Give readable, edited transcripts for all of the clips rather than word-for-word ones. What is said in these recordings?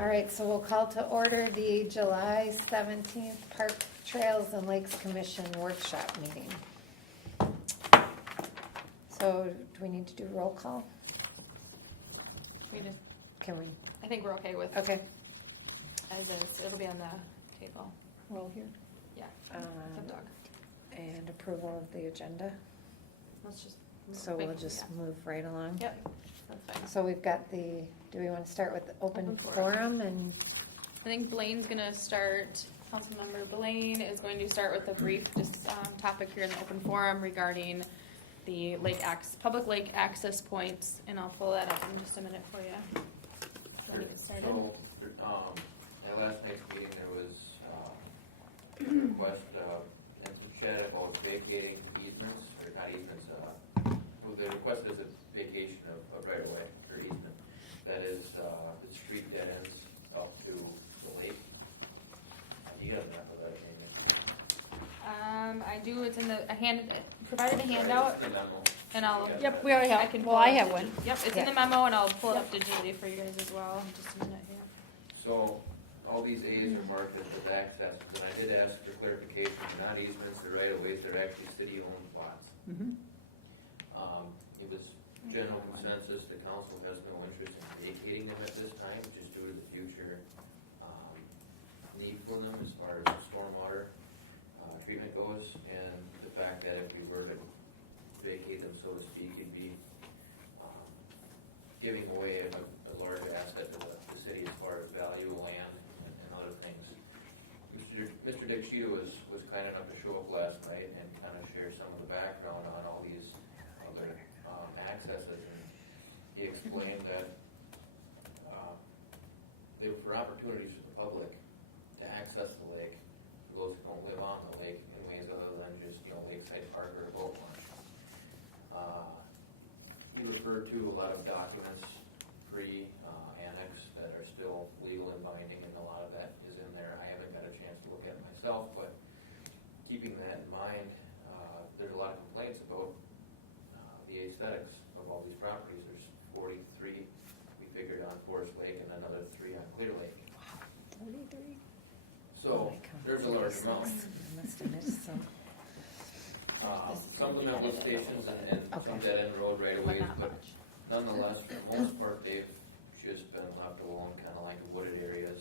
All right, so we'll call to order the July 17th Park Trails and Lakes Commission workshop meeting. So do we need to do roll call? We just, Can we? I think we're okay with Okay. as is. It'll be on the table. Roll here. Yeah. Hot dog. And approval of the agenda. Let's just. So we'll just move right along. Yep, that's fine. So we've got the, do we want to start with the open Open forum and? I think Blaine's gonna start, Councilmember Blaine is going to start with a brief topic here in the open forum regarding the public lake access points, and I'll pull that up in just a minute for you. So we get started. So, at last night's meeting, there was a request in some chat about vacating easements, or not easements, well, the request is a vacation of right of way or easement. That is, the street that ends up to the lake. You don't have to write anything. I do, it's in provided a handout, It's the memo. and I'll. Yep, we already have, I can well, pull I it. have one. Yep, it's in the memo, and I'll pull it up digitally for you guys as well in just a minute here. So, all these A's are marked as access, and I did ask for clarification, they're not easements, they're right of ways, they're actually city-owned plots. It was general consensus, the council has no interest in vacating them at this time, just due to the future need for them as far as stormwater treatment goes, and the fact that if we were to vacate them, so to speak, it'd be giving away a large asset to the city as far as value, land, and other things. Mr. Dick Shea was kind enough to show up last night and kind of share some of the background on all these other accesses, and he explained that they were for opportunities for the public to access the lake, for those who don't live on the lake in ways other than just, Lakeside Park or a boat launch. He referred to a lot of documents, pre-annex, that are still legal and binding, and a lot of that is in there. I haven't got a chance to look at it myself, but keeping that in mind, there's a lot of complaints about the aesthetics of all these properties. There's 43 we figured on Forest Lake and another 3 on Clear Lake. 43? So there's a large amount. I must have missed some. Some of them have lift stations and some dead end road right away, but nonetheless, for the most part, they've just been left alone, kind of like the wooded areas.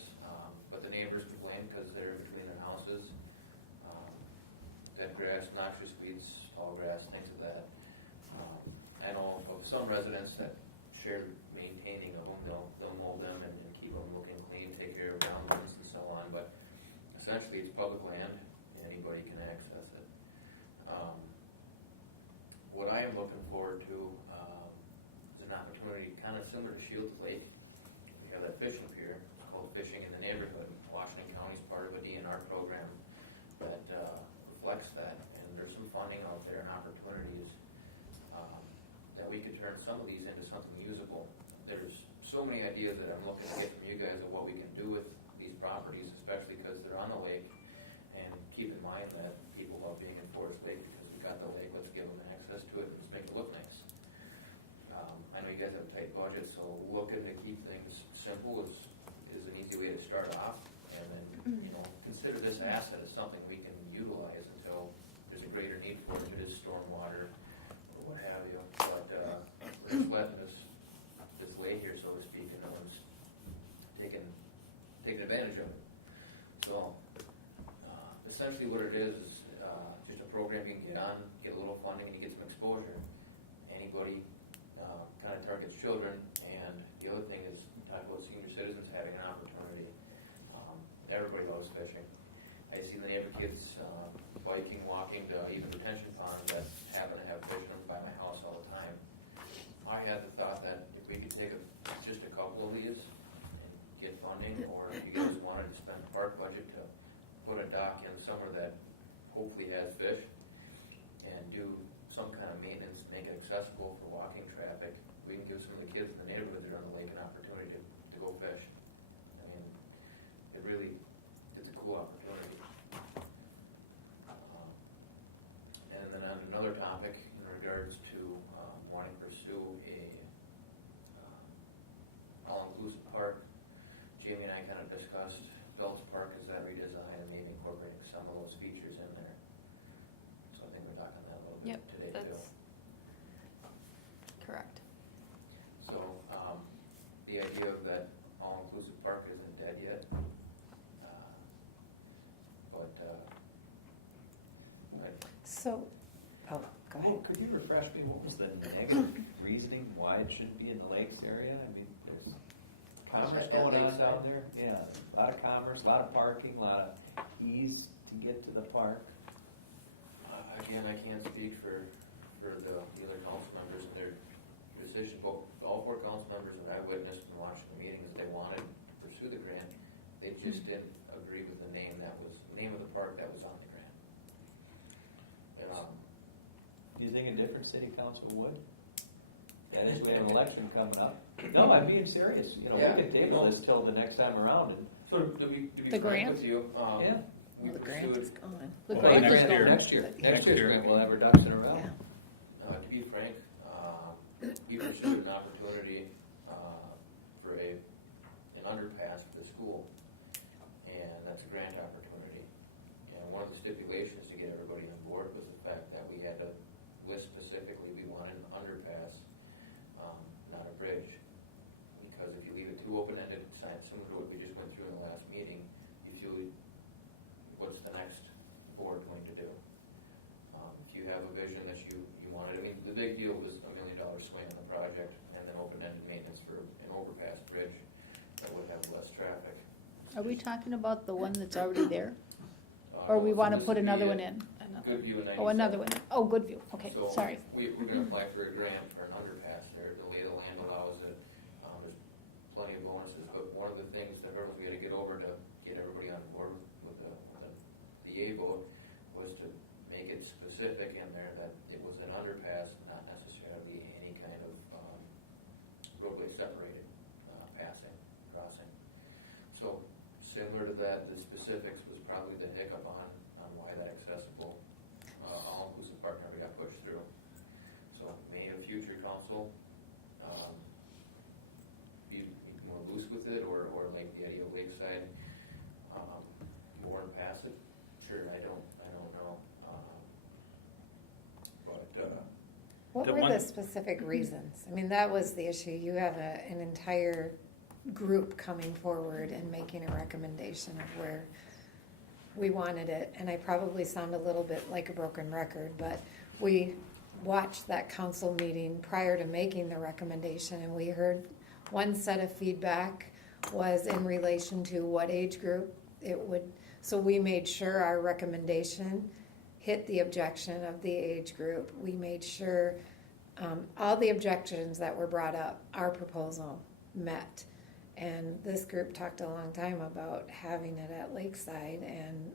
But the neighbors complain because they're in between their houses. Dead grass, noxious weeds, tall grass, things of that. I know of some residents that share maintaining a home, they'll mow them and keep them looking clean, take care of ground roots and so on, but essentially it's public land, and anybody can access it. What I am looking forward to is an opportunity kind of similar to Shields Lake. We have that fishing pier called Fishing in the Neighborhood. Washington County is part of a DNR program that reflects that, and there's some funding out there and opportunities that we could turn some of these into something usable. There's so many ideas that I'm looking to get from you guys of what we can do with these properties, especially because they're on the lake. And keep in mind that people love being in Forest Lake because we got the lake. Let's give them access to it and just make it look nice. I know you guys have a tight budget, so looking to keep things simple is an easy way to start off. And then consider this asset as something we can utilize until there's a greater need for it. If it is stormwater or what have you. But we're just letting this lay here, so to speak, and no one's taking advantage of it. So essentially what it is just a program you can get on, get a little funding, and you get some exposure. Anybody kind of targets children, and the other thing is talk about senior citizens having an opportunity. Everybody loves fishing. I see the neighbor kids biking, walking to even retention ponds that happen to have fish in them by my house all the time. I had the thought that if we could take just a couple of these and get funding, or if you guys wanted to spend the park budget to put a dock in somewhere that hopefully has fish and do some kind of maintenance, make it accessible for walking traffic, we can give some of the kids in the neighborhood that are on the lake an opportunity to go fish. I mean, it's a cool opportunity. And then on another topic, in regards to wanting to pursue a all-inclusive park, Jamie and I So, oh, go ahead. Well, could you refresh me, what was the negative reasoning why it should be in the lakes area? I mean, there's commerce At going on Lakeside? down there. Yeah, a lot of commerce, a lot of parking, a lot of ease to get to the park. Again, I can't speak for the other council members and their decision, but all four council members that I witnessed and watched the meetings, they wanted to pursue the grant. They just didn't agree with the name of the park that was on the grant. Do you think a different city council would? That is, we have an election coming up. No, I'm being serious, you know, Yeah. we can table this till the next time around and. So to be The grant? frank with you, Yeah. we The grant is pursued, gone. The Well, grant is next year, gone. Next year, Yeah. next year's grant, we'll have our ducks in a row. Yeah. to be frank, we pursued an opportunity for an underpass for the school, and that's a grant opportunity. And one of the stipulations to get everybody on board was the fact that we had to list specifically, we wanted an underpass, not a bridge. Because if you leave it too open-ended, similar to what we just went through in the last meeting, you feel, what's the next board going to do? If you have a vision that you wanted, I mean, the big deal was $1 million swing on the project, and then open-ended maintenance for an overpass bridge that would have less traffic. Are we talking about the one that's already there? Uh, Or we so want to this put would be another at one in? Goodview and 97. Oh, another one. Oh, Goodview. Okay, So sorry. We're gonna apply for a grant for an underpass there, the way the land allows it, there's plenty of bonuses, but one of the things, the hurdles we had to get over to get everybody on board with the yay vote was to make it specific in there that it was an underpass, not necessarily any kind of roadway separated, crossing. So similar to that, the specifics was probably the hiccup on why that accessible all-inclusive park never got pushed through. So may a future council be more loose with it, or like the idea of Lakeside, more and pass it? Sure, I don't know. What The were one- the specific reasons? I mean, that was the issue. You have an entire group coming forward and making a recommendation of where we wanted it. And I probably sound a little bit like a broken record, but we watched that council meeting prior to making the recommendation, and we heard one set of feedback was in relation to what age group it would, so we made sure our recommendation hit the objection of the age group. We made sure all the objections that were brought up, our proposal met. And this group talked a long time about having it at Lakeside, and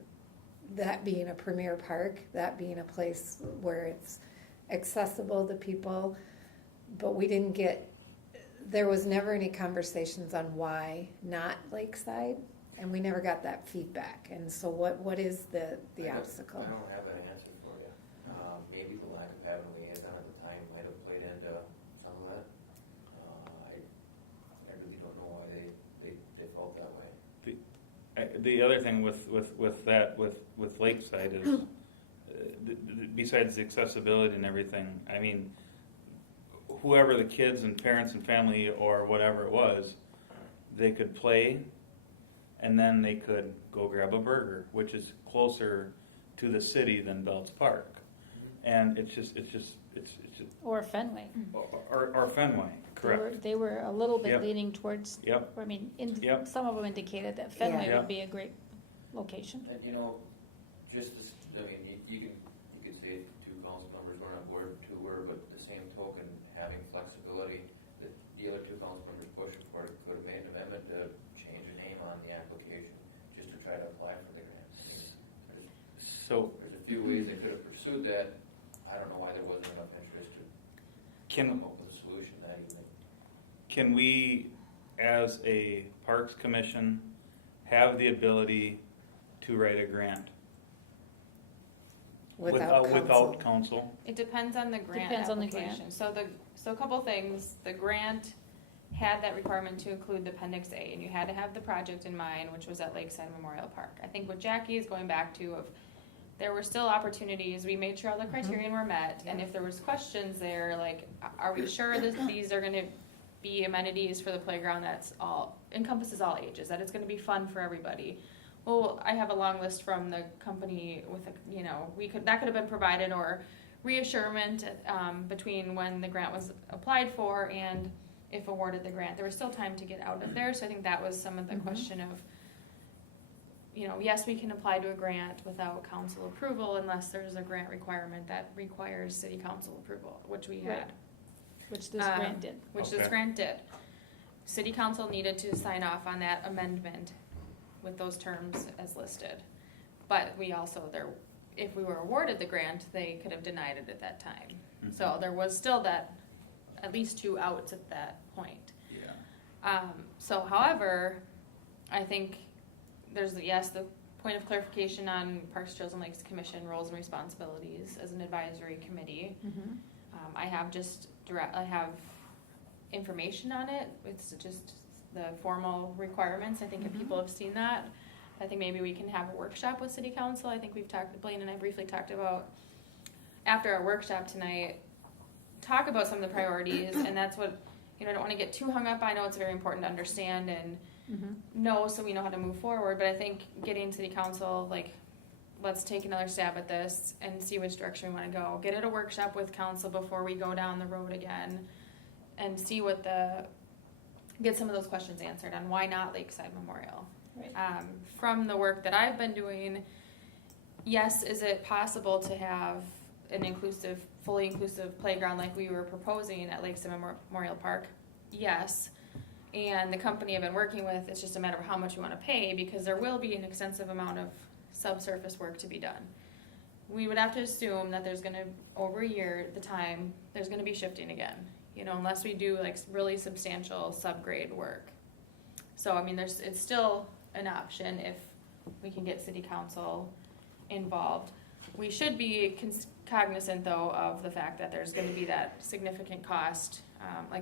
that being a premier park, that being a place where it's accessible to people. But we didn't get, there was never any conversations on why not Lakeside, and we never got that feedback. And so what is the obstacle? I don't have an answer for you. Maybe the lack of having a liaison at the time might have played into some of that. I really don't know why they felt that way. The other thing with Lakeside is, besides the accessibility and everything, I mean, whoever the kids and parents and family or whatever it was, they could play, and then they could go grab a burger, which is closer to the city than Belts Park. And it's just Or Fenway. or Fenway, correct. They were a little bit Yep. leaning towards, Yep. I mean, Yep. some of them indicated that Fenway Yeah. would be a great location. And just this, I mean, you could say two council members weren't on board, two were, but the same token, having flexibility, that the other two council members pushing for it could have made an amendment to change the name on the application, just to try to apply for the grant. I mean, So there's a few ways they could have pursued that. I don't know why there wasn't enough interest to come up with a solution that evening. can we, as a Parks Commission, have the ability to write a grant? Without council? It depends on the grant Depends on the grant. application. So a couple things, the grant had that requirement to include the appendix A, and you had to have the project in mind, which was at Lakeside Memorial Park. I think what Jackie is going back to of, there were still opportunities, we made sure all the criterion were met, and if there was questions there, like, are we sure that these are gonna be amenities for the playground that's encompasses all ages, that it's gonna be fun for everybody? well, I have a long list from the company with, that could have been provided, or reassurement, between when the grant was applied for and if awarded the grant. There was still time to get out of there, so I think that was some of the question of, yes, we can apply to a grant without council approval unless there's a grant requirement that requires city council approval, which we had. Which this grant did. Which this Okay. grant did. City council needed to sign off on that amendment with those terms as listed. But we also, if we were awarded the grant, they could have denied it at that time. So there was still that, at least 2 outs at that point. Yeah. So however, I think there's, the point of clarification on Parks, Trails, and Lakes Commission roles and responsibilities as an advisory committee. Mhm. I have information on it. It's just the formal requirements. I think if people have seen that, I think maybe we can have a workshop with city council. I think Blaine and I briefly talked about, after our workshop tonight, talk about some of the priorities, and that's what, I don't want to get too hung up. I know it's very important to understand and know, so we know how to move forward, but I think getting city council, let's take another stab at this and see which direction we want to go. Get it a workshop with council before we go down the road again, and see get some of those questions answered on why not Lakeside Memorial. Right. From the work that I've been doing, yes, is it possible to have an fully inclusive playground like we were proposing at Lakeside Memorial Park? Yes. And the company I've been working with, it's just a matter of how much we want to pay, because there will be an extensive amount of subsurface work to be done. We would have to assume that there's going to, over a year, there's going to be shifting again, unless we do really substantial subgrade work. So, it's still an option if we can get city council involved. We should be cognizant, though, of the fact that there's going to be that significant cost.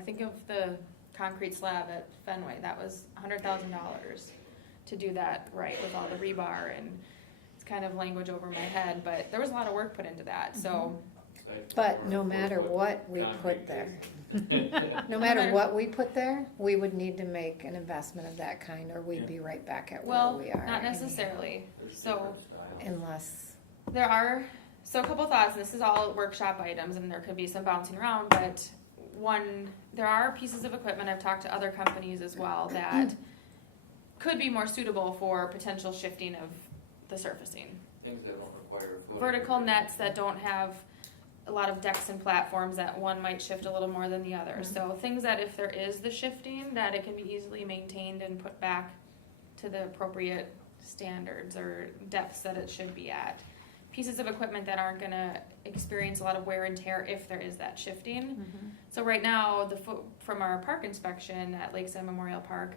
Think of the concrete slab at Fenway. That was $100,000 to do that right with all the rebar, and it's kind of language over my head, but there was a lot of work put into that. So, But no matter what we put there, no matter what we put there, we would need to make an investment of that kind, or we'd be right back at where we are. not necessarily. So, Unless, a couple thoughts. This is all workshop items, and there could be some bouncing around, but there are pieces of equipment, I've talked to other companies as well, that could be more suitable for potential shifting of the surfacing. Things that don't require footing. Vertical nets that don't have a lot of decks and platforms, that one might shift a little more than the other. So things that if there is the shifting, that it can be easily maintained and put back to the appropriate standards or depths that it should be at. Pieces of equipment that aren't going to experience a lot of wear and tear if there is that shifting. So right now, from our park inspection at Lakeside Memorial Park,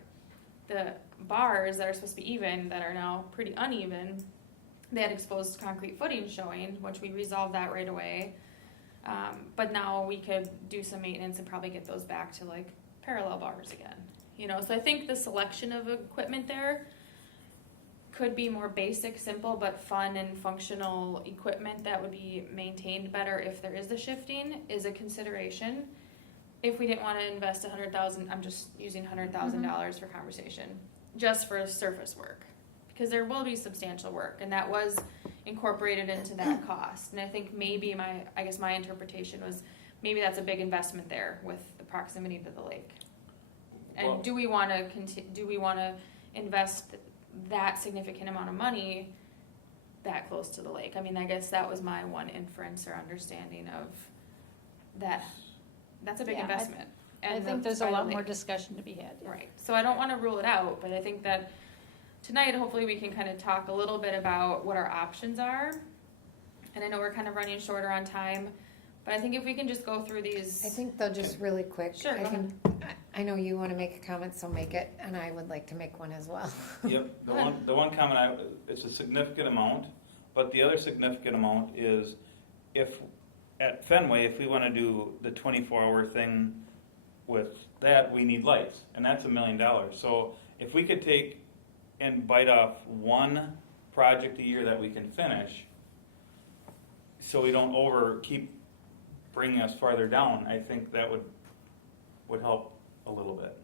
the bars that are supposed to be even, that are now pretty uneven, they had exposed concrete footing showing, which we resolved that right away. But now we could do some maintenance and probably get those back to parallel bars again. So I think the selection of equipment there could be more basic, simple, but fun and functional equipment that would be maintained better if there is the shifting is a consideration. If we didn't want to invest $100,000, I'm just using $100,000 for conversation, just for surface work, because there will be substantial work, and that was incorporated into that cost. And I think maybe my interpretation was maybe that's a big investment there with the proximity to the lake. And Well- do we want to invest that significant amount of money that close to the lake? I guess that was my one inference or understanding of that. That's a big Yeah, investment. I think there's a lot more discussion to be had. Yeah. Right. So I don't want to rule it out, but I think that tonight, hopefully we can kind of talk a little bit about what our options are. And I know we're kind of running shorter on time, but I think if we can just go through these. I think they'll just really quick. Sure, go I know you want to make a comment, so make it, and I would like to make one as well. Yep, the one comment, it's a significant amount, but the other significant amount is at Fenway, if we want to do the 24-hour thing with that, we need lights, and that's $1 million. So if we could take and bite off one project a year that we can finish, so we don't keep bringing us farther down, I think that would help a little bit.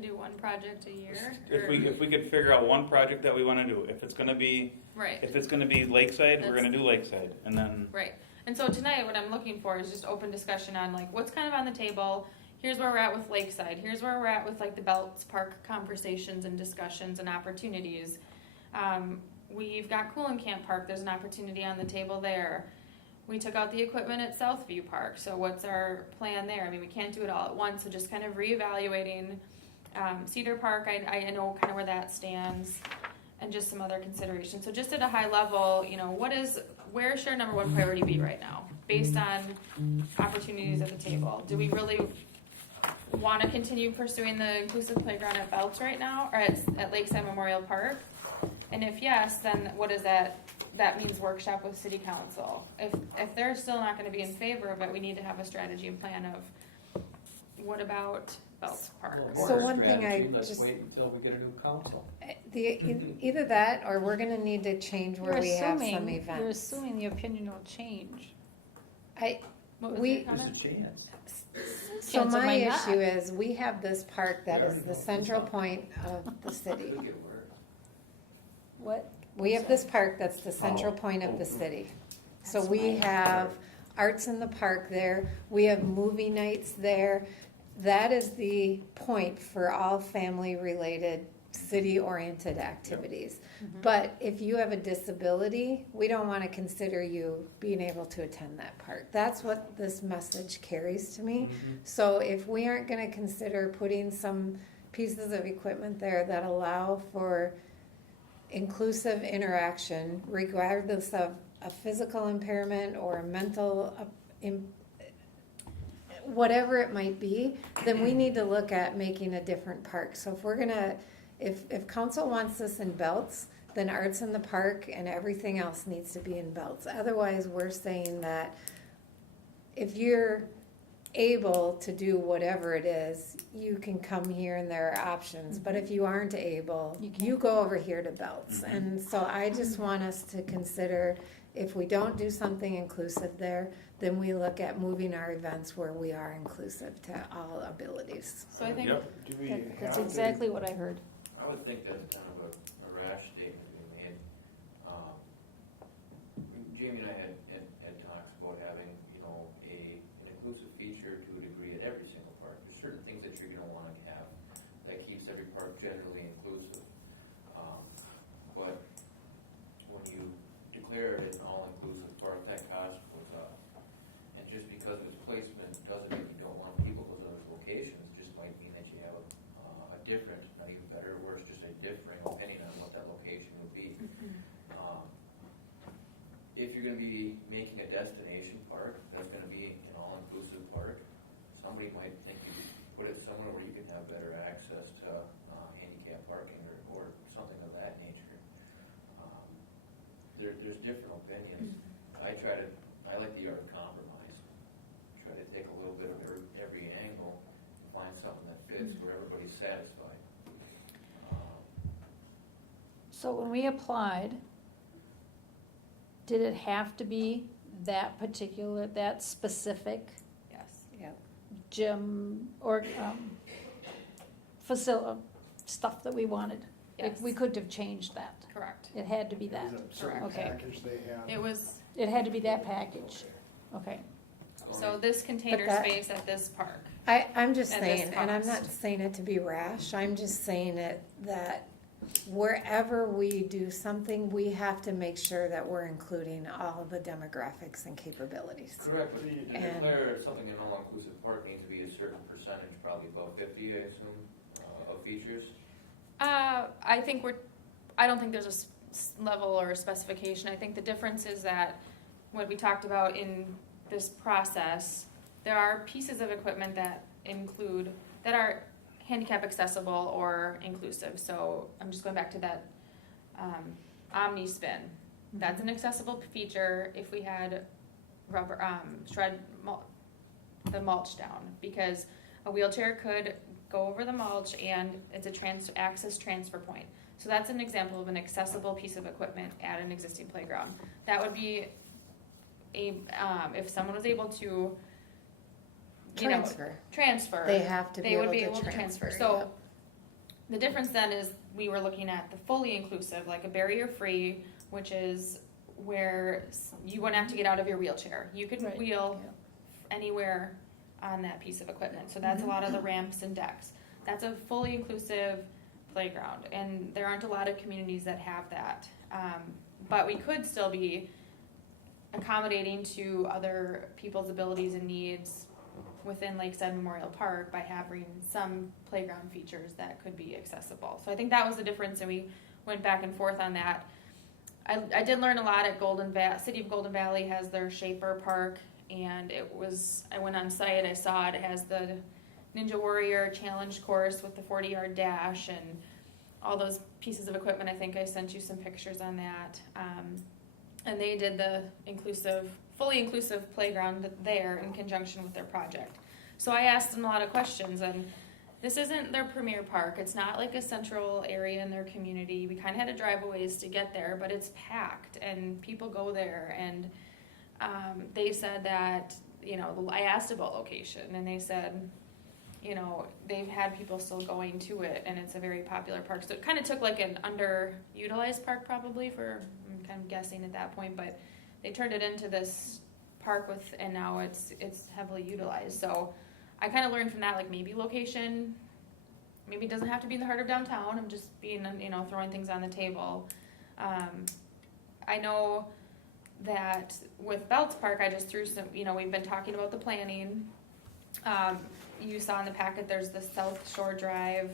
to do one project a year? If we could figure out one project that we wanna do, if it's gonna be Right, Lakeside, we're gonna do Lakeside, and then, right. And so tonight, what I'm looking for is just open discussion on like, what's kind of on the table. Here's where we're at with Lakeside. Here's where we're at with like the Belts Park conversations and discussions and opportunities. We've got Cooling Camp Park, there's an opportunity on the table there. We took out the equipment at Southview Park, so what's our plan there? I mean, we can't do it all at once, so just kind of reevaluating. Cedar Park, I know kind of where that stands, and just some other considerations. So just at a high level, you know, where should our number one priority be right now, based on opportunities at the table? Do we really want to continue pursuing the inclusive playground at Belts right now, or at Lakeside Memorial Park? And if yes, then what is that? That means workshop with city council. If they're still not going to be in favor of it, we need to have a strategy and plan of what about Belts Park? Well, So our one thing strategy, I let's just- wait until we get a new council. Either that, or we're gonna need to change where we have some You're events. assuming the opinion will change. What was We- your There's comment? a chance. So Chance it my might not. issue is, we have this park that is the central point of the city. Could get worse. What? We have this park that's the central Oh. point of the city. So That's we my- have arts in the park there, we have movie nights there. That is the point for all family-related, city-oriented activities. Mhm. But if you have a disability, we don't wanna consider you being able to attend that park. That's what this message carries to me. So if we aren't gonna consider putting some pieces of equipment there that allow for inclusive interaction, regardless of a physical impairment or a mental, whatever it might be, then we need to look at making a different park. So if we're gonna, if council wants this in Belts, then arts in the park and everything else needs to be in Belts. Otherwise, we're saying that if you're able to do whatever it is, you can come here and there are options. But if you aren't able, You can't. you go over here to Belts. Mhm. And so I just want us to consider, if we don't do something inclusive there, then we look at moving our events where we are inclusive to all abilities. So I think Yep. Do we That's have exactly what I heard. I would think that's kind of a rash statement to be made. Jamie and I had talks about having, you know, an inclusive feature to a degree at every single park. There's certain things that you're gonna wanna have that keeps every park generally inclusive. But when you declare it an all-inclusive park, that cost goes up. And just because of its placement doesn't mean you don't want people to go to those locations, just might mean that you have a different, not even better or worse, just a differing opinion on what that location would be. If you're gonna be making a destination park, that's gonna be an all-inclusive park, somebody might think you put it somewhere where you can have better access to handicap parking or something of that nature. There's different opinions. I like the art of compromise. Try to take a little bit of every angle, and find something that fits where everybody's satisfied. So when we applied, did it have to be that particular, that specific yes. Yeah. gym or stuff that we wanted? Yes. We couldn't have changed that. Correct. It had to be that. Is it a certain Okay. package they have? It was, It had to be that package. Okay. so this container that- space at this park. I'm just And this saying, and I'm not cost. saying it to be rash, I'm just saying it that wherever we do something, we have to make sure that we're including all of the demographics and capabilities. Correct, but to And- declare something an all-inclusive park needs to be a certain percentage, probably about 50, I assume, of features. I don't think there's a level or a specification. I think the difference is that what we talked about in this process, there are pieces of equipment that are handicap accessible or inclusive. So I'm just going back to that Omni Spin. That's an accessible feature if we had rubber, the mulch down, because a wheelchair could go over the mulch and it's a access transfer point. So that's an example of an accessible piece of equipment at an existing playground. That would be if someone was able to, transfer, They have to be they would able be to able to transfer. transfer. So The difference then is we were looking at the fully inclusive, like a barrier-free, which is where you wouldn't have to get out of your wheelchair. You could Right. wheel Yeah. anywhere on that piece of equipment. So that's a lot of the ramps and decks. That's a fully inclusive playground, and there aren't a lot of communities that have that. But we could still be accommodating to other people's abilities and needs within Lakeside Memorial Park by having some playground features that could be accessible. So I think that was the difference, and we went back and forth on that. I did learn a lot at City of Golden Valley has their Shaper Park, and I went on site, I saw it has the Ninja Warrior Challenge course with the 40-yard dash and all those pieces of equipment. I think I sent you some pictures on that. And they did the fully inclusive playground there in conjunction with their project. So I asked them a lot of questions, and this isn't their premier park. It's not like a central area in their community. We kind of had to drive a ways to get there, but it's packed and people go there. And they said that, I asked about location, and they said, they've had people still going to it, and it's a very popular park. So it kind of took like an underutilized park probably I'm kind of guessing at that point, but they turned it into this park and now it's heavily utilized. So I kind of learned from that, like maybe location, maybe it doesn't have to be in the heart of downtown. I'm just being, throwing things on the table. I know that with Belts Park, I just threw some, we've been talking about the planning. You saw in the packet there's the South Shore Drive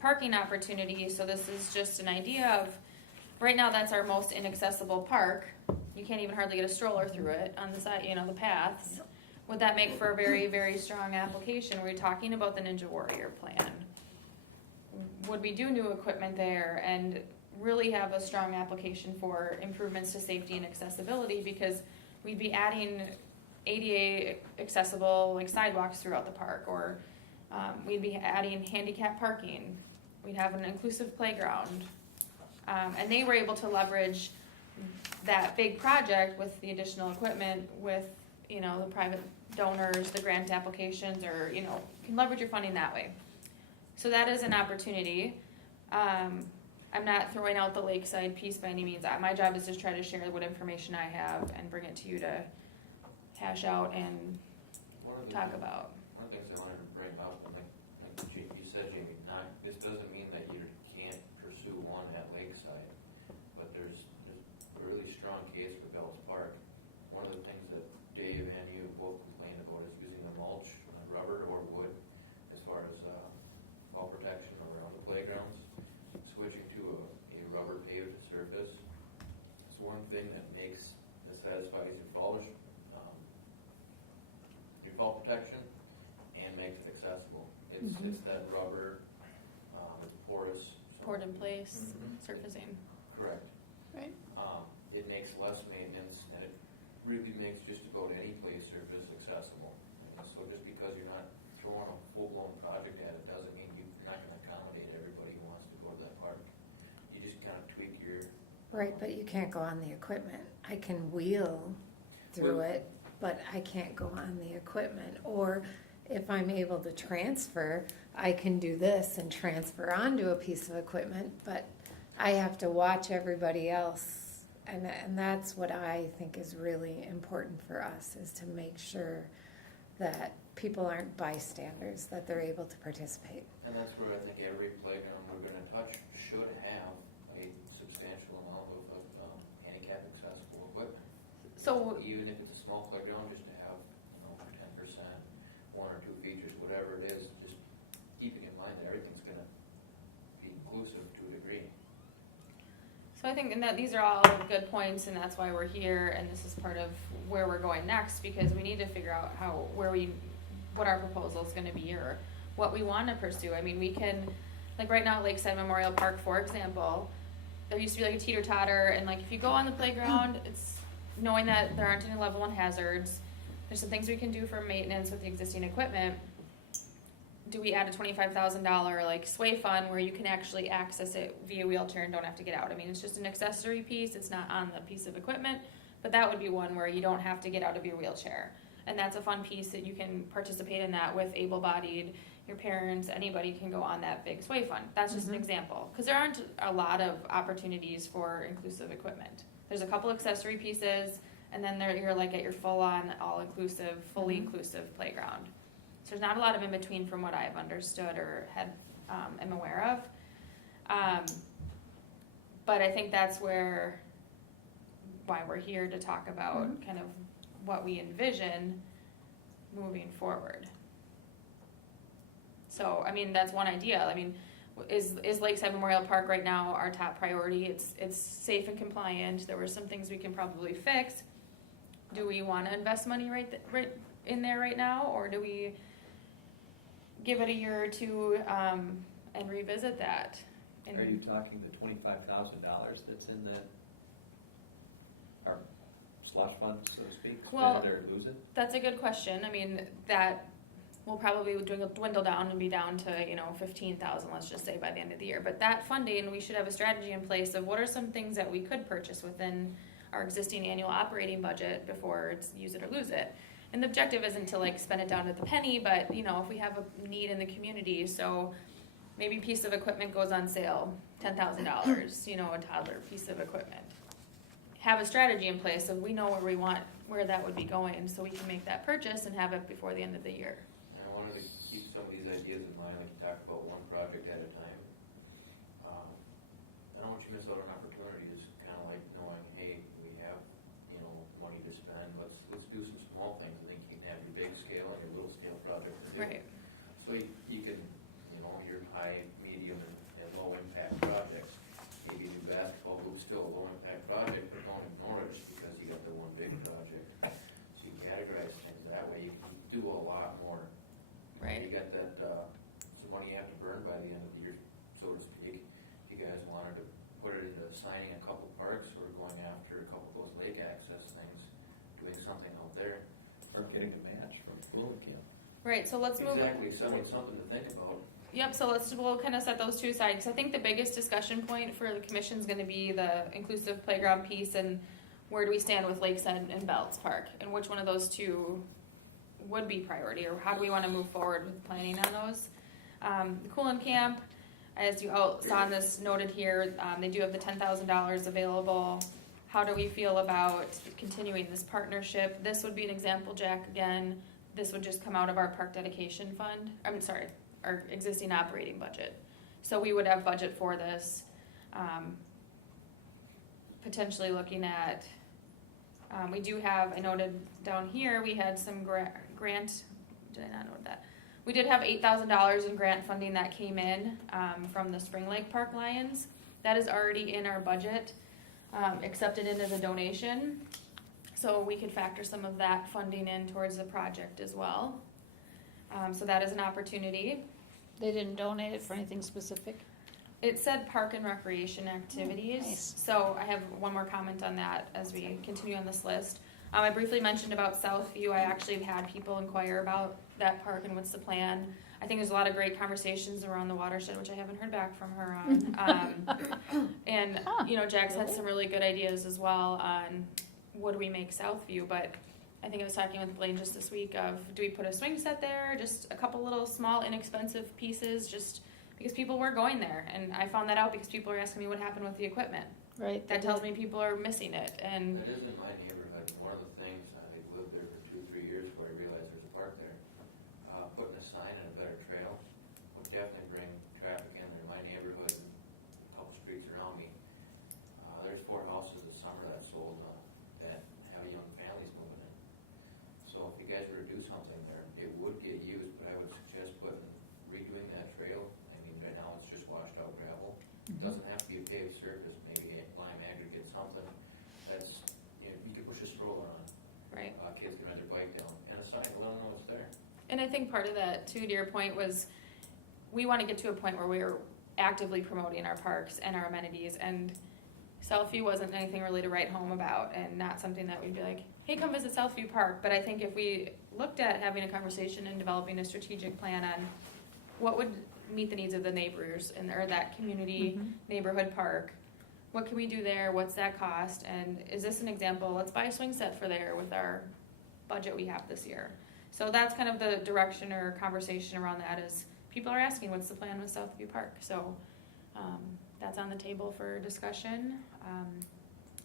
parking opportunity. So this is just an idea of, right now that's our most inaccessible park. You can't even hardly get a stroller through it on the side, the paths. Would that make for a very, very strong application? We're talking about the Ninja Warrior plan. Would we do new equipment there and really have a strong application for improvements to safety and accessibility? Because we'd be adding ADA accessible like sidewalks throughout the park, or we'd be adding handicap parking. We'd have an inclusive playground. And they were able to leverage that big project with the additional equipment, with the private donors, the grant applications, or can leverage your funding that way. So that is an opportunity. I'm not throwing out the Lakeside piece by any means. My job is to try to share what information I have and bring it to you to hash out and talk about. One of the things I wanted to bring up, and like you said, Jamie, this doesn't mean that you can't pursue one at Lakeside, but there's a really strong case for Bells Park. One of the things that Dave and you both complained about is using the mulch, rubber or wood, as far as fall protection around the playgrounds. Switching to a rubber paved surface is one thing that satisfies your fall protection and makes it accessible. It's that rubber, it's porous. Poured in place, surfacing. Correct. Right. It makes less maintenance, and it really makes just about any play surface accessible. So just because you're not throwing a full-blown project at it doesn't mean you're not going to accommodate everybody who wants to go to that park. You just kind of tweak your... Right, but you can't go on the equipment. I can wheel through it, but I can't go on the equipment. Or if I'm able to transfer, I can do this and transfer onto a piece of equipment, but I have to watch everybody else. And that's what I think is really important for us, is to make sure that people aren't bystanders, that they're able to participate. And that's where I think every playground we're going to touch should have a substantial amount of handicap accessible equipment. So Even if it's a small playground, just to have 10%, one or two features, whatever it is, just keeping in mind that everything's going to be inclusive to a degree. I think that these are all good points, and that's why we're here, and this is part of where we're going next, because we need to figure out what our proposal is going to be, or what we want to pursue. I mean, we can, like right now at Lakeside Memorial Park, for example, there used to be like a teeter-totter, and like if you go on the playground, it's knowing that there aren't any level 1 hazards. There's some things we can do for maintenance with the existing equipment. Do we add a $25,000 like sway fund where you can actually access it via wheelchair and don't have to get out? I mean, it's just an accessory piece. It's not on the piece of equipment, but that would be one where you don't have to get out of your wheelchair. And that's a fun piece that you can participate in that with able-bodied, your parents, anybody can go on that big sway fund. That's just an example. Because there aren't a lot of opportunities for inclusive equipment. There's a couple accessory pieces, and then you're like at your full-on, all-inclusive, fully inclusive playground. So there's not a lot of in-between from what I've understood or am aware of. But I think that's why we're here to talk about kind of what we envision moving forward. So, I mean, that's one idea. I mean, is Lakeside Memorial Park right now our top priority? It's safe and compliant. There were some things we can probably fix. Do we want to invest money right in there right now, or do we give it a year or two and revisit that? Are you talking the $25,000 that's in our slush fund, so to speak, Well, spend it or lose it? That's a good question. I mean, that will probably dwindle down and be down to, 15,000, let's just say, by the end of the year. But that funding, we should have a strategy in place of what are some things that we could purchase within our existing annual operating budget before it's use it or lose it. And the objective isn't to spend it down to the penny, but if we have a need in the community, so maybe a piece of equipment goes on sale, $10,000, a toddler piece of equipment. Have a strategy in place so we know where that would be going, so we can make that purchase and have it before the end of the year. I wanted to keep some of these ideas in mind, like you talk about one project at a time. I don't want you to miss out on opportunities, kind of like knowing, hey, we have, money to spend, let's do some small things. I think you can have your big scale and your little scale project. Right. So you can, your high, medium, and low impact projects. Maybe do basketball hoop, still a low impact project, but don't ignore it just because you got the one big project. So you categorize things that way, you can do a lot more. Right. You got that, some money you have to burn by the end of the year, so to speak. If you guys wanted to put it into signing a couple parks or going after a couple of those lake access things, doing something out there. Or getting a match from Fluid Camp. Right, so let's move. Exactly, something to think about. Yep, so we'll kind of set those two aside, because I think the biggest discussion point for the commission is going to be the inclusive playground piece, and where do we stand with Lakeside and Belts Park, and which one of those two would be priority, or how do we want to move forward with planning on those. The Coolin Camp, as you all saw in this noted here, they do have the $10,000 available. How do we feel about continuing this partnership? This would be an example, Jack, again, this would just come out of our park dedication fund, our existing operating budget. So we would have budget for this. Potentially looking at, we do have, I noted down here, we had some grant, did I not note that? We did have $8,000 in grant funding that came in from the Spring Lake Park Lions. That is already in our budget, accepted in as a donation. So we could factor some of that funding in towards the project as well. So that is an opportunity. They didn't donate it for anything specific? It said park and recreation activities. Nice. So I have one more comment on that as we continue on this list. I briefly mentioned about Southview. I actually have had people inquire about that park and what's the plan. I think there's a lot of great conversations around the watershed, which I haven't heard back from her on. And, Jack's had some really good ideas as well on what do we make Southview, but I think I was talking with Blaine just this week of, do we put a swing set there, just a couple little small inexpensive pieces, just because people were going there, and I found that out because people are asking me what happened with the equipment. Right. That tells me people are missing it, and That isn't my neighborhood. One of the things, I lived there for 2-3 years before I realized there's a park there. Putting a sign and a better trail would definitely bring traffic in there. My neighborhood and a couple streets around me, there's 4 houses this summer that sold that have young families moving in. So if you guys were to do something there, it would get used, but I would suggest redoing that trail. I mean, right now it's just washed out gravel. It doesn't have to be a paved surface, maybe lime aggregate, something that's, you can push a stroller on. right. Kids can ride their bike down, and a sign to let them know it's there. And I think part of that, too, to your point, was we want to get to a point where we're actively promoting our parks and our amenities, and Southview wasn't anything really to write home about, and not something that we'd be like, hey, come visit Southview Park. But I think if we looked at having a conversation and developing a strategic plan on what would meet the needs of the neighbors or that community neighborhood park, what can we do there, what's that cost, and is this an example, let's buy a swing set for there with our budget we have this year. So that's kind of the direction or conversation around that is people are asking, what's the plan with Southview Park? So, that's on the table for discussion.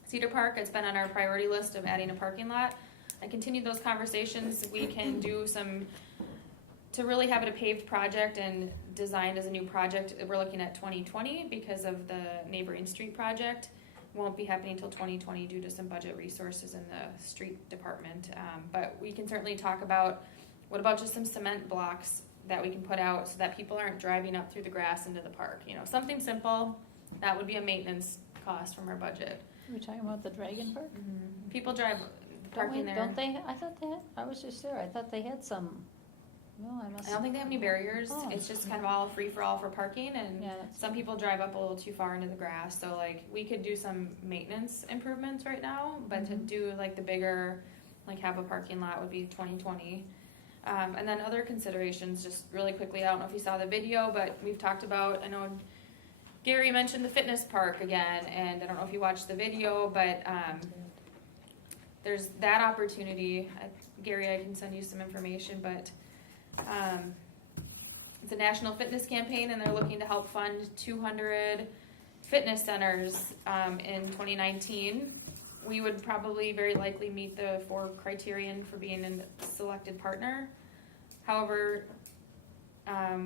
Cedar Park, it's been on our priority list of adding a parking lot. I continued those conversations. We can do some, to really have it a paved project and designed as a new project, we're looking at 2020 because of the neighboring street project. Won't be happening until 2020 due to some budget resources in the street department. But we can certainly talk about, what about just some cement blocks that we can put out so that people aren't driving up through the grass into the park? You know, something simple, that would be a maintenance cost from our budget. We're talking about the Dragon Park? People drive, parking there. Don't they, I thought they had, I was just there, I thought they had some, no, I must. I don't think they have any barriers. Oh. It's just kind of all free for all for parking, and Yeah, that's- some people drive up a little too far into the grass. So like we could do some maintenance improvements right now, but to do like the bigger, like have a parking lot would be 2020. And then other considerations, just really quickly. I don't know if you saw the video, but we've talked about. I know Gary mentioned the fitness park again, and I don't know if you watched the video, but there's that opportunity. Gary, I can send you some information, but. It's a national fitness campaign, and they're looking to help fund 200 fitness centers in 2019. We would probably very likely meet the 4 criterion for being a selected partner. However,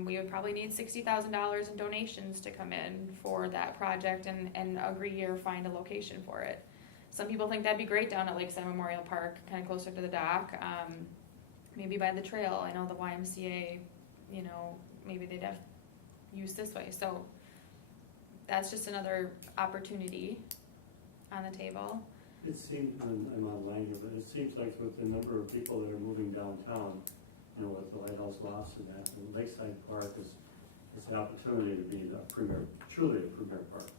we would probably need $60,000 in donations to come in for that project and agree or find a location for it. Some people think that'd be great down at Lakeside Memorial Park, kind of closer to the dock. Maybe by the trail. I know the YMCA, you know, maybe they'd have use this way. So that's just another opportunity on the table. It seems, I'm online here, but it seems like with the number of people that are moving downtown, you know, with the Lighthouse Lofts and that, and Lakeside Park is the opportunity to be the premier, truly a premier park.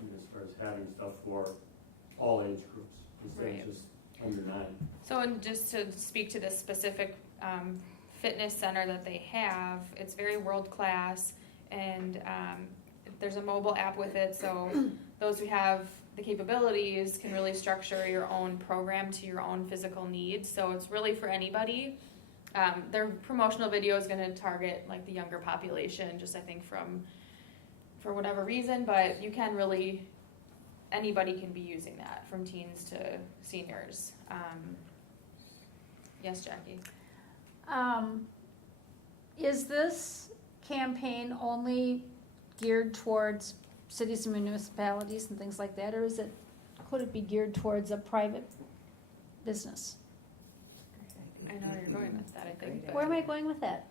I mean, as far as having stuff for all age groups, instead Right. of just under 9. So, and just to speak to this specific fitness center that they have, it's very world-class, and there's a mobile app with it, so those who have the capabilities can really structure your own program to your own physical needs, so it's really for anybody. Their promotional video is going to target like the younger population, just I think for whatever reason, but you can really, anybody can be using that, from teens to seniors. Yes, Jackie? Is this campaign only geared towards cities and municipalities and things like that, or could it be geared towards a private business? I know where you're going with that, I think. Where am I going with that?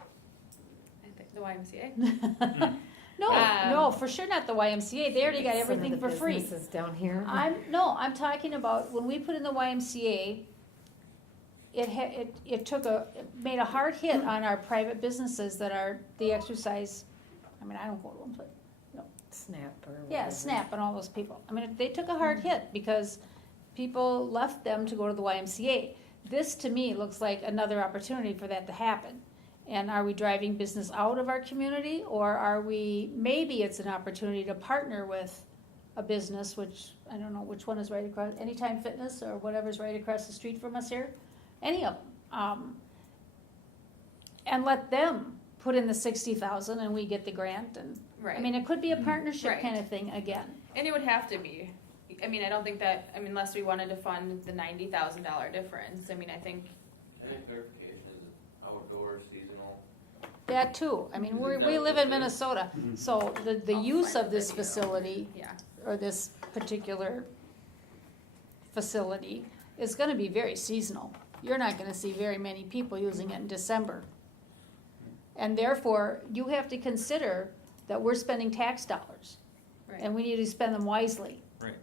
I think the YMCA. No, for sure not the YMCA, they already got everything for free. Some of the businesses down here. I'm talking about, when we put in the YMCA, it made a hard hit on our private businesses that are the exercise, I mean, I don't go to them, but, Snap or yeah, whatever. SNAP and all those people. I mean, they took a hard hit because people left them to go to the YMCA. This, to me, looks like another opportunity for that to happen. And are we driving business out of our community, or maybe it's an opportunity to partner with a business, which, I don't know which one is right across, Anytime Fitness or whatever's right across the street from us here, any of them. And let them put in the 60,000 and we get the grant, and, Right. I mean, it could be a partnership Right. kind of thing again. And it would have to be. I mean, I don't think that, I mean, unless we wanted to fund the $90,000 difference. I mean, I think, Any clarification, is it outdoor, seasonal? That too, I mean, we live in Minnesota, so the I'll use find of the this video. facility, yeah. or this particular facility, is gonna be very seasonal. You're not gonna see very many people using it in December. And therefore, you have to consider that we're spending tax dollars, Right. and we need to spend them wisely. Right.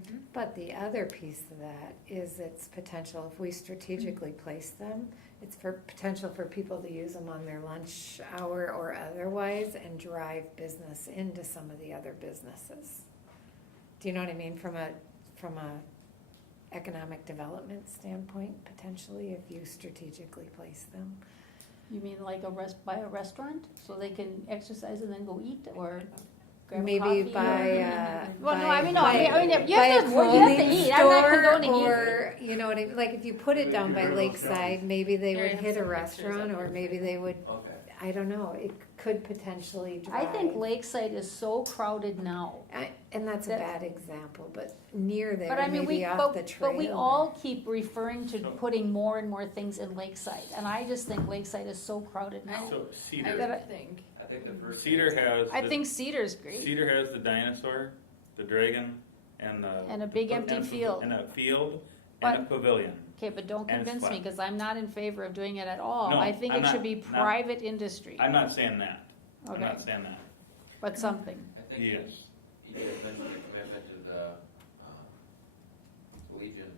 Mhm. But the other piece of that is its potential, if we strategically place them, it's for potential for people to use them on their lunch hour or otherwise and drive business into some of the other businesses. Do you know what I mean? From a economic development standpoint, potentially, if you strategically place them. You mean like by a restaurant, so they can exercise and then go eat, or grab a Maybe coffee, by, Well, no, I mean, by you have a to eat, I'm not clothing condoning eating. or, you know what I mean, like if you put it down by Maybe Lakeside, maybe they There would you hit a have some pictures restaurant, of or it. maybe they would, Okay. I don't know, it could potentially I drive. think Lakeside is so crowded now. And that's a that- bad example, but near But there, I mean, maybe off the trail. but we all keep referring to So- putting more and more things in Lakeside, and I just think Lakeside is so crowded now. So I Cedar, That think. I think the first. Cedar has. I the- think Cedar's great, Cedar has the dinosaur, the dragon, and the. and a big empty and field. And a field, But- and a pavilion. Okay, but don't And it's convince me, flat. cause I'm not in favor of doing it at all. No, I think I'm it should not- be not- private industry, I'm not saying that. I'm okay, not saying that. but something. I think Yes. you guys mentioned the commitment to the Legion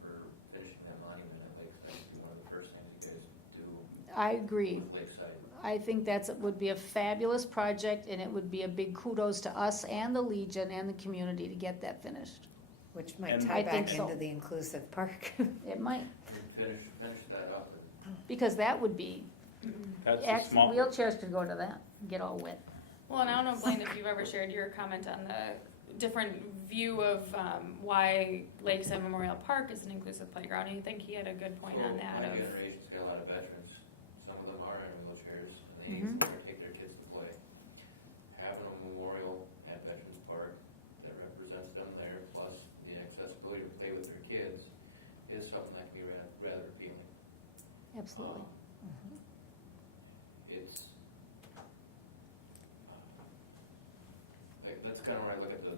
for finishing that monument at Lakeside, would be one of the first things you guys do I agree. with Lakeside. I think would be a fabulous project, and it would be a big kudos to us and the Legion and the community to get that finished. Which might And- tie I think back so. into the inclusive park. It might, And finish that up. because that would be, That's a small. wheelchairs could go to that, get all wet. Well, and I don't know, Blaine, if you've ever shared your comment on the different view of why Lakeside Memorial Park is an inclusive playground, and I think he had a good point on that My of, generation's got a lot of veterans, some of them are in wheelchairs, and they Mhm. need somewhere to take their kids to play. Having a memorial at Veterans Park that represents them there, plus the accessibility to play with their kids, is something that can be rather appealing. Absolutely. It's, that's kind of where I look at the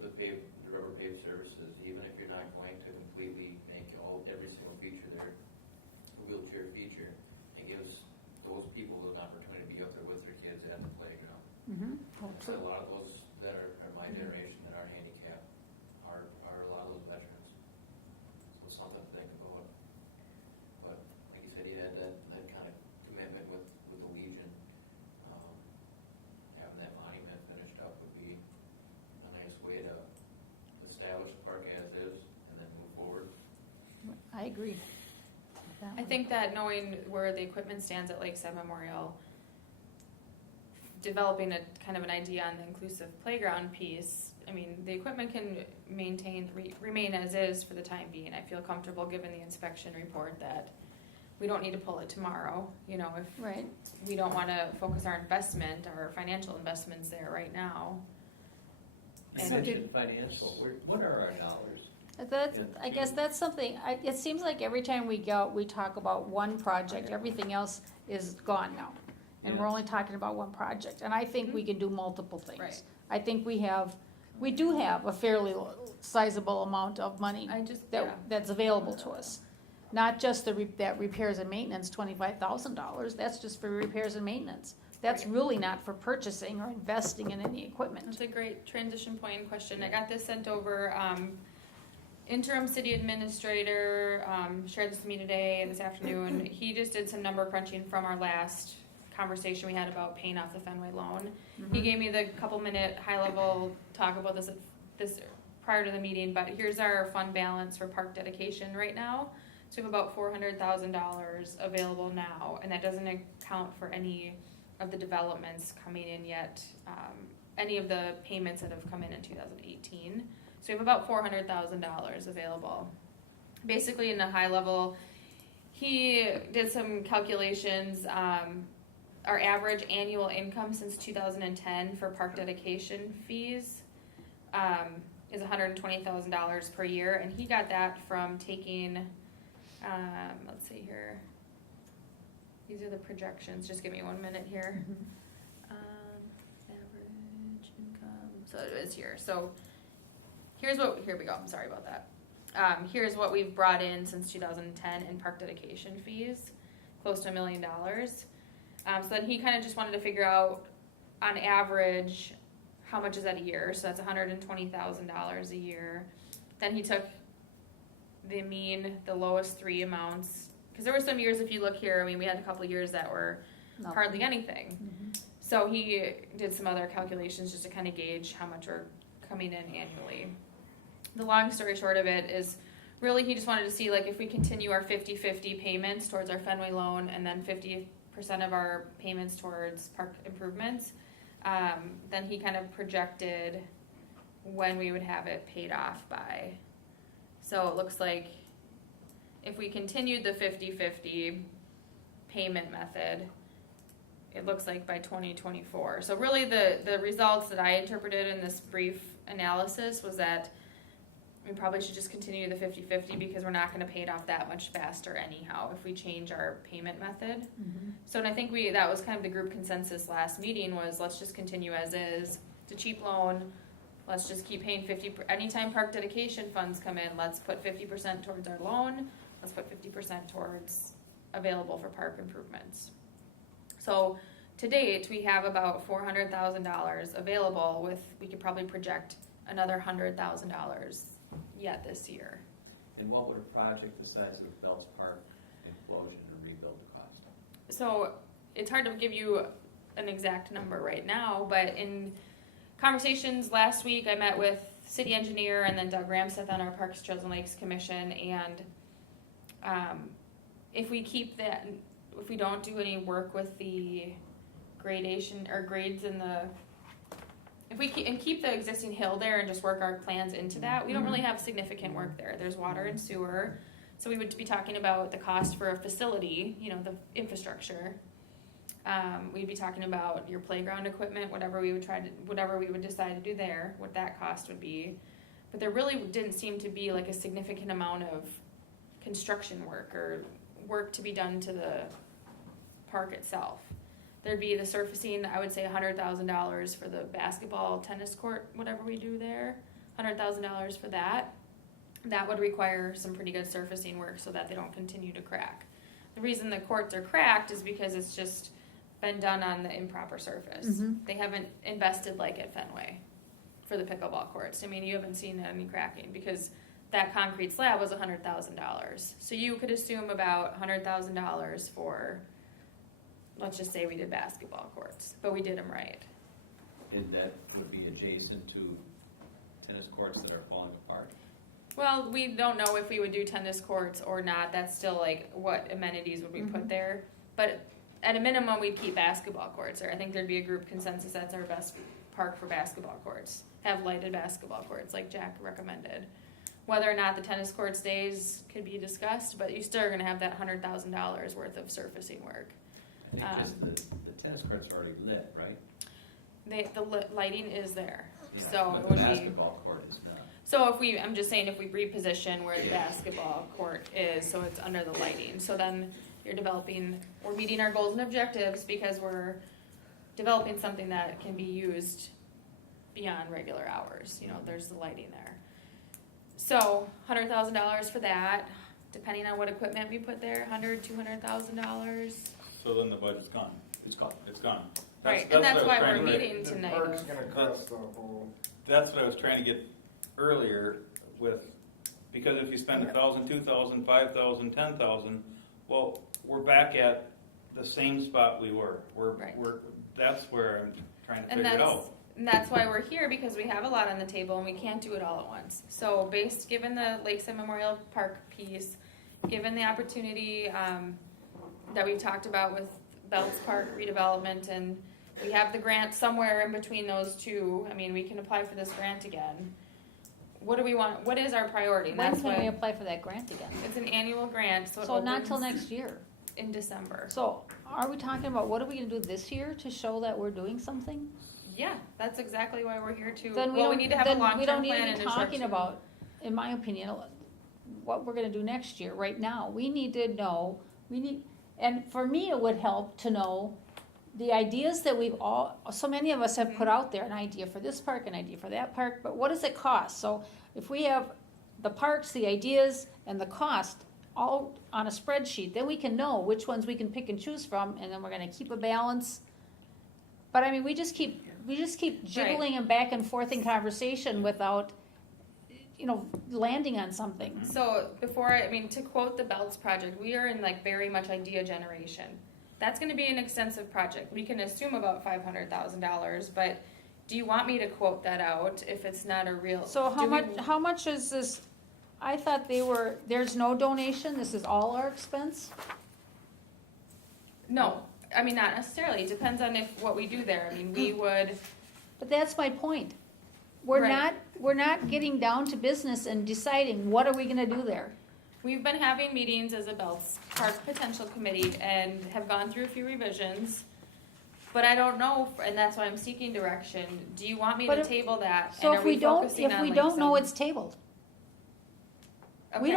rubber paved surfaces, even if you're not going to completely make every single feature there a wheelchair feature, it gives those people an opportunity to be up there with their kids at the playground. Mm-hmm. So a lot of those that are my generation that are handicapped are a lot of those veterans. So it's something to think about. But like you said, he had that kind of commitment with the Legion. Having that monument finished up would be a nice way to establish the park as is and then move forward. I agree. I think that knowing where the equipment stands at Lakeside Memorial, developing a kind of an idea on the inclusive playground piece, I mean, the equipment can remain as is for the time being. I feel comfortable given the inspection report that we don't need to pull it tomorrow, you know, if Right. we don't wanna focus our investment, our financial investments there right now. You And mentioned financial, what are our dollars? I guess that's something, it seems like every time we go, we talk about one project, everything else is gone now. And we're Yeah. only talking about one project, and I think we can do multiple things. Right. I think we do have a fairly sizable amount of money I just, yeah, that's available to us. Not just that repairs and maintenance, $25,000, that's just for repairs and maintenance. That's Right. really not for purchasing or investing in any equipment. that's a great transition point and question. I got this sent over, interim city administrator, shared this with me today, this afternoon. He just did some number crunching from our last conversation we had about paying off the Fenway loan. He gave me the couple minute high level talk about this prior to the meeting, but here's our fund balance for park dedication right now. So we have about $400,000 available now, and that doesn't account for any of the developments coming in yet, any of the payments that have come in 2018. So we have about $400,000 available. Basically, in a high level, he did some calculations. Our average annual income since 2010 for park dedication fees is $120,000 per year, and he got that from taking, let's see here. These are the projections. Just give me 1 minute here. Average income. So it is here. So here we go. I'm sorry about that. Here's what we've brought in since 2010 in park dedication fees, close to $1 million. So then he kind of just wanted to figure out, on average, how much is that a year? So that's $120,000 a year. Then he took the lowest three amounts, because there were some years, if you look here, I mean, we had a couple of years that were No. hardly anything. So he did some other calculations just to kind of gauge how much we're coming in annually. The long story short of it is, really, he just wanted to see, like, if we continue our 50-50 payments towards our Fenway loan and then 50% of our payments towards park improvements, then he kind of projected when we would have it paid off by. So it looks like if we continued the 50-50 payment method, it looks like by 2024. So really the results that I interpreted in this brief analysis was that we probably should just continue the 50-50 because we're not gonna pay it off that much faster anyhow if we change our payment method. So, and I think that was kind of the group consensus last meeting was let's just continue as is. It's a cheap loan. Let's just keep paying 50, anytime park dedication funds come in, let's put 50% towards our loan. Let's put 50% towards available for park improvements. So to date, we have about $400,000 available with, we could probably project another $100,000 yet this year. And what would a project the size of the Bells Park implosion and rebuild cost? So it's hard to give you an exact number right now, but in conversations last week, I met with city engineer and then Doug Ramseth on our Parks, Trails and Lakes Commission, and if we keep that, if we don't do any work with the gradation or grades in the, if we keep the existing hill there and just work our plans into that, we don't really have significant work there. There's water and sewer, so we would be talking about the cost for a facility, you know, the infrastructure. We'd be talking about your playground equipment, whatever we would decide to do there, what that cost would be. But there really didn't seem to be like a significant amount of construction work or work to be done to the park itself. There'd be the surfacing, I would say $100,000 for the basketball, tennis court, whatever we do there, $100,000 for that. That would require some pretty good surfacing work so that they don't continue to crack. The reason the courts are cracked is because it's just been done on the improper surface. They haven't invested like at Fenway for the pickleball courts. I mean, you haven't seen any cracking because that concrete slab was $100,000. So you could assume about $100,000 for, let's just say we did basketball courts, but we did them right. And that would be adjacent to tennis courts that are falling apart? Well, we don't know if we would do tennis courts or not. That's still like what amenities would we put there. But at a minimum, we'd keep basketball courts there. I think there'd be a group consensus that's our best park for basketball courts. Have lighted basketball courts like Jack recommended. Whether or not the tennis court stays could be discussed, but you still are going to have that $100,000 worth of surfacing work. I think just the tennis court's already lit, right? The lighting is there, Yeah, so but it would the be. basketball court is not. So I'm just saying if we reposition where the basketball court is, so it's under the lighting, so then we're meeting our goals and objectives because we're developing something that can be used beyond regular hours, you know, there's the lighting there. So $100,000 for that, depending on what equipment we put there, $200,000. So then the budget's gone. It's called. It's gone. Right, and that's what I was why trying we're to- meeting tonight. The park's gonna cost the whole. That's what I was trying to get earlier with, because if you spend 1,000, 2,000, 5,000, 10,000, well, we're back at the same spot we were. Right. That's where I'm trying to And figure it out. that's why we're here, because we have a lot on the table and we can't do it all at once. So given the Lakeside Memorial Park piece, given the opportunity that we've talked about with Belts Park redevelopment, and we have the grant somewhere in between those two, I mean, we can apply for this grant again. What do we want, what is our priority? And When that's can we why apply for that grant again? it's an annual grant, so it So not till opens next year. in December. So are we talking about what are we gonna do this year to show that we're doing something? Yeah, that's exactly why we're here to, Then well, we need to have a then we long-term don't need plan to and be a short-term. talking about, in my opinion, what we're gonna do next year, right now. We need to know, and for me, it would help to know the ideas that so many of us have put out there, an idea for this park, an idea for that park, but what does it cost? So if we have the parks, the ideas, and the cost all on a spreadsheet, then we can know which ones we can pick and choose from, and then we're gonna keep a balance. But I mean, we just keep jiggling and back and forth in conversation without, landing on something. So to quote the Belts project, we are in like very much idea generation. That's gonna be an extensive project. We can assume about $500,000, but do you want me to quote that out if it's not a real? So how much is this? I thought there's no donation, this is all our expense? No, I mean, not necessarily. It depends on what we do there. I mean, we would, But that's my point. Right. We're not getting down to business and deciding what are we gonna do there. we've been having meetings as a Belts Park Potential Committee and have gone through a few revisions. But I don't know, and that's why I'm seeking direction. Do you want me But to if- table that? So and if are we don't, focusing if on we don't know Lakeside? it's tabled, Okay. we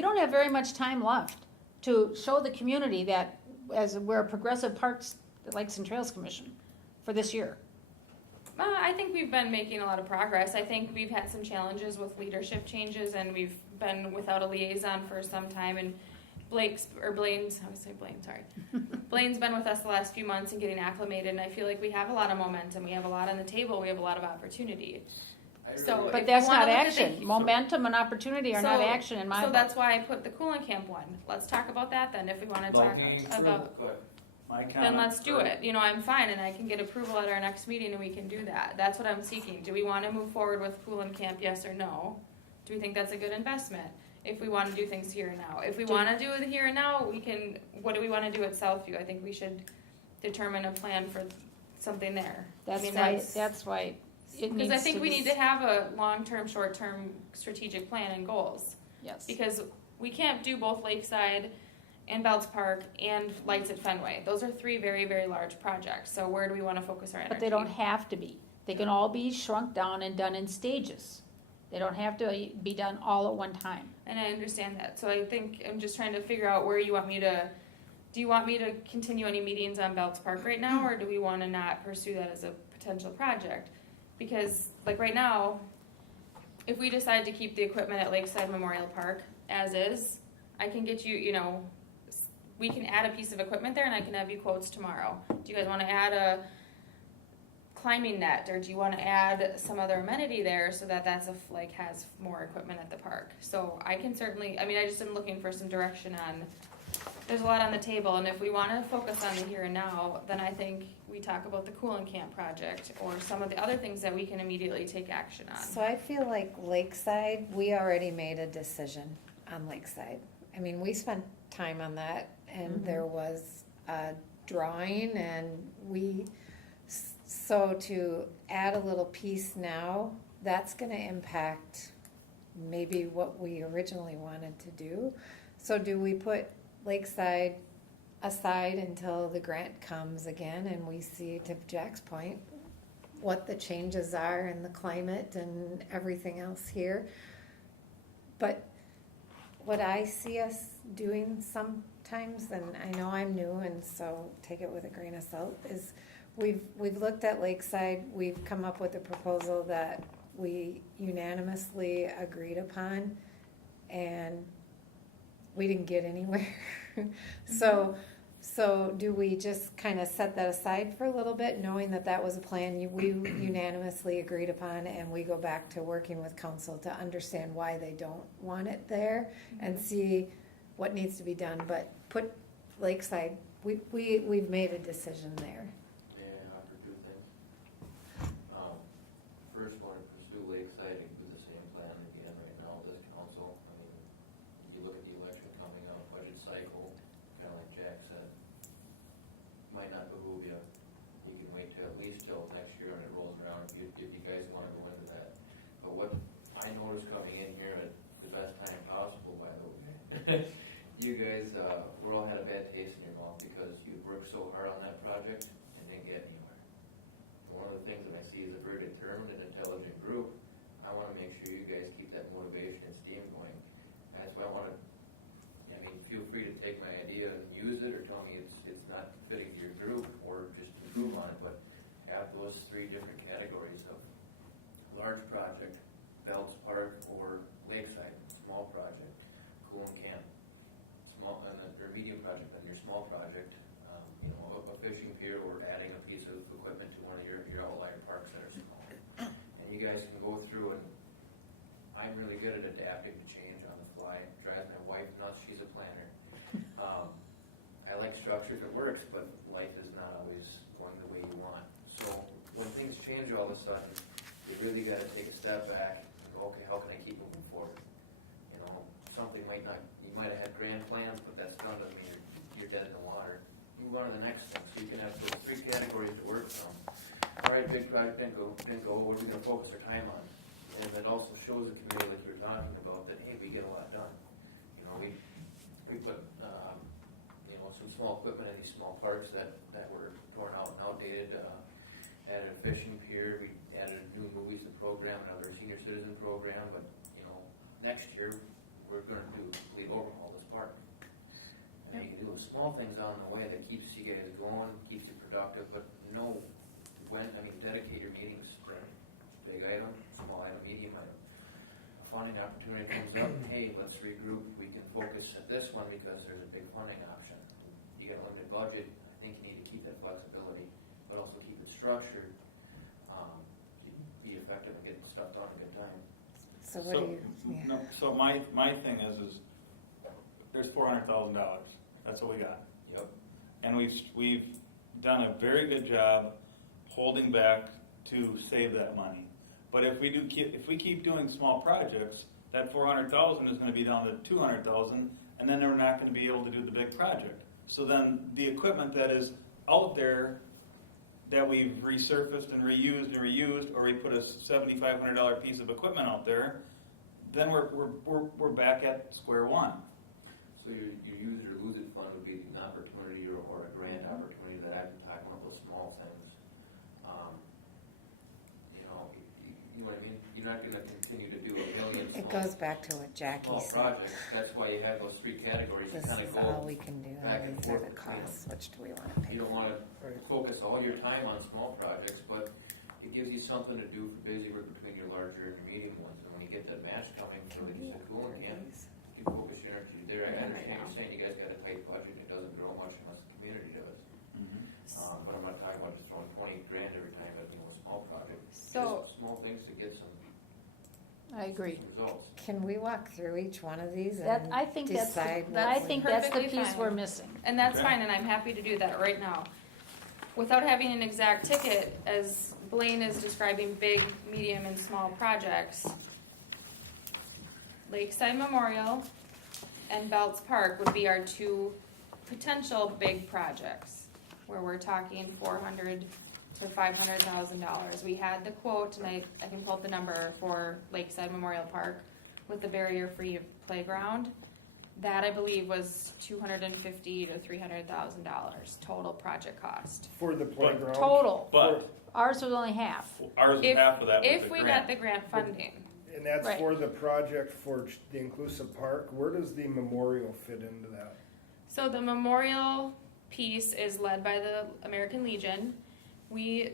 don't have very much time left to show the community that as we're a progressive parks, Lakes and Trails Commission for this year. I think we've been making a lot of progress. I think we've had some challenges with leadership changes, and we've been without a liaison for some time. And Blaine's, I would say Blaine, sorry. Blaine's been with us the last few months and getting acclimated, and I feel like we have a lot of momentum. We have a lot on the table. We have a lot of opportunity. So, But if that's you wanna not look at action. the- Momentum and opportunity are not So- action in my So book. that's why I put the cooling camp one. Let's talk about that then, if we want to talk about. Go ahead. My comment. Then let's do it. You know, I'm fine, and I can get approval at our next meeting, and we can do that. That's what I'm seeking. Do we want to move forward with pool and camp, yes or no? Do we think that's a good investment? If we want to do things here and now. If we want to do it here and now, we can, what do we want to do at Southview? I think we should determine a plan for something there. That's I mean, why it needs because I think we be- need to have a long-term, short-term strategic plan and goals. Yes. Because we can't do both Lakeside and Belts Park and Lights at Fenway. Those are three very, very large projects. So where do we want to focus our energy? But they don't have to be. They can all be shrunk down and done in stages. They don't have to be done all at one time. And I understand that. So I think I'm just trying to figure out where you want me to, do you want me to continue any meetings on Belts Park right now, or do we want to not pursue that as a potential project? Because like right now, if we decide to keep the equipment at Lakeside Memorial Park as is, I can get you, you know, we can add a piece of equipment there and I can have you quotes tomorrow. Do you guys want to add a climbing net, or do you want to add some other amenity there so that that's has more equipment at the park? So I can certainly, I mean, I just am looking for some direction on, there's a lot on the table, and if we want to focus on the here and now, then I think we talk about the cooling camp project or some of the other things that we can immediately take action on. So I feel like Lakeside, we already made a decision on Lakeside. I mean, we spent time on that, and there was a drawing, and so to add a little piece now, that's gonna impact maybe what we originally wanted to do. So do we put Lakeside aside until the grant comes again and we see, to Jack's point, what the changes are in the climate and everything else here? But what I see us doing sometimes, and I know I'm new and so take it with a grain of salt, is we've looked at Lakeside, we've come up with a proposal that we unanimously agreed upon, and we didn't get anywhere. So do we just kind of set that aside for a little bit, knowing that that was a plan we unanimously agreed upon, and we go back to working with council to understand why they don't want it there and see what needs to be done, but put Lakeside, we've made a decision there. Yeah, offer two things. First, want to pursue Lakeside and do the same plan again right now with this council. I mean, you look at the election coming up, budget cycle, kind of like Jack said, might not behoove you. You can wait till at least till next year when it rolls around if you guys want to go into that. But what I noticed coming in here at the best time possible, by the way, you guys, we're all had a bad taste in your mouth because you worked so hard on that project and didn't get anywhere. One of the things that I see is a very determined and intelligent group. I want to make sure you guys keep that motivation and steam going. That's why I want to, I mean, feel free to take my idea and use it, or tell me it's not fitting your group, or just improve on it, but have those three different categories of large project, Belts Park, or Lakeside, small project, cool and camp, small, and then your medium project, and your small project, you know, a fishing pier, or adding a piece of equipment to one of your outlier parks that are small. And you guys can go through, and I'm really good at adapting to change on the fly. Drives my wife nuts, she's a planner. I like structure that works, but life is not always going the way you want. So when things change all of a sudden, you really gotta take a step back and go, okay, how can I keep moving forward? You know, something might not, you might have had grand plans, but that's done doesn't mean you're dead in the water. Move on to the next thing, so you can have those three categories to work from. All right, big project didn't go, what are we gonna focus our time on? And it also shows the committee, like you were talking about, that, hey, we get a lot done. You know, we put, you know, some small equipment in these small parks that were torn out and outdated, program, but, you know, next year, we're gonna do complete overhaul this park. And you can do small things on the way that keeps you guys going, keeps you productive, but know when, dedicate your meetings, right? Big item, small item, medium item. A funding opportunity comes up, hey, let's regroup, we can focus at this one because there's a big funding option. You got a limited budget, I think you need to keep that flexibility, but also keep it structured, be effective and get stuff done in good time. So what do you, yeah. No, so my thing is there's $400,000. That's what we got. Yep. And we've done a very good job holding back to save that money. But if we keep doing small projects, that $400,000 is going to be down to $200,000, and then we're not going to be able to do the big project. So then the equipment that is out there that we've resurfaced and reused, or we put a $7,500 piece of equipment out there, then we're back at square one. So your use it or lose it fund would be an opportunity or a grant opportunity that I've been talking about, those small things. You know what I mean? You're not gonna continue to do a million It small, goes back to what Jackie small said. projects. That's why you have those three categories. You This kinda is all go, we can do, back and and these are forth the between costs, which do we wanna pay you don't for? wanna focus all your time on small projects, but it gives you something to do for busy work between your larger and your medium ones. And when you get that match coming, so that you said, cool again, you can focus your energy there. I understand you're saying you guys got a tight budget, and it doesn't grow much unless the community does. But I'm not talking about just throwing 20 grand every time at, a small project. So- Just small things to get some I agree. results. Can we walk through each one of these That, and I think that's, decide what I we- think that's the Perfectly piece fine. we're missing. And that's Okay. fine, and I'm happy to do that right now. Without having an exact ticket, as Blaine is describing big, medium, and small projects, Lakeside Memorial and Belts Park would be our two potential big projects, where we're talking $400,000 to $500,000. We had the quote, and I can pull up the number for Lakeside Memorial Park with the barrier-free playground. That, I believe, was $250,000 to $300,000 total project cost. For the playground. Total. But Ours was only half. ours is If- half of that with If the we grant. got the grant funding. And that's Right. for the project for the inclusive park. Where does the memorial fit into that? So the memorial piece is led by the American Legion. We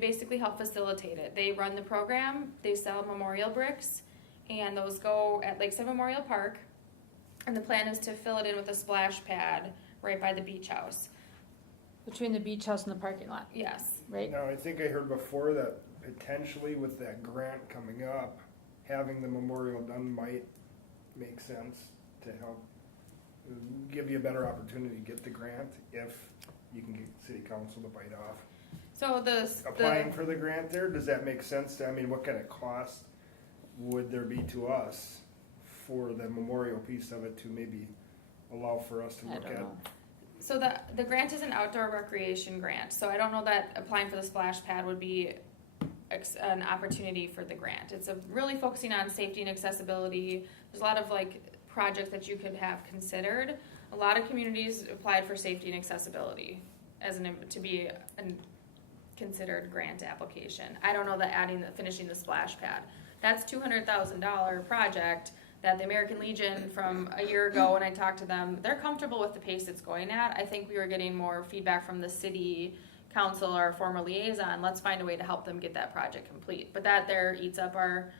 basically help facilitate it. They run the program, they sell memorial bricks, and those go at Lakeside Memorial Park. And the plan is to fill it in with a splash pad right by the beach house. Between the beach house and the parking lot, Yes. right? Now, I think I heard before that potentially with that grant coming up, having the memorial done might make sense to help give you a better opportunity to get the grant if you can get city council to bite off. So Applying for the grant there, does that make sense? What kind of cost would there be to us for the memorial piece of it to maybe allow for us to I look don't at? know. So the grant is an outdoor recreation grant, so I don't know that applying for the splash pad would be an opportunity for the grant. It's really focusing on safety and accessibility. There's a lot of projects that you could have considered. A lot of communities applied for safety and accessibility to be a considered grant application. I don't know that finishing the splash pad. That's $200,000 project that the American Legion from a year ago when I talked to them, they're comfortable with the pace it's going at. I think we were getting more feedback from the city council, our former liaison. Let's find a way to help them get that project complete. But that there eats up our,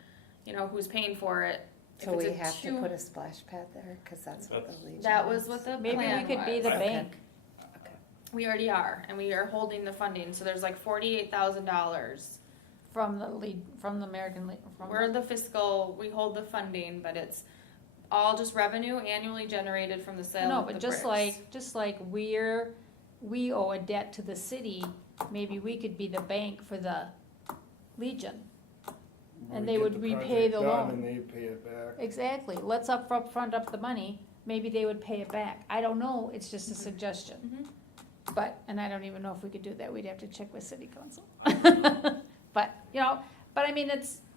who's paying for it. So we have to put a splash pad there, cause that's what the Legion That was is. what the Maybe we plan could be the was. bank. We already are, and we are holding the funding. So there's $48,000. From the American Legion. We're the fiscal, we hold the funding, but it's all just revenue annually generated from the sale No, of the but bricks. just like we owe a debt to the city, maybe we could be the bank for the Legion. And We they get would the repay project the done loan. And they pay it back. Exactly, let's front up the money, maybe they would pay it back. I don't know, it's just a suggestion. Mhm. But, and I don't even know if we could do that, we'd have to check with city council. But,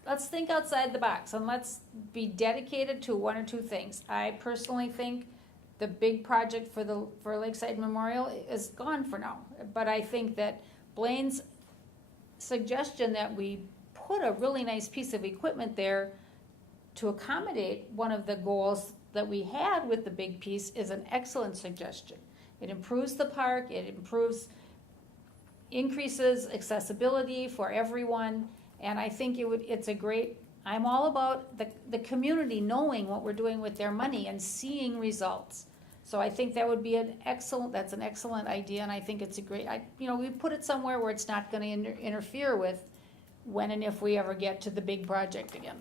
let's think outside the box and let's be dedicated to one or two things. I personally think the big project for Lakeside Memorial is gone for now. But I think that Blaine's suggestion that we put a really nice piece of equipment there to accommodate one of the goals that we had with the big piece is an excellent suggestion. It improves the park, it increases accessibility for everyone, and I think it's a great, I'm all about the community knowing what we're doing with their money and seeing results. So I think that would be that's an excellent idea, and I think it's a great, we put it somewhere where it's not gonna interfere with when and if we ever get to the big project again.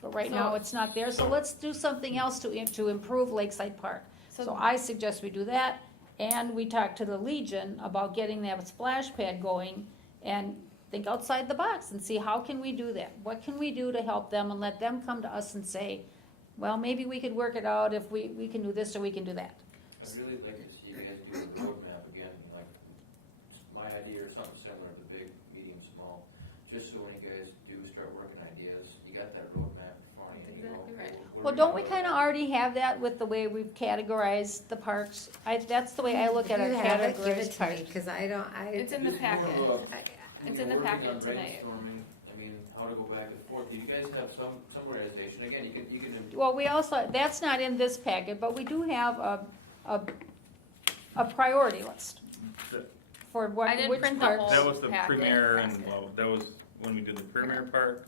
But right now, So- it's not there, so let's do something else to improve Lakeside Park. So I suggest we do that, and we talk to the Legion about getting that splash pad going, and think outside the box and see how can we do that? What can we do to help them, and let them come to us and say, well, maybe we could work it out if we can do this or we can do that. I'd really like to see you guys do the roadmap again, like my idea or something similar, the big, medium, small, just so when you guys do start working ideas, you got that roadmap in front of you. and you go, Exactly okay, right. what Well, are don't we gonna kinda already have that with the way we've categorized the parks? That's the way I look at our You have it, give it categorized to me, parks. cause I don't, It's in the Just more of packet. a- It's in the working packet on tonight. brainstorming, I mean, how to go back and forth, do you guys have some organization, again, you can, Well, we also, that's not in this packet, but we do have a priority list for what, I didn't which print the parks. whole That was the packet. premier and, well, that was when we did the premier part.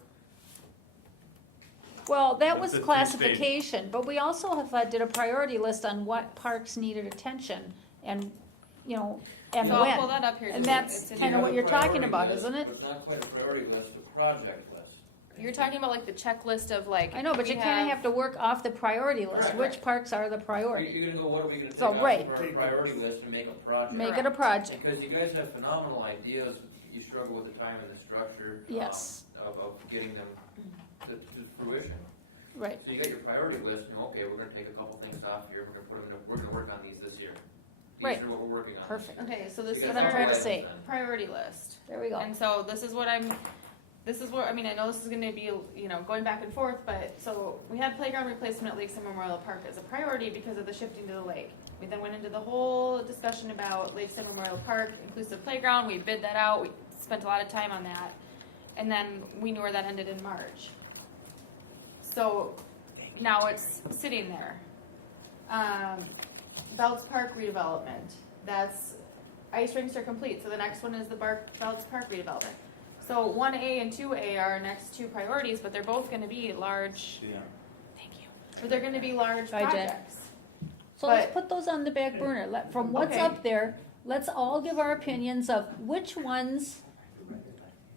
Well, that The was two classification, but we also did a priority list on what parks needed attention and, and So I'll pull when. that up here. And too. that's It's in kinda here. what you're talking about, isn't it? It's not quite a priority list, a project list. You're talking about like the checklist of like. I know, but we you kinda have to work off the priority list, Correct. which parks are the priority. You're gonna go, what are we gonna take So, off right. of our priority list and make a project? Make it a project, Because you guys have phenomenal ideas, you struggle with the time and the structure. Yes. Of getting them to fruition. right. So you got your priority list, and okay, we're gonna take a couple things off here, we're gonna work on these this year. Right. These are what we're working on. Perfect. Okay, so this You is guys what I'm have trying to items say. then. priority list. There we go. And so this is what I know this is gonna be, going back and forth, but, so we had playground replacement at Lakeside Memorial Park as a priority because of the shifting to the lake. We then went into the whole discussion about Lakeside Memorial Park, inclusive playground, we bid that out, we spent a lot of time on that. And then we knew where that ended in March. So now it's sitting there. Belts Park redevelopment, that's, ice rinks are complete, so the next one is the Belts Park redevelopment. So 1A and 2A are our next two priorities, but they're both gonna be large, Yeah. thank you, but they're gonna be large Bye, Jen. projects. So let's But- put those on the back burner. From what's Okay. up there, let's all give our opinions of which ones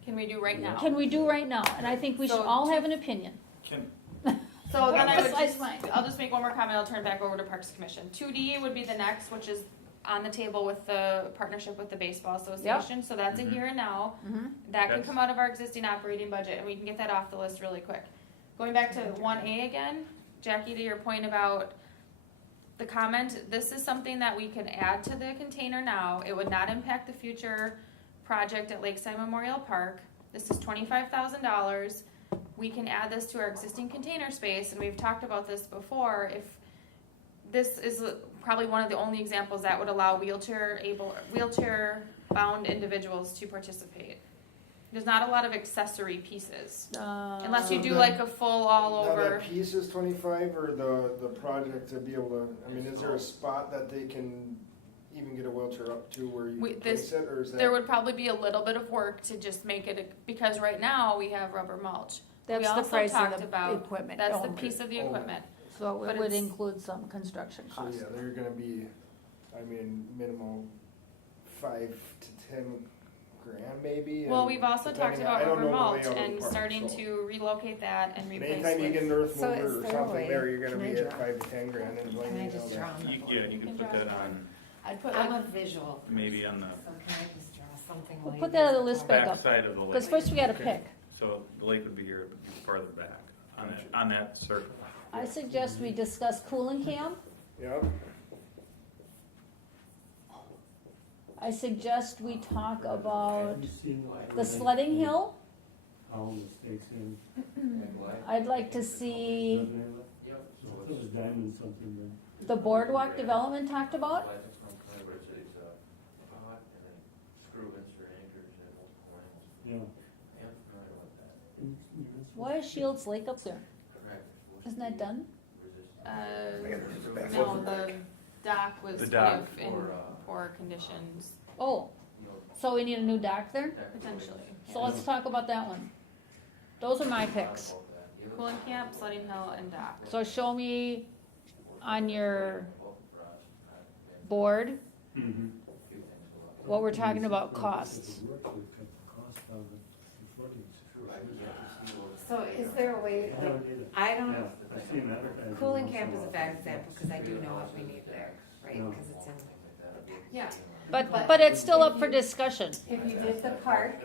Can we do right now? can we do right now. And I think we should So all have an opinion. Can, So then I would Besides just, mine. I'll just make one more comment, I'll turn it back over to Parks Commission. 2D would be the next, which is on the table with the partnership with the Baseball Association, so that's a Mhm. here and now. Mhm. That can That's- come out of our existing operating budget, and we can get that off the list really quick. Going back to 1A again, Jackie, to your point about the comment, this is something that we can add to the container now. It would not impact the future project at Lakeside Memorial Park. This is $25,000. We can add this to our existing container space, and we've talked about this before. If this is probably one of the only examples that would allow wheelchair-bound individuals to participate. There's not a lot of accessory pieces, unless you So do then- like a full all Now over. that piece is 25, or the project to be able to, I mean, is there a spot that they can even get a wheelchair up to where you This- place it, or is that? There would probably be a little bit of work to just make it, because right now we have rubber mulch. That's We the also price talked of the about- equipment. That's the only. piece of the Oh. equipment. So but it would it's- include some construction So costs. yeah, they're gonna be, I mean, minimum 5 to 10 grand maybe. Well, and we've also talked depending on- about I don't rubber know the mulch layout of the and park, starting so. to relocate that and And replace anytime you get an with. earth So mover is or there a something way- there, you're gonna can I be at draw? 5 to 10 grand and Can I just draw on the yeah, board? you You can can put draw that it. on, I'd put I'm like, a visual. maybe on the So can I just draw something We'll like? put that on the list back back up. side of the lake. Because first we gotta Okay. pick. So the lake would be here, but be farther back on that circle. I suggest we discuss cooling camp. Yeah, I suggest we talk about Have you seen the sledding hill. How the stakes in? I'd like to see Yep. So it was diamond something there. the boardwalk development talked about. But it's pot and then screw-ins for anchors and multiple angles. Yeah, I am familiar with that. and Why is Shields Lake up there? Correct. Isn't that done? No, the dock was The kind dock. of in poor conditions, Oh, so we need a new dock there? potentially. So let's talk about that one. Those are my picks. Cooling camp, sledding hill, and dock. So show me on your board what we're talking about costs. So is there a way, I haven't either. I don't, Yeah, I've seen advertising. cooling camp is a bad example, cause I do know what we need there, right, cause it's in. Yeah. But it's still up for discussion. If you did the park,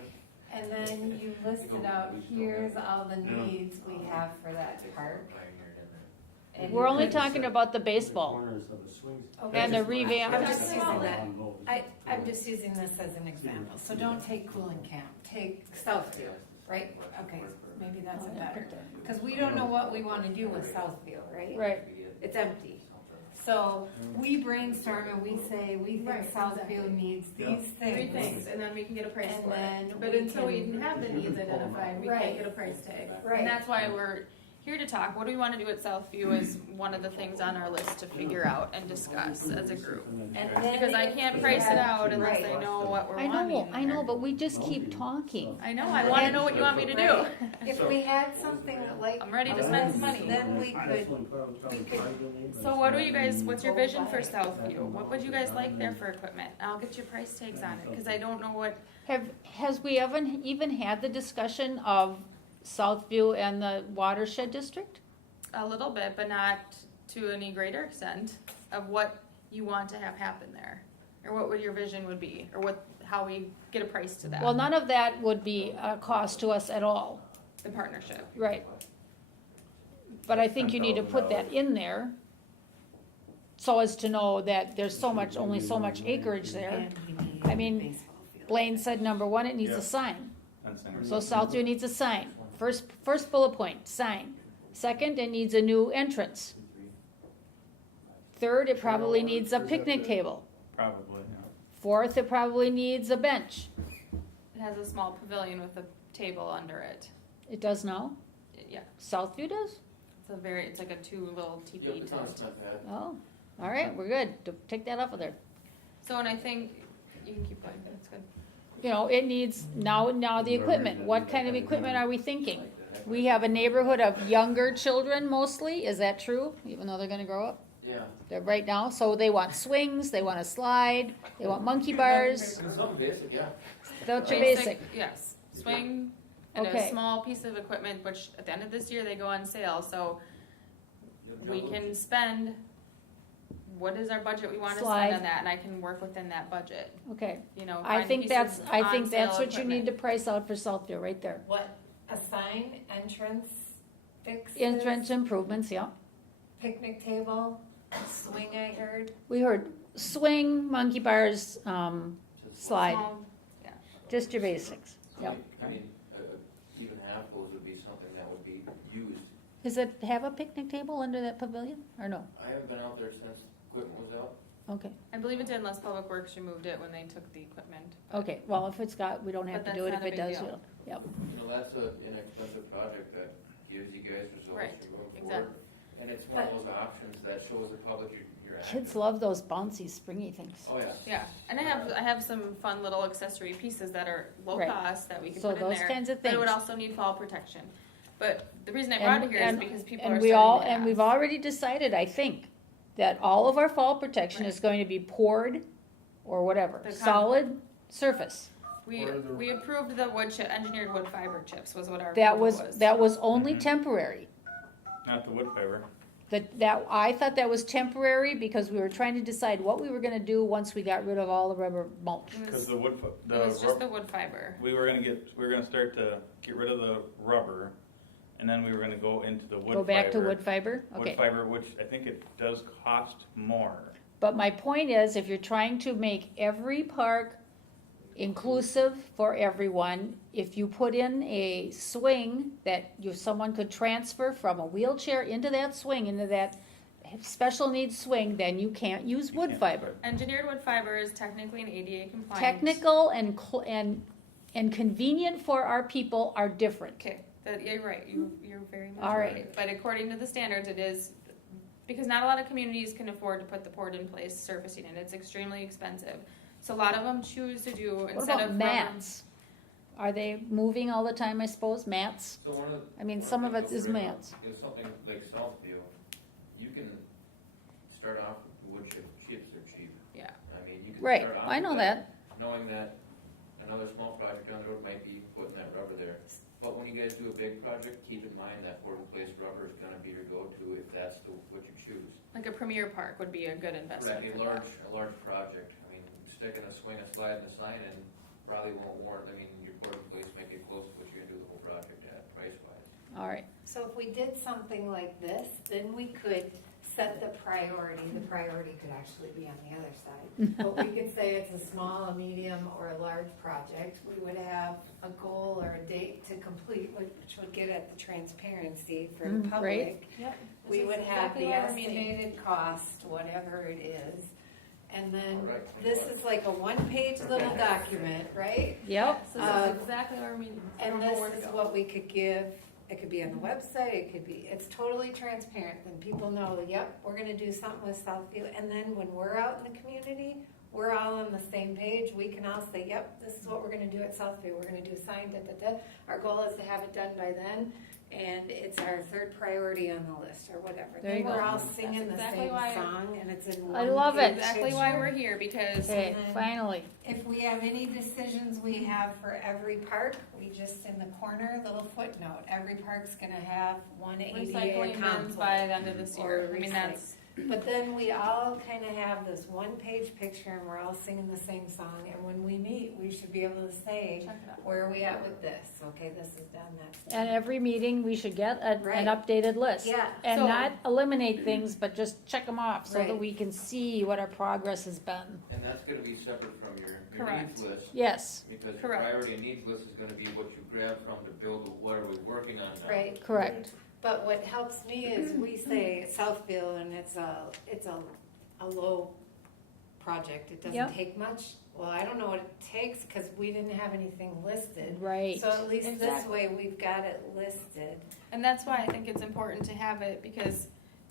and then you listed out, here's all the needs we have for that park. and We're you only could- talking about the baseball Corners of a swing. Okay. and the revamp. I'm just using that, On those. I'm just using this as an example, so don't take cooling camp, take Southview, right? Okay, maybe that's a better, cause we don't know what we wanna do with Southview, right? Right, It's empty. So we brainstorm and we say, we think Right, Southview needs these Three things. things, and then we can get a price And for then it. But we until we can- have the needs identified, we Right. can't get a price tag. Right. And that's why we're here to talk. What do we wanna do at Southview is one of the things on our list to figure out and discuss as a group. And then Because I if can't we price it have- out unless I right. know what we're wanting. I know, but we just keep talking. I know, I wanna know what you want me to do. Right. If we had something like. I'm ready to spend some money. Then we could, So what do you guys, what's your vision for Southview? What would you guys like there for equipment? I'll get you price tags on it, cause I don't know what, Has we even had the discussion of Southview and the watershed district? a little bit, but not to any greater extent of what you want to have happen there. Or what would your vision would be, or what, how we get a price to that. Well, none of that would be a cost to us at all, The partnership. right? But I think you need to put that in there so as to know that there's so much, only so much acreage there. and we need I mean, baseball field. Blaine said number one, it needs Yeah. a sign. On Center. So Southview needs a sign. First bullet point, sign. Second, it needs a new entrance. Third, it probably needs a picnic table. Probably, yeah. Fourth, it probably needs a bench. It has a small pavilion with a table under it. It does now? Yeah, Southview does? it's like a two little teepee tent. Oh, all right, we're good. Take that off of there. So, and I think, you can keep going, that's good. You know, it needs, now the equipment. What kind of equipment are we thinking? We have a neighborhood of younger children mostly, is that true? Even though they're gonna grow up? Yeah. They're right now, so they want swings, they want a slide, they want monkey bars. Something basic, yeah. That's your basic. Yes, swing and Okay. a small piece of equipment, which at the end of this year, they go on sale, so we can spend, what is our budget we wanna Slide. spend on that, and I can work within that budget, Okay, you know. I find think pieces I on think that's sale what you need to equipment. price out for Southview, right there. What, a sign, entrance, fixes? Entrance improvements, yeah. Picnic table, swing I heard. We heard swing, monkey bars, slide, Small- just your basics. Yep. I mean, even half those would be something that would be used. Does it have a picnic table under that pavilion, or no? I haven't been out there since equipment was out. Okay, I believe it did unless Public Works removed it when they took the equipment. okay, well, if it's got, we don't have But to do it, that's if it not a does, big we'll, yep. You know, that's an inexpensive project that gives you guys Right, results to move forward. exactly. And it's one of those options that shows the public you're active. Kids love those bouncy, springy things. Oh, yeah. Yeah, and I have some fun little accessory pieces that are low Right. cost that we can So put in those there. kinds of But it would things. also need fall protection. But the reason I brought it here is because people are we starting all, to and we've ask. already decided, I think, that all of our fall protection is going to be poured, or whatever, The con- solid surface. We approved the engineered wood fiber chips was what our That approval was only Mhm. temporary. Not the wood fiber. I thought that was temporary because we were trying to decide what we were gonna do once we got rid of all the rubber mulch. It Cause was, the wood, it was just the wood fiber. we were gonna start to get rid of the rubber, and then we were gonna go into the wood fiber. Go back to wood fiber, Wood okay. fiber, which I think it does cost more. But my point is, if you're trying to make every park inclusive for everyone, if you put in a swing that someone could transfer from a wheelchair into that swing, into that special needs swing, then you can't use wood can't. fiber. Engineered wood fiber is technically an ADA compliant. Technical and convenient for our people are different. Okay, That, you're right, you're very much All right. right. But according to the standards, it is, because not a lot of communities can afford to put the port in place, surfacing it, it's extremely expensive. So a lot of them choose to do, What instead about of mats? Are they moving all the time, I suppose, mats? So one of the. I mean, one some of things it is to bring up mats. Is something like Southview, you can start off with wood chips are cheap. Yeah. I mean, you can Right, start off I know with that. knowing that another small project down the road might be putting that rubber there. But when you guys do a big project, keep in mind that port-in-place rubber is gonna be your go-to if that's what you choose. Like a premier park would be a good investment. Correct, for that. a large project, I mean, sticking a swing, a slide, and a sign in probably won't warrant, I mean, your port-in-place may get close to what you're gonna do the whole project at, price-wise. All right, So if we did something like this, then we could set the priority could actually be on the other side. But we could say it's a small, a medium, or a large project. We would have a goal or a date to complete, which would get at the transparency for the Right. public. Yep. We This would is have exactly the what we're meaning. estimated cost, whatever it is. And then Alright. this is like a one-page little document, right? yep, This is exactly what we're meaning. And Where this to is go. what we could give, it could be on the website, it could be, it's totally transparent, then people know, yep, we're gonna do something with Southview, and then when we're out in the community, we're all on the same page, we can all say, yep, this is what we're gonna do at Southview, we're gonna do a sign, da-da-da. Our goal is to have it done by then, and it's our third priority on the list, or whatever. There you Then we're go. all singing the That's exactly same why- song, and it's in one I love it. Exactly why we're here, because okay, then- finally. If we have any decisions we have for every park, we just in the corner, little footnote, every park's gonna have one ADA recycling bins console. by the end of this year. Or I mean, that's, But then we all kinda have this one-page picture and we're all singing the same song, and when we meet, we should be able to say, check it out. where are we at with this? Okay, this is done, that's And done. every meeting, we should get an Right. updated list. Yeah. And So- not eliminate things, but just check them off so that Right. we can see what our progress has been. And that's gonna be separate from your Correct. needs list, Yes, because your Correct. priority and needs list is gonna be what you grab from to build what are we working on now. Right. correct. But what helps me is we say Southville and it's a low project, it Yep. doesn't take much. Well, I don't know what it takes, cause we didn't have anything listed. Right. So at least this Exactly. way, we've got it listed. And that's why I think it's important to have it, because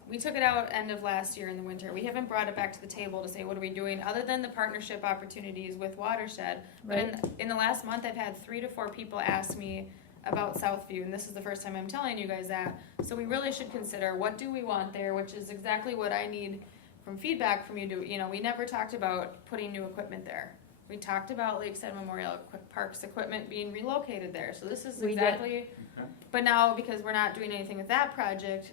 we took it out end of last year in the winter. We haven't brought it back to the table to say, what are we doing, other than the partnership opportunities with Watershed. But in the last month, I've had 3 to 4 people ask me about Southview, and this is the first time I'm telling you guys that. So we really should consider, what do we want there, which is exactly what I need from feedback from you. We never talked about putting new equipment there. We talked about Lakeside Memorial Park's equipment being relocated there, so this is We did. exactly. But now, because we're not doing anything with that project,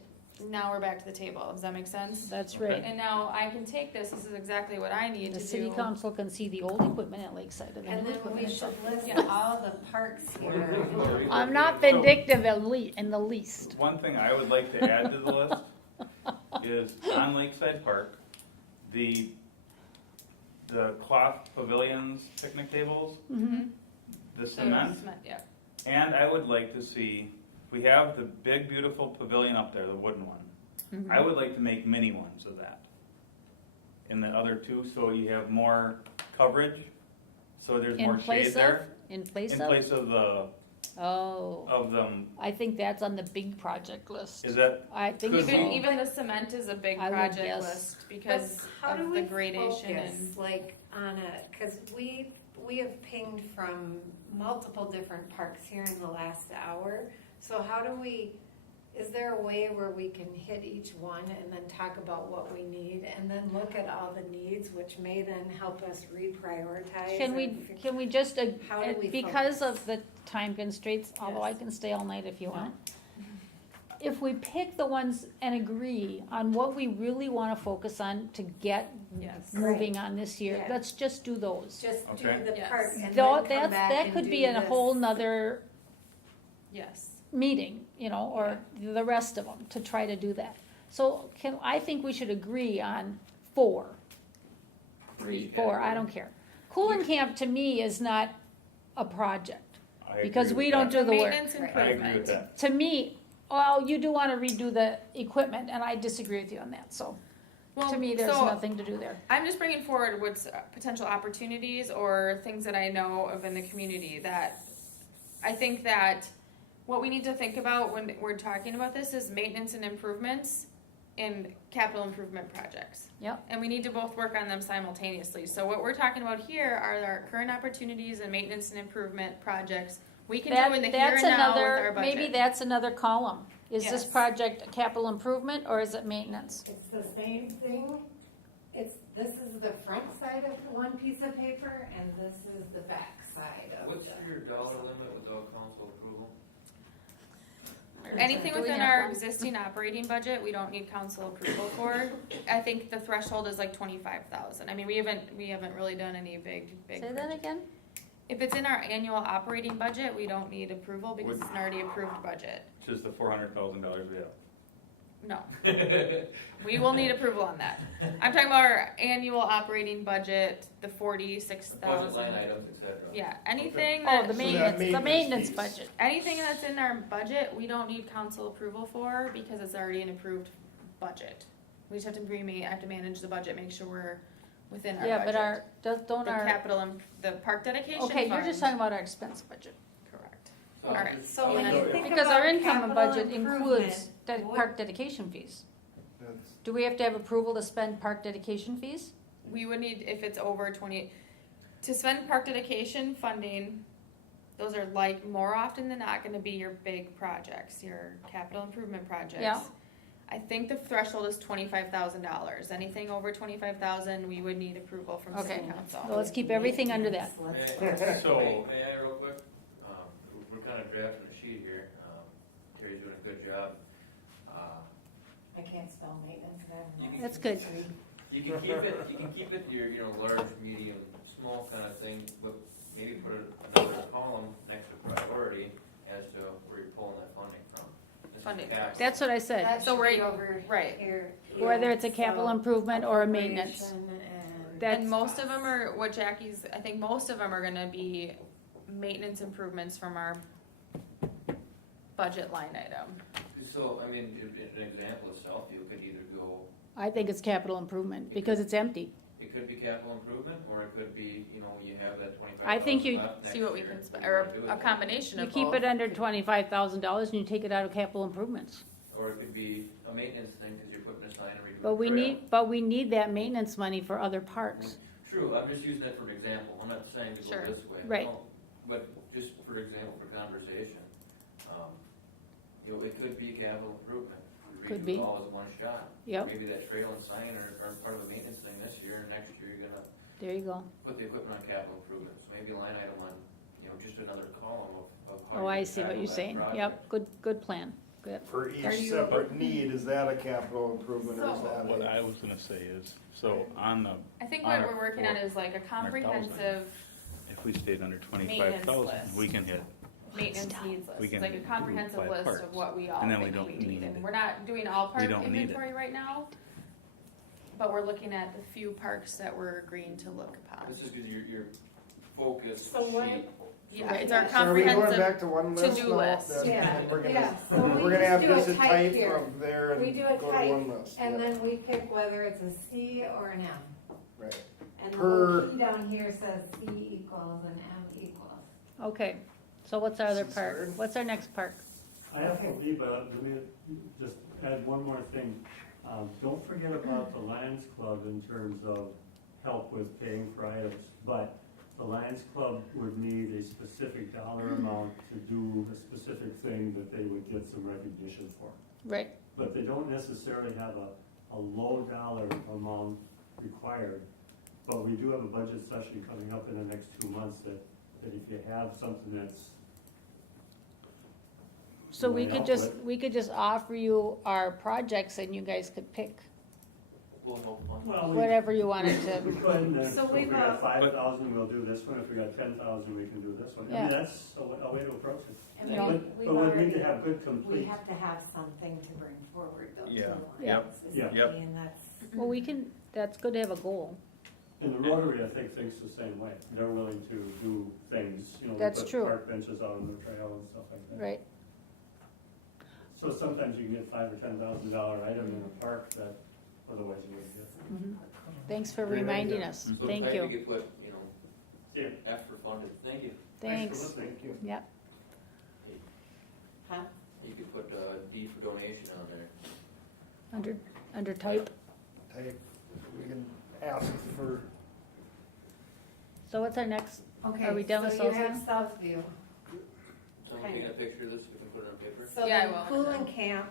now we're back to the table. Does that make sense? That's right. And now I can take this is exactly what I need The to city do. council can see the old equipment at Lakeside and the And new then equipment we at should Southview. list Yeah. all the parks here. I'm not vindictive in the least. One thing I would like to add to the list is on Lakeside Park, the cloth pavilions, picnic tables, Mm-hmm. the cement, Yeah. and I would like to see, we have the big beautiful pavilion up there, the wooden one. Mm-hmm. I would like to make mini ones of that. In the other two, so you have more coverage, so there's In more shade place of, there. in place In of, place of oh, them, I think that's on the big project list. is that, I think Could so. we- Even the cement is a big I would project guess. list But because how do of we the gradation focus, and. like, on a, cause we have pinged from multiple different parks here in the last hour. So how do we, is there a way where we can hit each one and then talk about what we need and then look at all the needs, which may then help us reprioritize? Can we just, How do we because focus? of the time constraints, although I Yes. can stay all night if you want. If we pick the ones and agree on what we really wanna focus on to get Yes. moving on this year, Yeah. let's just do those. Just do Okay. the Yes. part and then Though, come that's, back that and could do be in a this. whole nother Yes. meeting, or the rest of them, to try to do that. So I think we should agree on 4. 3, 4, I don't care. Cooling camp to me is not a project, I agree because with we don't that. do the work. Maintenance Right. I agree improvement. with that. To me, well, you do wanna redo the equipment, and I disagree with you on that, so Well, to me, there's so nothing to do there. I'm just bringing forward what's potential opportunities or things that I know of in the community that I think that what we need to think about when we're talking about this is maintenance and improvements and capital improvement projects. Yep. And we need to both work on them simultaneously. So what we're talking about here are our current opportunities and maintenance and improvement projects we can do in the here That's and now with another, our budget. maybe that's another column. Is this Yes. project a capital improvement or is it maintenance? It's the same thing. This is the front side of one piece of paper, and this is the back side of What's the. your dollar limit without council approval? Anything Do we within have our one? existing operating budget, we don't need council approval for. I think the threshold is like 25,000. I mean, we haven't really done any big. Say that purchase. again? If it's in our annual operating budget, we don't need approval because it's an already approved budget. Just the $400,000 we have. No. We will need approval on that. I'm talking about our annual operating budget, the Budget 46,000. line items, et cetera. Yeah, anything Oh, that, the maintenance maintenance piece. budget. anything that's in our budget, we don't need council approval for because it's already an approved budget. We just have to have to manage the budget, make sure we're within our Yeah, budget. but don't The our, capital and the park dedication okay, you're just talking fund. about our expense budget. Correct. So All right. just- So when you think Because our about income capital budget improvement, includes what- park dedication fees. That's, Do we have to have approval to spend park dedication fees? We would need, if it's over 20, to spend park dedication funding, those are like more often than not gonna be your big projects, your capital improvement projects. Yeah. I think the threshold is $25,000. Anything over 25,000, we would need approval from city Okay. council. Well, let's keep everything under that. So- May I real quick? We're kind of drafting a sheet here. Terry's doing a good job. I can't spell maintenance, and I don't know. That's good. You can keep it your, large, medium, small kind of thing, but maybe put another column next to priority as to where you're pulling that funding from. This is Funding capital. That's what I said. That So should right- be over right. here. Whether it's a So, capital improvement or a maintenance. appropriation and- That's- And most of them are, what Jackie's, I think most of them are gonna be maintenance improvements from our budget line item. So, I mean, an example of Southview could either go, I think it's capital improvement because it's empty. it could be capital improvement, or it could be, you have that 25,000 I think you- left next See what we year. can spend, You or wanna do a it. combination You of keep both. it under $25,000 and you take it out of capital improvements. Or it could be a maintenance thing, because you're putting a sign and redoing But we trail. need that maintenance money for other parks. True, I'm just using that for an example, I'm not saying to Sure. go this way. Right. No. But just for example, for conversation, it could be capital improvement. We Could redo be. it all as one shot. Yep, Maybe that trail and sign are part of the maintenance thing this year, and next year you're gonna there you go. put the equipment on capital improvement. So maybe a line item on, just another column of how Oh, you I see what tackle you're that saying. project. Yep, good plan. Good. for Are each you- separate need, is that a capital improvement or is So- that What a? I was gonna say is, so on the, I think on what our we're working on is like a 400,000. comprehensive if we stayed under Maintenance 25,000, list. we can hit, maintenance needs We list, can like a do comprehensive by list parts. of what we all And then we think don't we need. need And it. we're not doing all park We don't need it. inventory right now, but we're looking at the few parks that we're agreeing to look upon. This is because your focus So what- sheet. Yeah, it's our So So are we going comprehensive, back to one list to-do now? list. Then- Yeah, then we're yeah. gonna, So we we're gonna have just do a this type type here. from there and We do a go to type, one list. And yeah. then we pick whether it's a C or an M. Right. And the Per- little key down here says C equals and M equals. Okay, so what's our other park? What's our next park? I have to leave, but let me just add one more thing. Don't forget about the Lions Club in terms of help with paying for items, but the Lions Club would need a specific dollar amount to do a specific thing that they would get some recognition for. Right, But they don't necessarily have a low dollar amount required. But we do have a budget session coming up in the next 2 months that if you have something that's so you wanna help with, we could just offer you our projects and you guys could pick We'll help one. well, we whatever you wanted we to. could, and then So if we've we got got- 5,000, we'll do this one, if we got 10,000, we can do this one. I Yeah. mean, that's a way to approach it. And Yeah. we- But we've we need already, to have good we complete, have to have something to bring forward though. to Yeah. the Yep. Lions, is Yep. the Yep. key, and that's, Well, we can, that's good to have a goal. and the Rotary, I think, thinks the same way. They're willing to do things, they That's put true. park benches out on the trail and stuff like that. Right, So sometimes you can get $5,000 or $10,000 item in a park that otherwise you wouldn't get. mhm. Thanks for Great reminding idea. us. So Thank type you. to get put, Yeah. F for funded, thank you. Thanks Thanks. for listening. Yep. Huh? You could put D for donation on there. Under type. Type, we can ask for, So what's our next? Okay, Are we done with so you have Southview? Southview. Someone taking a picture of this, we can put it on paper. So Yeah, I then will. Cooling Camp,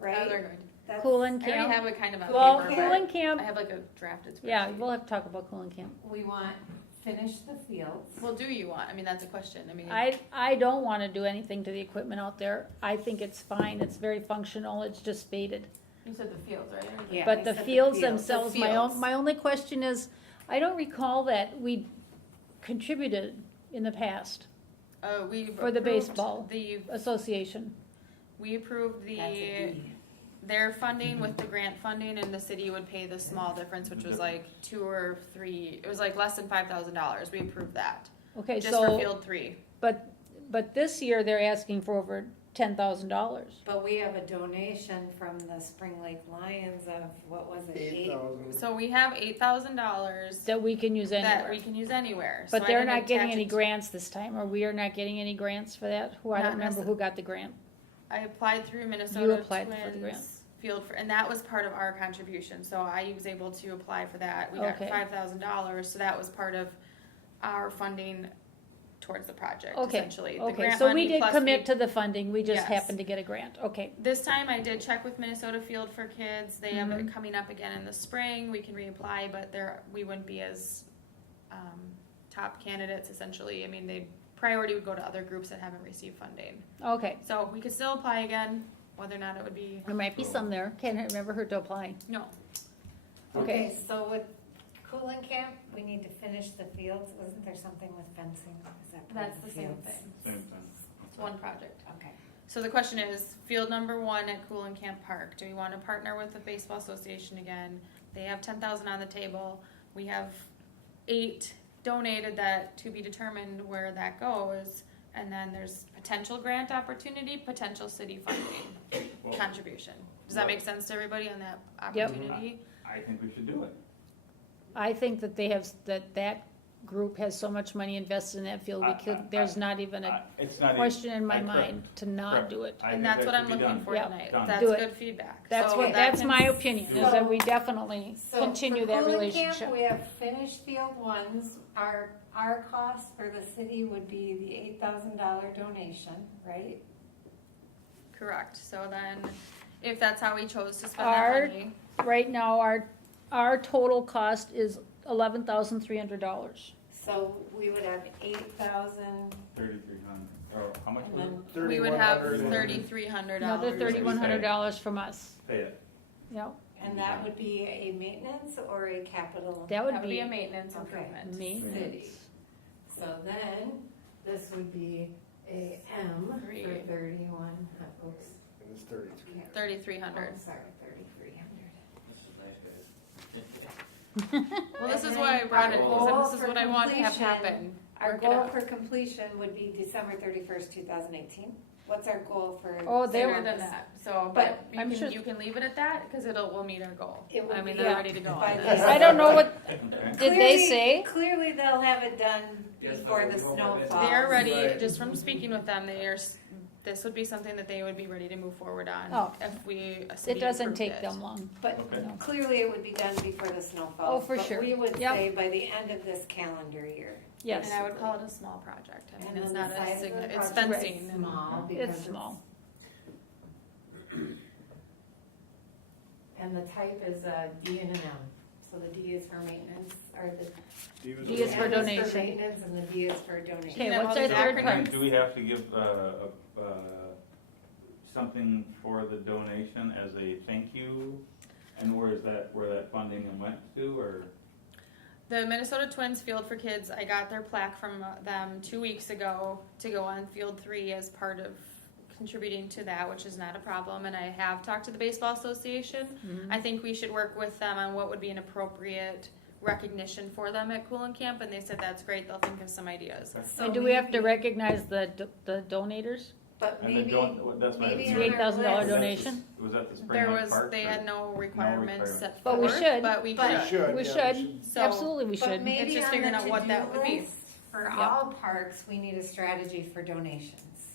right? Oh, they're good. That's- Cooling I already Camp? have it kind of on Well, paper, Cooling but Camp, I have like a drafted spreadsheet. yeah, we'll have to talk about Cooling Camp. We want, finish the fields. Well, do you want, I mean, that's a question, I mean. I don't wanna do anything to the equipment out there. I think it's fine, it's very functional, it's just faded. You said the fields, right? Yeah, But I the said fields fields. themselves, The my fields. only question is, I don't recall that we contributed in the past, We For the approved baseball. The, association. we approved That's a the, D. their funding with the grant funding, and the city would pay the small difference, which was like 2 or 3, it was like less than $5,000, we approved that. Okay, Just for so, field 3. but this year they're asking for over $10,000. But we have a donation from the Spring Lake Lions of, what was it, 8,000. So we have $8,000 That we can use that anywhere. we can use anywhere. But So I they're didn't not getting attach any it to- grants this time, or we are not getting any grants for that? Who, I Not don't remember who got the grant. I applied through Minnesota applied for the grant. Twins Field, and that was part of our contribution, so I was able to apply for that. We got Okay. $5,000, so that was part of our funding towards the project, Okay, essentially. The okay, grant so we money did plus commit to the funding, we just Yes. happened to get a grant, okay. This time I did check with Minnesota Field for Kids, they have Mm-hmm. it coming up again in the spring, we can reapply, but we wouldn't be as, top candidates essentially. I mean, priority would go to other groups that haven't received funding. Okay, So we could still apply again, whether or not it would be, there might be some there, can't never hurt to apply. no. Okay, so with Cooling Camp, we need to finish the fields. Wasn't there something with fencing? Is that part That's of the same fields? thing. Same thing. It's one project. Okay. So the question is, field number 1 at Cooling Camp Park, do we wanna partner with the Baseball Association again? They have 10,000 on the table, we have 8 donated, that to be determined where that goes. And then there's potential grant opportunity, potential city funding Well, contribution. Does that make sense to everybody on that Yep. opportunity? I think we should do it. I think that they have, that group has so much money invested in that field, there's not even a It's not even- question in my I- mind to not correct. do it. I And think that's that what I'm should be looking done. for Yeah. tonight. Done. That's Do it. good feedback. That's So what, that's can- my opinion, is that we definitely So continue for that Cooling relationship. Camp, we have finished field ones. Our cost for the city would be the $8,000 donation, right? Correct, so then, if that's how we chose to spend Our- that money, Right now, our total cost is $11,300. So we would have 8,000, 3,300, or how much and was then, we would have 3,100. $3,300. Another $3,100 from us, it? Pay it. yep, and that would be a maintenance or a capital? that would That would be be a maintenance Okay. improvement. maintenance. So then, this would be a M for Three. 31, oops. It was 33. 3,300. Oh, sorry, 3,300. This is nice, guys. Well, this And is why I then brought it, our because goal this is for what I want to have completion- happen. Our Work it goal out. for completion would be December 31st, 2018. What's our goal for? Oh, they Sooner were- than that, so, But but I'm sure- you can leave it at that, because we'll meet our goal. It would I mean, be- they're Yeah. ready to go By on the- this. I don't know what, Okay. did they Clearly- say? Clearly, they'll have it done Yes, before but the we snow won't have it. falls. They're ready, Right. just from speaking with them, this would be something that they would be ready to move forward on. Oh. If a city It doesn't approved take it. them long. But Okay. clearly, it would be done before the snow Oh, falls. for sure. But we would Yep. say by the end of this calendar year. Yes, And I would call it a small project, I mean, And it's then not the a size of significant, the it's project is fencing and. Small, because it's small. And the type is a D and an M. So the D is for maintenance, or the D is for M donation. maintenance and the D is for donation. Okay, You know, what's all our these third acronyms. part? Do we have to give, something for the donation as a thank you? And where that funding went to, or? The Minnesota Twins Field for Kids, I got their plaque from them 2 weeks ago to go on Field 3 as part of contributing to that, which is not a problem. And I have talked to the Baseball Association. Mm-hmm. I think we should work with them on what would be an appropriate recognition for them at Cooling Camp, and they said that's great, they'll think of some ideas. So And do we have to maybe- recognize the donators? But And maybe, that's my. maybe The on our $8,000 list- donation? Was that the Spring There Lake was, Park? they or- had no requirements set But we forth, should. but we But- should. We yeah, should, So- absolutely we but should. maybe It's just on figuring the out what that to-do would be. list For Yeah. all parks, we need a strategy for donations.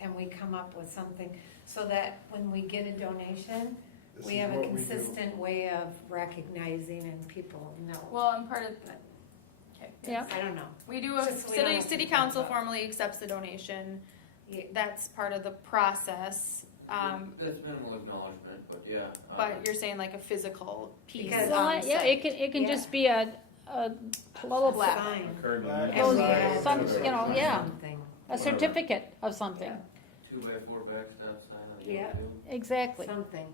and we come up with something, so that when we get a donation, This we is have a what we do. consistent way of recognizing and people know. Well, I'm part of, okay. Yeah. I don't know. We do, a Just so we don't have to city talk council about- formally accepts the donation. Yeah. That's part of the process. That's minimal acknowledgement, but yeah. But you're saying like a physical piece. Because- Well, on yeah, site. it can Yeah. just be a little, Plaque. Sign. Black And Oh, we yeah. add Some, pictures you know, or yeah. something. a certificate of something. Yeah. 2x4 backstop sign on the Yeah. other two. Exactly. Something.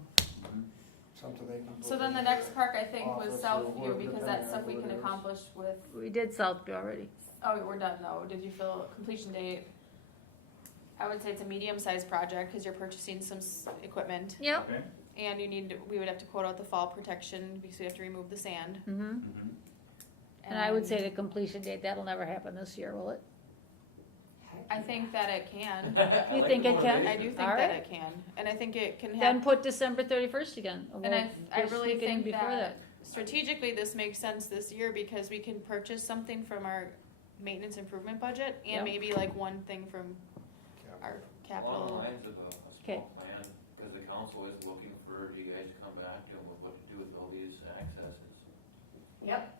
Something they can. So put then in the their next park I think was office or Southview, whatever, because depending that's on stuff we what can it is. accomplish with, We did Southview already. oh, we're done though. Did you feel completion date? I would say it's a medium-sized project, cause you're purchasing some equipment. Yep. Okay. And we would have to quote out the fall protection, because we have to remove the sand. Mm-hmm. Mhm. And I would say the completion date, that'll never happen this year, will it? I think that it can. I You like think the it can? I do think All that right. it can, and I think it can Then have, put December 31st again. and I We'll really sneak it in think before that strategically this makes sense this year, because we can purchase something from our maintenance improvement budget, Yep. and maybe like one thing from our Along the capital. lines of a Okay. small plan, because the council is looking for you guys to come back to them with what to do with all these accesses. Yep.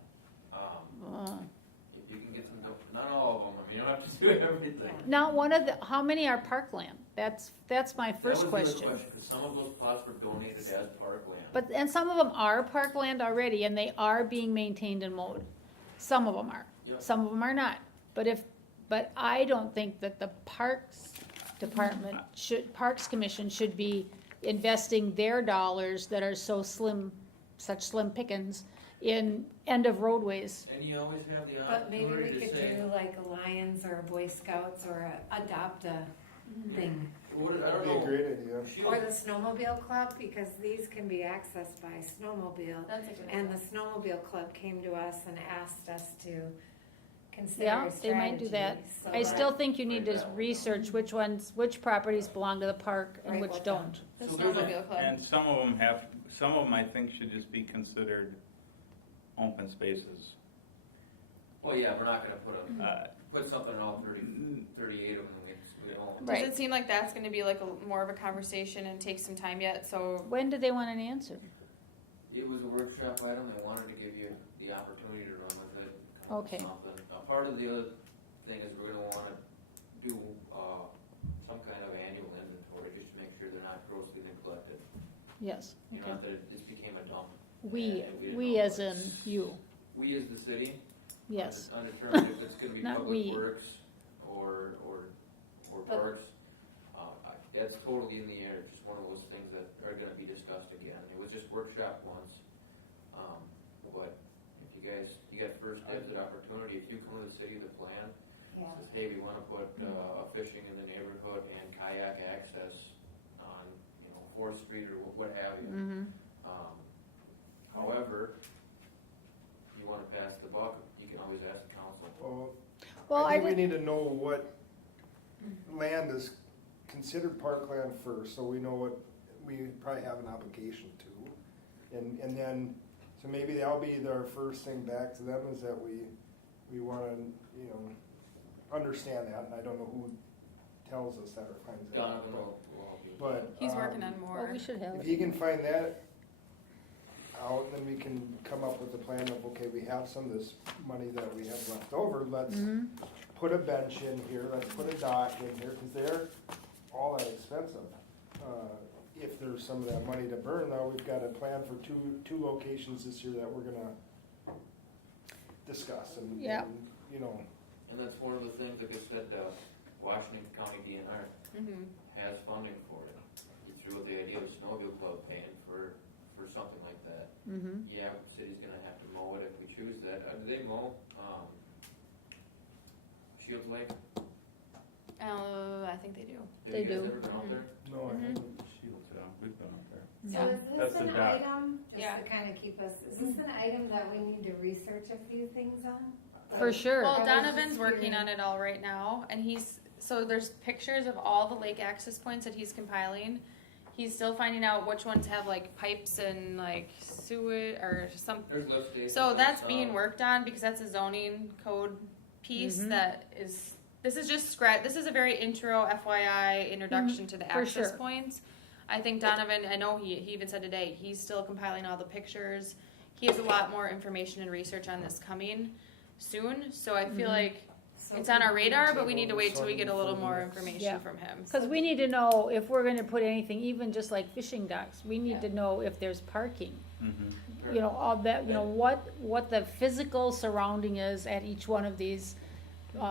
If you can get some, not all of them, I mean, you don't have to do everything. Now, how many are parkland? That's my first That was the question. other question, 'cause some of those plots were donated as parkland. And some of them are parkland already, and they are being maintained and mowed. Some of them are. Yep. Some of them are not. But I don't think that the Parks Department Parks Commission should be investing their dollars that are such slim pickings in end of roadways. And you always have the But maybe we opportunity to could say, do like a Lions or a Boy Scouts or adopt a thing. what, I That'd don't be a know. great idea. Or the snowmobile club, because these can be accessed by snowmobile. That's a good And one. the snowmobile club came to us and asked us to consider Yeah, a they might do that. strategy, so I still that- think you need to research which properties belong to the park and Right, which what don't. The So there's a- snowmobile club. And some of them I think should just be considered open spaces. Well, yeah, we're not gonna Uh, put something in all 38 of them, we don't. Does Right. it seem like that's gonna be like more of a conversation and take some time yet, so, When do they want an answer? It was a workshop item, they wanted to give you the opportunity to run with it. come up with Okay. Something. Part of the other thing is we're gonna wanna do, some kind of annual inventory, just to make sure they're not grossly neglected. Yes, You know, okay. that it just became a dump. We and didn't we know as in what- you, We as the city. yes. Undetermined if it's gonna be Not public we. works or But- parks. That's totally in the air, just one of those things that are gonna be discussed again. It was just workshop once. But if you got first dibs at opportunity, if you come to the city with a plan, Yeah. says, hey, we wanna put, fishing in the neighborhood and kayak access on, 4th Street or what have you. Mm-hmm. However, you wanna pass the buck, you can always ask the council. Well, I think I we did- need to know what land is considered parkland first, so we know what we probably have an obligation to. And then, so maybe that'll be our first thing back to them, is that we wanna, understand that, and I don't know who tells us that or finds that out. Donovan will help you. But. he's working on Well, more. we should have If it. he can find that out, then we can come up with a plan of, okay, we have some of this money that we have left over, let's Mhm. put a bench in here, let's put a dock in here, cause they're all that expensive. If there's some of that money to burn, though, we've got a plan for two locations this year that we're gonna discuss and, Yeah. And that's one of the things, like I said, Washington County DNR Mhm. has funding for it. You threw out the idea of snowmobile club paying for something like that. Mhm. Yeah, the city's gonna have to mow it if we choose that. Do they mow, Shields Lake? I think they do. They Have you do. guys ever been out there? No, I Mhm. haven't. Shields, we've been out there. So Yeah. is That's this the an dock. item, just Yeah. to kind of keep us, is this an item that we need to research a few things on? For sure. Well, I was Donovan's just working curious. on it all right now, and so there's pictures of all the lake access points that he's compiling. He's still finding out which ones have like pipes and like sewage or some. There's lift stations. So that's there's, being worked on, because that's a zoning code piece Mhm. that is This is just this is a very intro FYI introduction to the for access sure. points. I think Donovan, I know he even said today, he's still compiling all the pictures. He has a lot more information and research on this coming soon, so I feel like So it's on our radar, Take but we need to over wait till we get a little for the more next- information Yeah. from him. Cause we need to know if we're gonna put anything, even just like fishing docks, we need to know if there's parking. Mhm. You know, all that, you know, what the physical surrounding is at each one of these,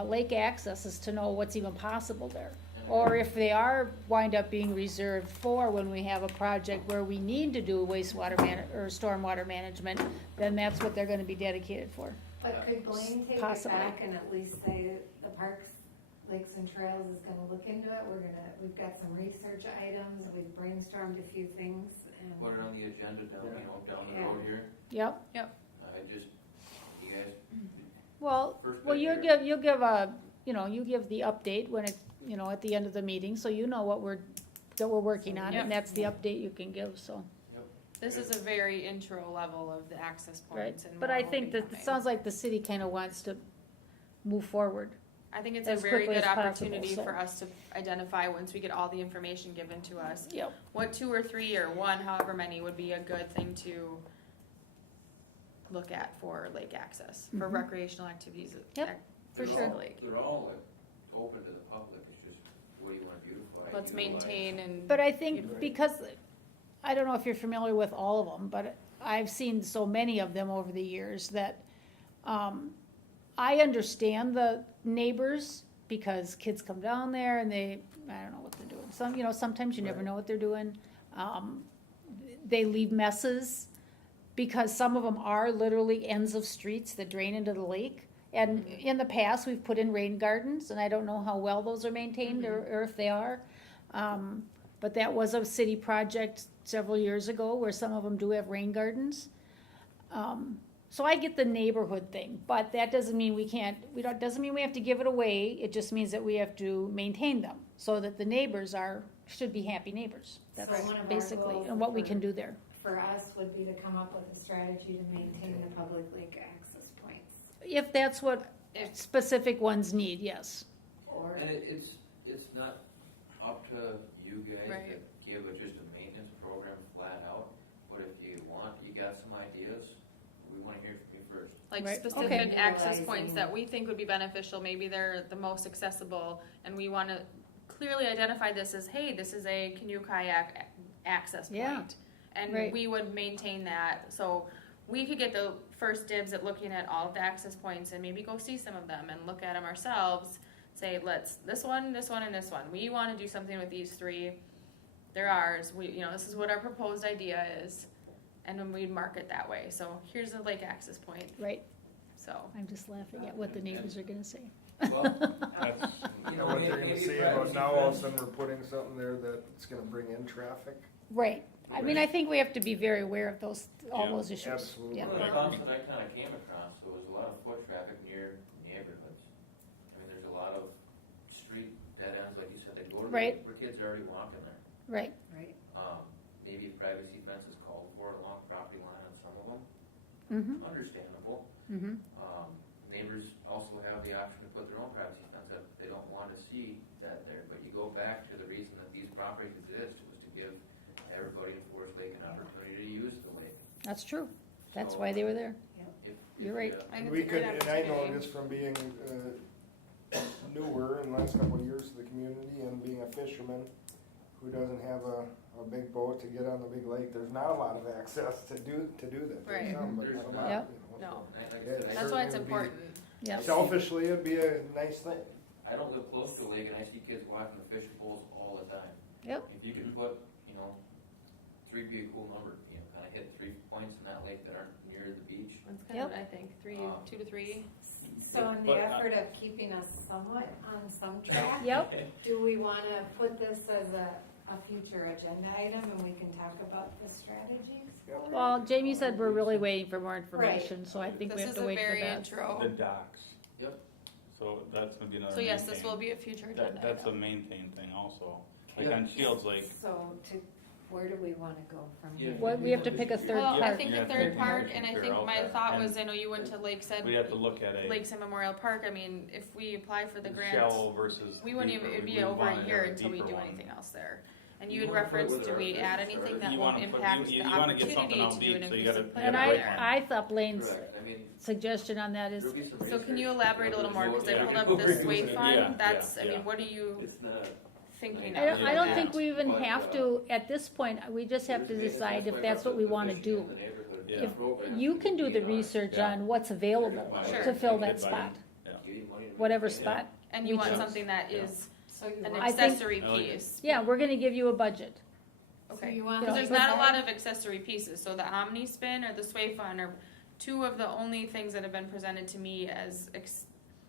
lake accesses to know what's even possible there. Or if they are wind up being reserved for when we have a project where we need to do wastewater or stormwater management, then that's what they're gonna be dedicated for. But could Blaine take it Possibly. back and at least say the Parks, Lakes and Trails is gonna look into it? We've got some research items, we've brainstormed a few things and. Put it on the agenda down, down the Yeah. road here. Yep, I just, you guys, well, First well, you'll picture. give you give the update when it, at the end of the meeting, so you know what we're working on, Yep. and that's the update you can give, so. This is a very intro level of the access Right, points. And but more I will think be that, it coming. sounds like the city kinda wants to move forward. I think it's a as very quickly good as possible, opportunity so. for us to identify, once we get all the information given to us, Yep. what 2 or 3 or 1, however many, would be a good thing to look at for lake access, for Mhm. recreational activities. Yep, for they're sure. all- They're all like open to the public, it's just the way you wanna beautify it. Let's utilize. maintain and. But I think Right. because, I don't know if you're familiar with all of them, but I've seen so many of them over the years that, I understand the neighbors because kids come down there and I don't know what they're doing. Sometimes you never Right. know what they're doing. They leave messes because some of them are literally ends of streets that drain into the lake. And in the past, we've put in rain gardens, and I don't know how well those are maintained or if they are. But that was a city project several years ago where some of them do have rain gardens. So I get the neighborhood thing, but that doesn't mean doesn't mean we have to give it away. It just means that we have to maintain them so that the neighbors should be happy neighbors. That's So one of our basically, goals and what we for- can do there. For us would be to come up with a strategy to maintain the public lake access points. If that's what specific ones need, yes. Or, And it's not up to you guys Right. to give just a maintenance program flat out, but if you want, you got some ideas, we wanna hear from you first. Like Right, specific okay. access points Utilizing- that we think would be beneficial, maybe they're the most accessible, and we wanna clearly identify this as, hey, this is a canoe kayak access point. Yeah, And right. we would maintain that, so we could get the first dibs at looking at all of the access points and maybe go see some of them and look at them ourselves. Say, this one, and this one, we wanna do something with these 3, they're ours, this is what our proposed idea is. And then we'd mark it that way, so here's a lake access point, Right, so. I'm just laughing at what the neighbors are gonna say. Well, That's, You know what they're gonna say about now, all of a sudden we're putting something there that's gonna bring in traffic? Right, I mean, I think we have to be very aware of all Yeah, those issues. absolutely. Yeah. one of the problems that I kinda came across, there was a lot of foot traffic near neighborhoods. I mean, there's a lot of street dead ends, like you said, they go to, Right. where kids are already walking there. Right, right, Maybe privacy fence is called for along property line on some of them, mm-hmm, understandable. mm-hmm, Neighbors also have the option to put their own privacy fence up, they don't wanna see that there, but you go back to the reason that these properties exist, was to give everybody in Forest Lake an opportunity to use the lake. that's true, that's So, why they were there. if You're right. I think We it's a great could, and I know opportunity. this from being newer in the last couple of years to the community and being a fisherman who doesn't have a big boat to get on the big lake, there's not a lot of access to do that. There's Right. some, but There's some not. not, Yep. you know, No, so. Like I Yeah, said, that's why it's certainly would be- important. Yeah, Selfishly, it'd be a nice thing. I don't live close to a lake and I see kids walking the fishing poles all the time. yep, If you could put, 3 be a cool number, kinda hit 3 points in that lake that aren't near the beach. That's kind of what I think, 2 to 3. so in the But, effort of keeping us somewhat on some track, yep, do we wanna put this as a future agenda item and we can talk about the strategies? for it? well, Jamie said we're really waiting for more information, so I think we This have is to a wait for very that. intro. the docks. Yep. So that's gonna be another. So yes, this maintain. will be a future agenda That's a item. maintain thing also, like Yeah. on Shields Lake, So to where do we wanna go from Yeah. here? What, we have to pick a third Well, I park. think Yeah, the third third park, park and I should think figure my out thought that. was, I know you went to Lakeside, We have to look at a Lakeside Memorial Park, I mean, if we apply for the grant, shallow versus. we wouldn't deeper. even, it'd be We over a wanted year a until we deeper do one. anything else there. And You you had wanna put it referenced, where do we there are add fish, anything or- that You won't wanna put- impact you the wanna get something opportunity out to do deep, an so you inclusive gotta- And playground there? I thought Blaine's Correct, I mean. suggestion on that is, there'll be some So can you research. elaborate a little more, cause I Yeah. pulled up Yeah. this SWAY Yeah. fund, that's, I Yeah. mean, what are you It's not. thinking I of? don't, I don't Yeah. think we even But, have to, at this point, we just have to decide if that's what we wanna do. Yeah. You can do the research Yeah. on what's available Sure. to fill Good that spot, buddy. whatever spot. And you we want choose. something that Yeah. is So you an want, I think- accessory I like it. piece. Yeah, we're gonna give you a budget. so Okay, you want. because there's Yeah. not a lot of accessory pieces, so the Omni Spin or the Sway Fun are two of the only things that have been presented to me as,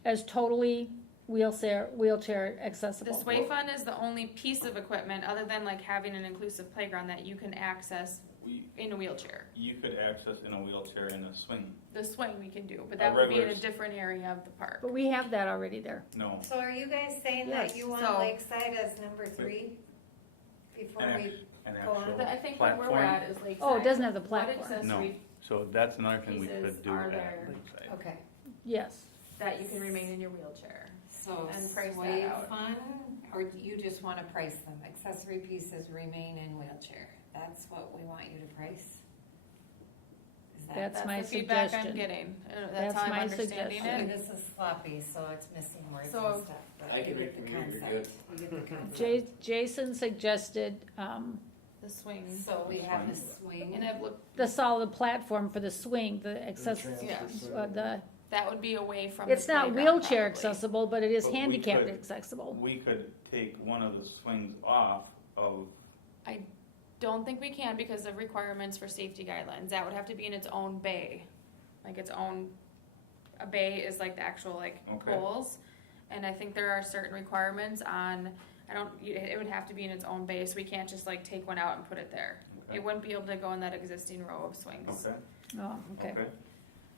As totally wheelchair the accessible. Sway Fun is the only piece of equipment, other than like having an inclusive playground that you can access We, in a wheelchair. you could access in a wheelchair in a swing. The swing we can do, but A that would be in a regular- different area of the park. But we have that already there. No. So are you guys saying Yes. that you want So- Lakeside as number 3? Before An we, An Go on. actual But I think where we're platform. at is Lakeside. Oh, it doesn't have the What platform. accessory So that's another thing we pieces could do are at there? Lakeside. okay, Yes. that you can remain in your wheelchair? so And price Sway that out. Fun, or you just wanna price them, accessory pieces remain in wheelchair, that's what we want you to price? Is that? That's my the feedback I'm suggestion. getting, that's That's how I'm my understanding Okay, it. this is sloppy, so it's missing words and So- stuff, but I you can get the read from you, you're concept, you get the concept. Jason suggested, The swing, So we have a swing. and I've looked, the solid platform for the swing, the access, Yeah. the, that would be away from the it's not playground wheelchair probably. accessible, but it is But we handicapped could- accessible. We could take one of the swings off of, Don't think we can because of requirements for safety guidelines, that would have to be in its own bay, like its own, a bay is like the actual like Okay. poles. And I think there are certain requirements on, it would have to be in its own bay, so we can't just like take one out and put it there. okay, It wouldn't be able to go in that existing row of swings, okay, Oh, okay. okay,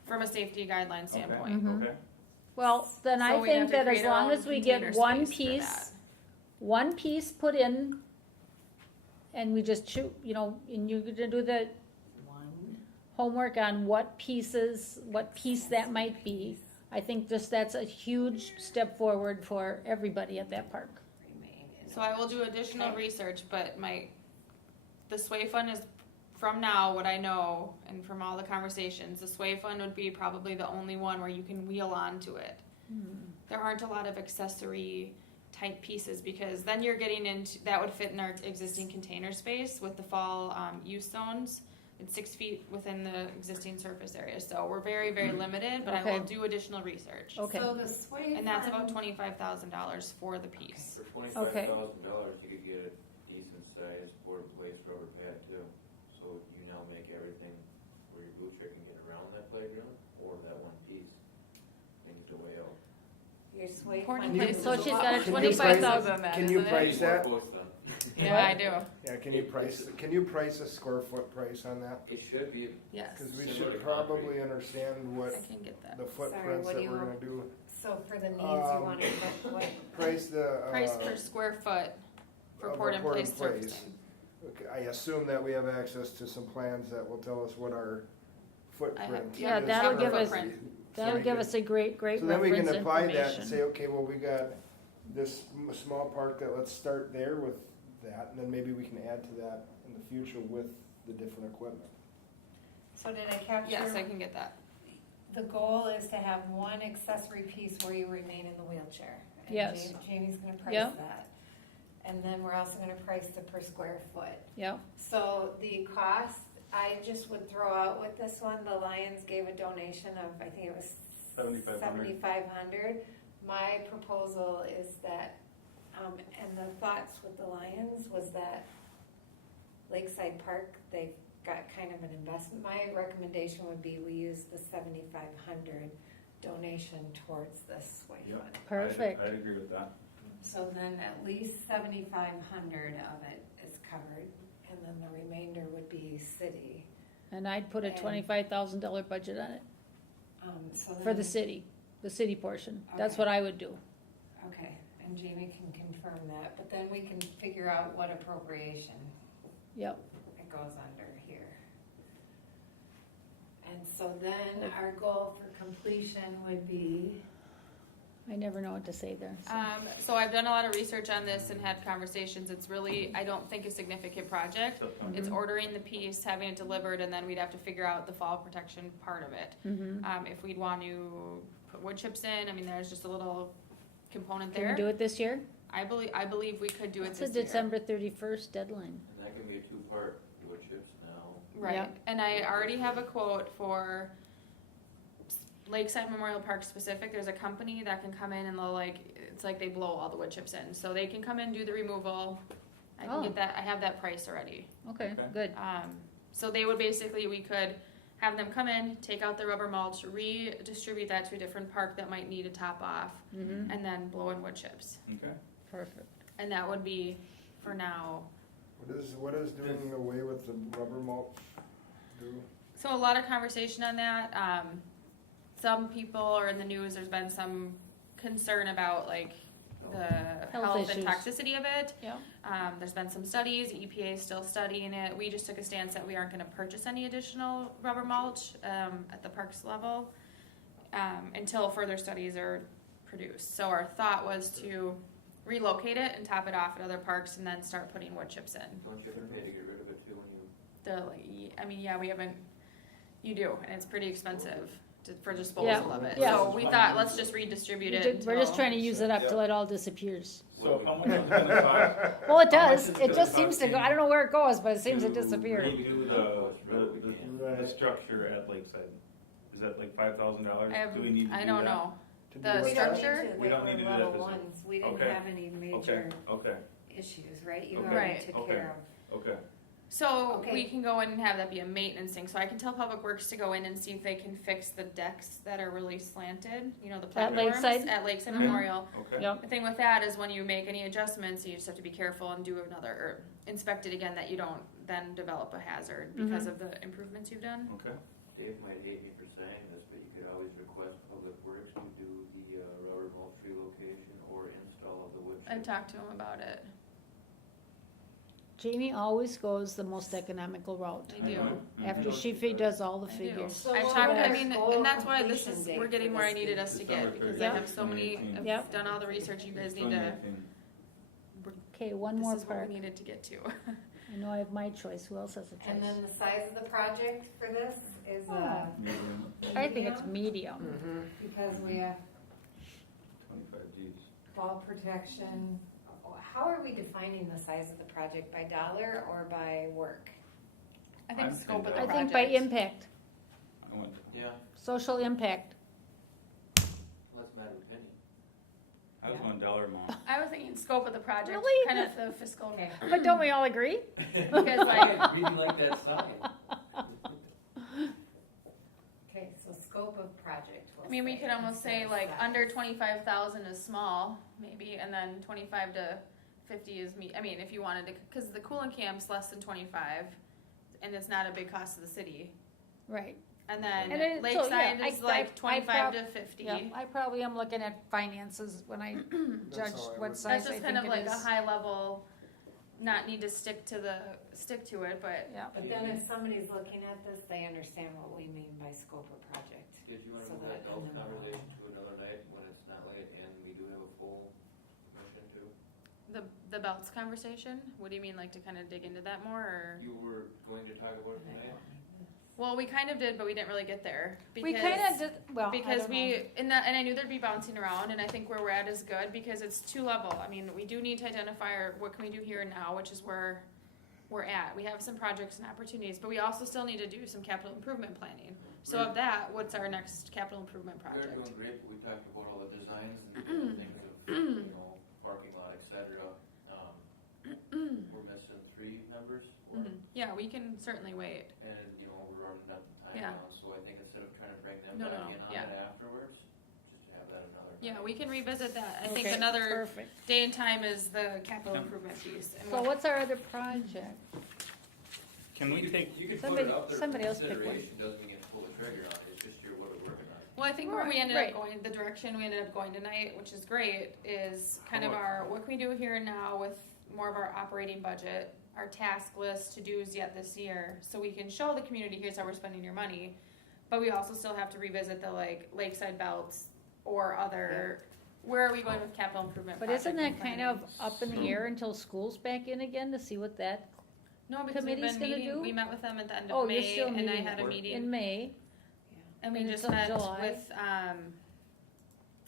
from a safety guideline standpoint. Mhm. okay. Well, then So I we'd have think to that as create our long own as we container get one space for piece, that. one piece put in, and we just shoot, and you're gonna do the One. homework on what pieces, what piece that might be. I think just that's a huge step forward for everybody at that park. Remain in. So I will do additional Okay. research, but the Sway Fund is, from now, what I know, and from all the conversations, the Sway Fund would be probably the only one where you can wheel onto it. There aren't a lot of accessory type pieces, because then you're getting into, that would fit in our existing container space with the fall, use zones. It's 6 feet within the existing surface area, so we're very, very limited, but I will Okay. do additional research. Okay. So the Sway And that's about Fund- $25,000 for the piece. For $25,000, you could get a decent sized board place rubber pad too. So you now make everything where your wheelchair can get around that playground or that one piece. Things to weigh out. Your Sway Important Fund place is So is she's lot. got a Can you 25,000. that, Can you isn't it? price that? Both them. Yeah, I do, Yeah, can you price a square foot price on that? It should be, yes, Cause we Similar should to probably concrete. understand what I can get that. the footprints what do that you we're want? gonna do. So for the needs, you Um, wanna put what? Price the, Price per square foot for of a port in place port-in-place. surfacing. Okay, I assume that we have access to some plans that will tell us what our footprint is. Yeah, that'll give us- Footprint. That'll give us a great So then we can reference apply that and information. say, okay, well, we got this small park that, let's start there with that, and then maybe we can add to that in the future with the different equipment. So did I capture? Yes, I can get that. The goal is to have one accessory piece where you remain in the wheelchair. And Yes. Jamie's gonna Yeah. price that. And then we're also gonna price the per square foot. Yeah, So the cost, I just would throw out with this one, the Lions gave a donation of, I think it was $7,500. $7,500. My proposal is that, and the thoughts with the Lions was that Lakeside Park, they got kind of an investment. My recommendation would be we use the $7,500 donation towards this Sway Yep. Fund. perfect. I'd agree with that. So then at least $7,500 of it is covered, and then the remainder would be city. And I'd put a And- $25,000 budget on it So for the then- city portion. That's Okay. what I would do. Okay, and Jamie can confirm that, but then we can figure out what appropriation Yep. It goes under here. And so then our goal for completion would be, I never know what to say there. so. So I've done a lot of research on this and had conversations. It's really, I don't think a significant project. It's ordering the piece, having it delivered, and then we'd have to figure out the fall protection part of it. If we'd want to put wood chips in, I mean, there's just a little component Can we there. do it this year? I believe we could do it It's this a year. December 31st deadline. And that can be a two-part wood chips now. Right, Yep. and I already have a quote for Lakeside Memorial Park specific. There's a company that can come in and they'll it's like they blow all the wood chips in. So they can come in, do the removal. I can Oh. get that, I have that price already. Okay, Okay. good. So they would basically, we could have them come in, take out the rubber mulch, redistribute that to a different park that might need a top off, Mm-hmm. and then blow in wood chips. Okay. Perfect. And that would be, for now. What is doing away with the rubber mulch do? So a lot of conversation on that. Some people are in the news, there's been some concern about the health and issues. toxicity of it. Yeah. There's been some studies, EPA is still studying it. We just took a stance that we aren't gonna purchase any additional rubber mulch, at the parks level, until further studies are produced. So our thought was to relocate it and top it off at other parks and then start putting wood chips in. Don't you have to pay to get rid of it too when you? We haven't, you do, and it's pretty expensive for disposal of it. Yeah. So we thought, let's just redistribute it. We're just until- trying to use it up till it all disappears. So how much is it gonna cost? Well, it How much does. is it It gonna just cost seems to go, you I don't know where it goes, but it seems to to disappear. Redo the structure at Lakeside. Is that like $5,000? Do we need to I do don't that? know. To The do what? structure? We don't need to do that level this- ones, we didn't okay. have any Okay, major okay, issues, right? You Okay. already Right. took Okay. care of. okay. So Okay. we can go in and have that be a maintenance thing. So I can tell Public Works to go in and see if they can fix the decks that are really slanted, the At platforms. Lakeside? At Lakeside Mhm. Memorial. Okay. Yep. The thing with that is when you make any adjustments, you just have to be careful and do another, or inspect it again, that you don't then develop a hazard because of the improvements you've done. Okay. Dave might hate me for saying this, but you could always request Public Works to do the rubber mulch relocation or install of the wood I've chip. talked to him about it. Jamie always goes the most economical route. They do. After she does all the I do. figures. So I've what talked, would I our mean, goal and that's why this completion is, date we're getting for where I this needed be? us to December get, because 30th, I have so many, 2018. Yep. I've done all the research, you guys need to, 2018. Okay, one more this is what part. we needed to get to. I know I have my choice. Who else has a And choice? then the size of the project for this is, Oh. Medium, I think it's medium, medium. because we have 25 Gs. fall protection. How are we defining the size of the project, by dollar or by work? I think I'm scope of the thinking- I project. think by impact, I went, Yeah, social impact. let's matter of opinion. I was going dollar amount. I was thinking scope of the project, Really? kind of the fiscal, Okay. But don't we all agree? because like, I really like that sign. Okay, so scope of project. we'll I mean, we say, could almost say instead of like size. under 25,000 is small, maybe, and then 25 to 50 is I mean, if you wanted to, because the cooling camp's less than 25, and it's not a big cost to the city. Right. And then And then- so, Lakeside yeah, is I like 25 to 50. Yeah, I probably am looking at finances when I judge how I what would- size That's I just think kind of it like a is. high level, not need to stick to it, but Yeah. But then if somebody's looking at this, they understand what we mean by scope of project. Did you want to So move that that- adult and then we'll- conversation to another night when it's not late and we do have a full commission too? the belts conversation, what do you mean, like to kind of dig into that more, or? You were going to talk about it tonight? Well, we kind of did, but we didn't really get there. We because- kind of did, well, I Because don't know. and I knew there'd be bouncing around, and I think where we're at is good, because it's two level. I mean, we do need to identify what can we do here and now, which is where we're at. We have some projects and opportunities, but we also still need to do some capital improvement planning. So of that, what's our next capital improvement They're project? doing great, but we talked about all the designs and things of, parking lot, et cetera. We're missing 3 members, or, Mhm. Yeah, we can certainly wait. and, we're running out of time Yeah. now, so I think instead of trying to bring them No, back no, in on yeah. it afterwards, just to have that another. Yeah, we can revisit that. I think Okay, another Perfect. day and time is the capital improvement piece. And So what's our other project? Can we take, You could put Somebody- it up there for somebody else pick one. consideration, doesn't mean you have to pull the trigger on it, it's just you're what we're working on. Well, I think where we Right, ended right. up going, the direction we ended up going tonight, which is great, is kind of How our, what can we do here and now with more of our operating budget, our task list to-dos yet this year, so we can show the community, here's how we're spending your money. But we also still have to revisit the like Lakeside belts or other, where are we going with capital improvement But project isn't that and kind planning? of up in the air until school's back in again to see what that, No, because we've committee's been gonna meeting, do? we met with them at the end Oh, of you're May, still and I meeting had a in meeting. in May? And we And just it's met July. with,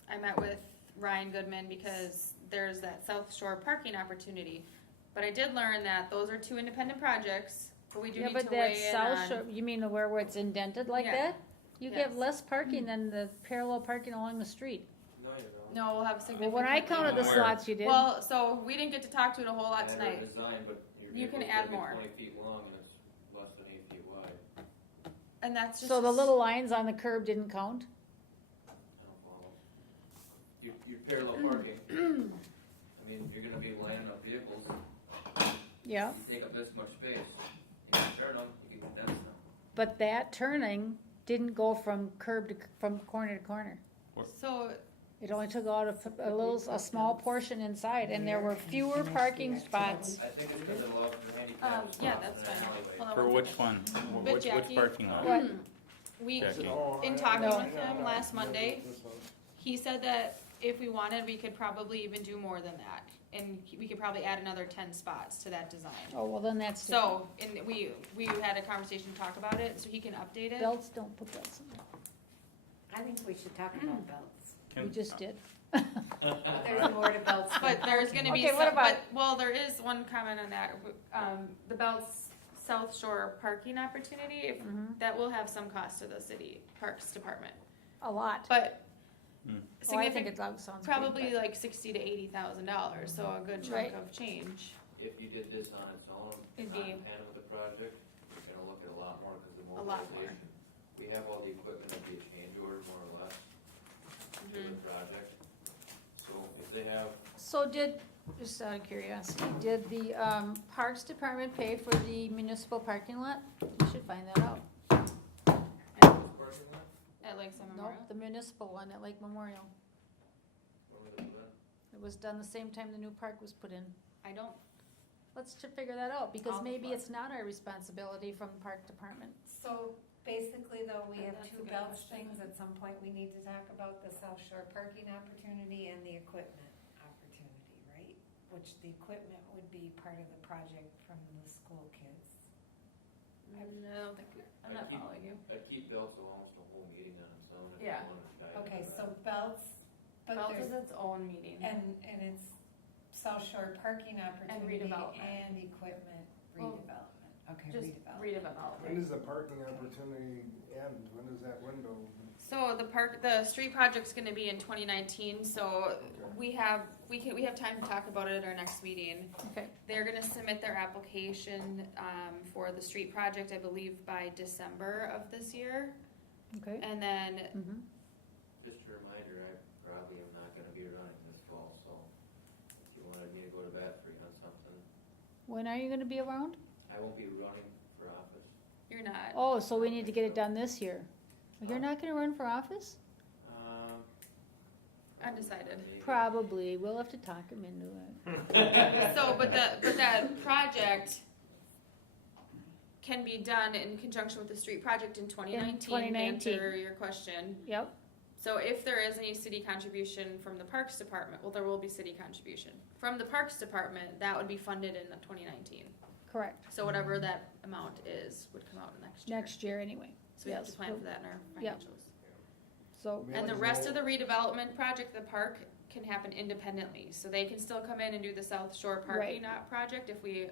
I met with Ryan Goodman because there's that South Shore parking opportunity. But I did learn that those are 2 independent projects, but we do Yeah, need but to that weigh in South on. Shore, you mean where it's indented like Yeah. that? You get Yes. less parking than the parallel parking along the street. No, you don't. No, we'll have Well, significant. when I counted the Where? slots you did, Well, so we didn't get to talk to it a whole lot I have it tonight. designed, but your You can vehicle's add gonna be more. 20 feet long and it's less than 8 feet wide. And that's just. so the little lines on the curb didn't count? I don't follow. Your parallel parking, I mean, you're gonna be lining up vehicles, Yeah, you take up this much space, and you turn them, you can condense them. but that turning didn't go from curb to, from corner to corner. So, It only took out a small portion inside, and there were fewer parking spots. I think it's because it allows for handicap spots yeah, that's in an fine. alleyway. Hold on For one which second. one? But Which Jackie- parking lot? What? We, Jackie. in talking No. with him last Monday, he said that if we wanted, we could probably even do more than that. And we could probably add another 10 spots to that design. Oh, well, then that's different. So, and we had a conversation, talk about it, so he can update it. Belts, don't put belts in there. I think we should talk about belts. We just did. There's more to belts. than But there's gonna be Okay, what some, about- but, well, there is one comment on that, the Bell's South Shore parking opportunity, if, Mhm. that will have some cost to the city Parks Department. A lot. But Hmm. Oh, I think significant, it sounds big, probably but- like $60,000 to $80,000, so a good chunk Right. of change. If you did this on its own, It'd not be- independent with the project, you're gonna look at a lot more because the A lot more. mobilization. We have all the equipment at the change order, more or less, for the Mhm. project. So if they have, So just out of curiosity, did the Parks Department pay for the municipal parking lot? We should find that out. parking lot, At Lakeside Nope, Memorial. the municipal one at Lake Memorial. when we do that, It was done the same time the new park was put in. I don't, Let's figure that out, because I'll maybe look. it's not our responsibility from the park department. So basically though, we have That's a 2 good belts question. things. At some point, we need to talk about the South Shore parking opportunity and the equipment opportunity, right? Which the equipment would be part of the project from the school kids. I don't think, I'm not following you. I'd keep belts almost a whole meeting on its own. if you Yeah. wanted to dive Okay, into so that. belts, but Bells there's, is its own meeting. and it's South Shore parking opportunity redevelopment. and equipment Well, redevelopment. Okay, Just redevelopment. When redevelopment. does the parking opportunity end? When does that window? So the street project's gonna be in 2019, so we have time to talk about it at our next meeting. Okay, They're gonna submit their application, for the street project, I believe, by December of this year. okay. And then, Mhm. Just a reminder, I probably am not gonna be running this fall, so if you wanted me to go to bat for you on something, When are you gonna be around? I won't be running for office. you're not, Oh, so we need to get it done this year. You're not gonna run for office? Um, undecided. maybe. Probably, we'll have to talk him into it. So, but that project can be done in conjunction with the street project in 2019, to 2019. answer your question. Yep, So if there is any city contribution from the Parks Department, well, there will be city contribution. From the Parks Department, that would be funded in 2019. correct. So whatever that amount is would come out next year. Next year anyway. So we have to yes, plan but- for that in our Yep. financials. So, And the rest of the redevelopment project, the park, can happen independently. So they can still come in and do the South Shore parking lot project if we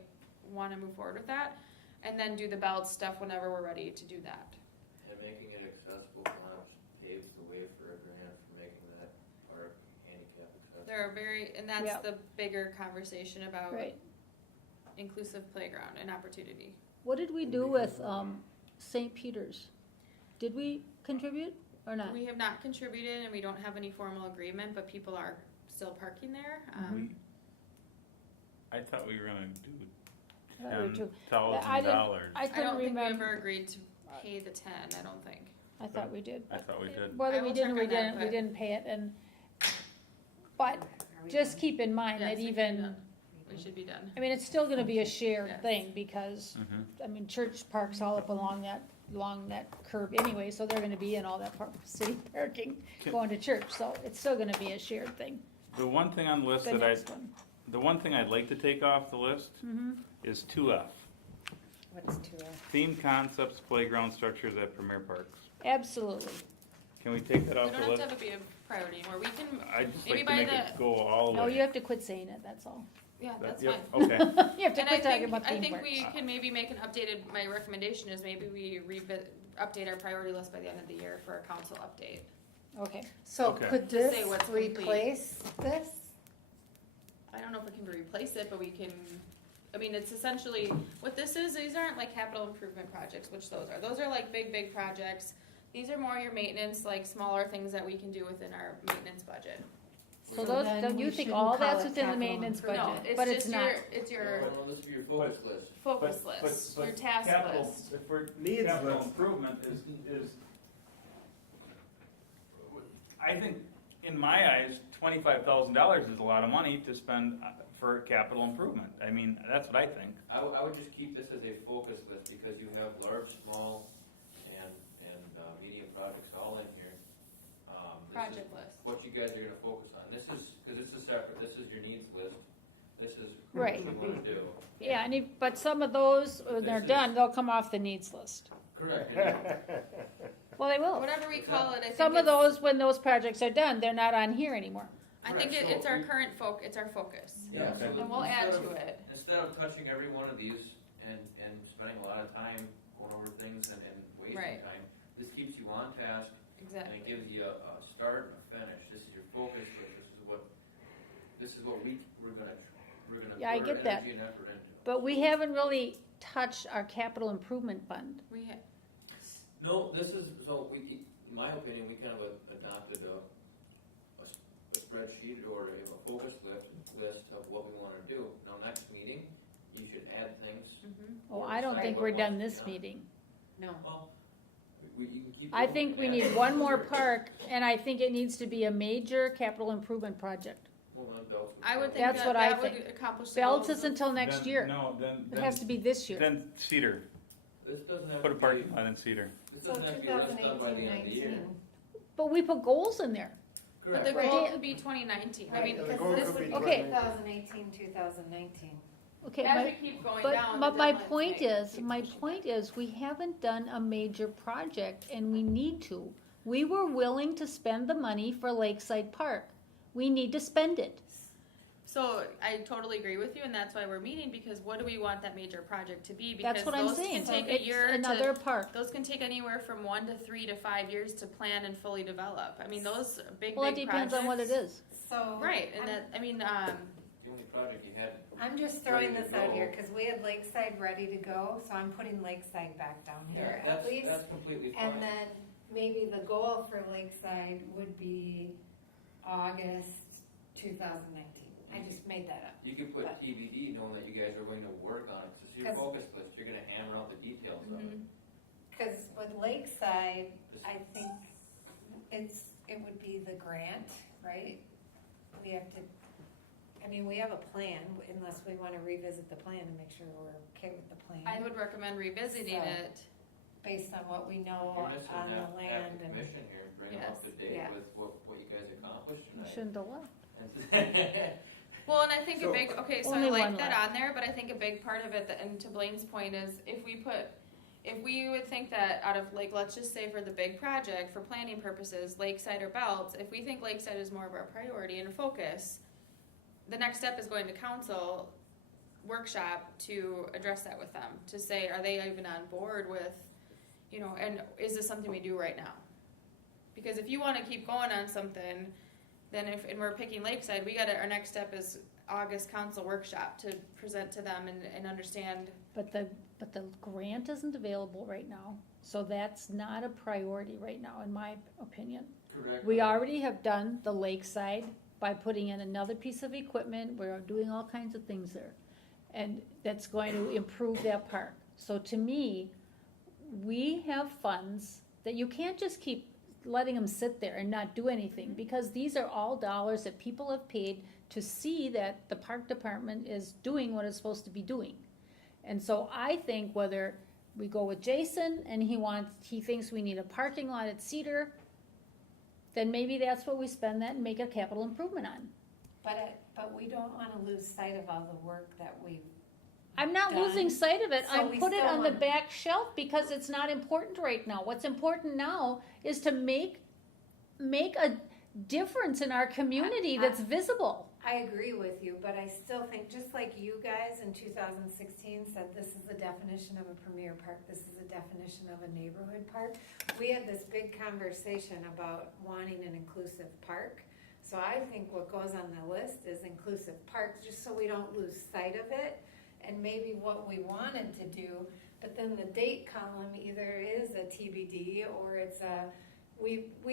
wanna move forward with that. And then do the belt stuff whenever we're ready to do that. And making it accessible kind of paves the way for a grant for making that park handicap accessible. There are and that's Yep. the bigger conversation about right. inclusive playground and opportunity. What did we do with, St. Peter's? Did we contribute or not? We have not contributed and we don't have any formal agreement, but people are still parking there. I thought we were gonna do That were two. I $10,000. didn't- I I couldn't don't think we remember. ever agreed to pay the 10, I don't think. I thought we did. I thought we did. Whether I we will did or check we on that, didn't, we but- didn't pay it, and, but Are we just done? keep in mind Yes, that we can even do we should be done. I mean, it's still gonna be a shared Yes. thing, because, Mhm. I mean, Church Park's all up along that curb anyway, so they're gonna be in all that city parking Can- going to church, so it's still gonna be a shared thing, The one thing on the list the that next one. the one thing I'd like to take off the list Mhm. is 2F. What's to Theme concepts, playground structures at Premier Parks. Absolutely. Can we take that We off don't the have list? to have it be a priority, or we can, I'd just maybe like to by make the- it go all the way. No, you have to quit saying it, that's all. yeah, that's Yep, fine. okay. You have to And I quit talking think, about I theme think parks. we can maybe make an updated, my recommendation is maybe we update our priority list by the end of the year for a council update. Okay, So Okay. could To say this what's complete. replace this? I don't know if we can replace it, but we can, I mean, it's essentially, what this is, these aren't like capital improvement projects, which those are. Those are like big projects. These are more your maintenance, like smaller things that we can do within our maintenance budget. so So those, then don't you we think shouldn't all call that's it within the capital maintenance improvement. budget? But it's just not. It's your No, this is your focus list. focus But- list, but your task capital- list. If we're, Needs capital list. improvement is, I think, in my eyes, $25,000 is a lot of money to spend for capital improvement. I mean, that's what I think. I would just keep this as a focus list, because you have large, small, and medium projects all in here. This is Project list. what you guys are gonna focus on. This is, because this is separate, this is your needs list. This is Right. what you wanna do. Yeah, and but some of those, when they're This is- done, they'll come off the needs list. Correct. Well, they will. Whatever we call it, I think Some of it's- those, when those projects are done, they're not on here anymore. I think Correct. it's So our we- current it's our focus. Yeah, so And we'll add instead to of- it. Instead of touching every one of these and spending a lot of time going over things and wasting Right. time, this keeps you on task, and Exactly. it gives you a start and a finish. This is your focus list. This is what we're gonna Yeah, I put get our that. energy and effort into. But we haven't really touched our capital improvement fund. No, this is, so in my opinion, we kind of adopted a spreadsheet or a focus list of what we wanna do. Now, next meeting, you should add things. Mhm. Oh, or I don't decide think what we're wants done to be this done. meeting. No. Well, you can keep. I going think we and need add one things more to it. park, and I think it needs to be a major capital improvement project. Well, then belts would I would go. think That's that what I that would think. accomplish the Belts goals is of- until next Then- year. No, then, It has to be this year. then Cedar, This doesn't have put a to parking be, lot in Cedar. this So doesn't have to be a list done by the end of the year. 2018-19. But we put goals in there. But the Correct. goal could be 2019. I mean, the Right, goal because could this be would be Okay. 2018, 2019. Okay, as we keep going down. but the my deadlines point may is, keep my pushing point back. is, we haven't done a major project, and we need to. We were willing to spend the money for Lakeside Park. We need to spend it. So I totally agree with you, and that's why we're meeting, because what do we want that major project to be? That's Because what I'm those saying. can take a It's year another to, park. those can take anywhere from 1 to 3 to 5 years to plan and fully develop. I mean, those big Well, it projects. depends on what it is. So. Right, and I'm- that, I mean, The only project you had. I'm just throwing ready to this out here, go. cause we had Lakeside ready to go, so I'm putting Lakeside back down here at That's- least. That's completely fine. And then maybe the goal for Lakeside would be August 2019. I just made that up. You could put but- TBD, knowing that you guys are going to work on it, 'cause it's your 'Cause- focus list, you're gonna hammer out the details of it. mhm. Cause with Lakeside, I think it would be the grant, right? We have to, I mean, we have a plan, unless we wanna revisit the plan and make sure we're okay with the plan. I would recommend revisiting So- it. Based on what we know You're missing on the half land the and. commission here, bring them up to Yes. date Yeah. with what you guys accomplished We tonight. shouldn't have left. Well, and I think So- a big, okay, so I Only like one that left. on there, but I think a big part of it, and to Blaine's point, is if we would think that out of, like, let's just say for the big project, for planning purposes, Lakeside or Belts, if we think Lakeside is more of our priority and focus, the next step is going to council workshop to address that with them, to say, are they even on board with, and is this something we do right now? Because if you wanna keep going on something, then and we're picking Lakeside, our next step is August council workshop to present to them and understand. But the grant isn't available right now, so that's not a priority right now, in my opinion. Correct. We already have done the Lakeside by putting in another piece of equipment, we're doing all kinds of things there. And that's going to improve that park. So to me, we have funds that you can't just keep letting them sit there and not do anything, because these are all dollars that people have paid to see that the park department is doing what it's supposed to be doing. And so I think whether we go with Jason and he thinks we need a parking lot at Cedar, then maybe that's what we spend that and make a capital improvement on. But we don't wanna lose sight of all the work that we've, I'm not Done. losing sight of it. So I we put it still on the want- back shelf because it's not important right now. What's important now is to make a difference in our community that's visible. I agree with you, but I still think, just like you guys in 2016 said, this is the definition of a premier park, this is the definition of a neighborhood park. We had this big conversation about wanting an inclusive park. So I think what goes on the list is inclusive parks, just so we don't lose sight of it. And maybe what we wanted to do, but then the date column either is a TBD or it's a,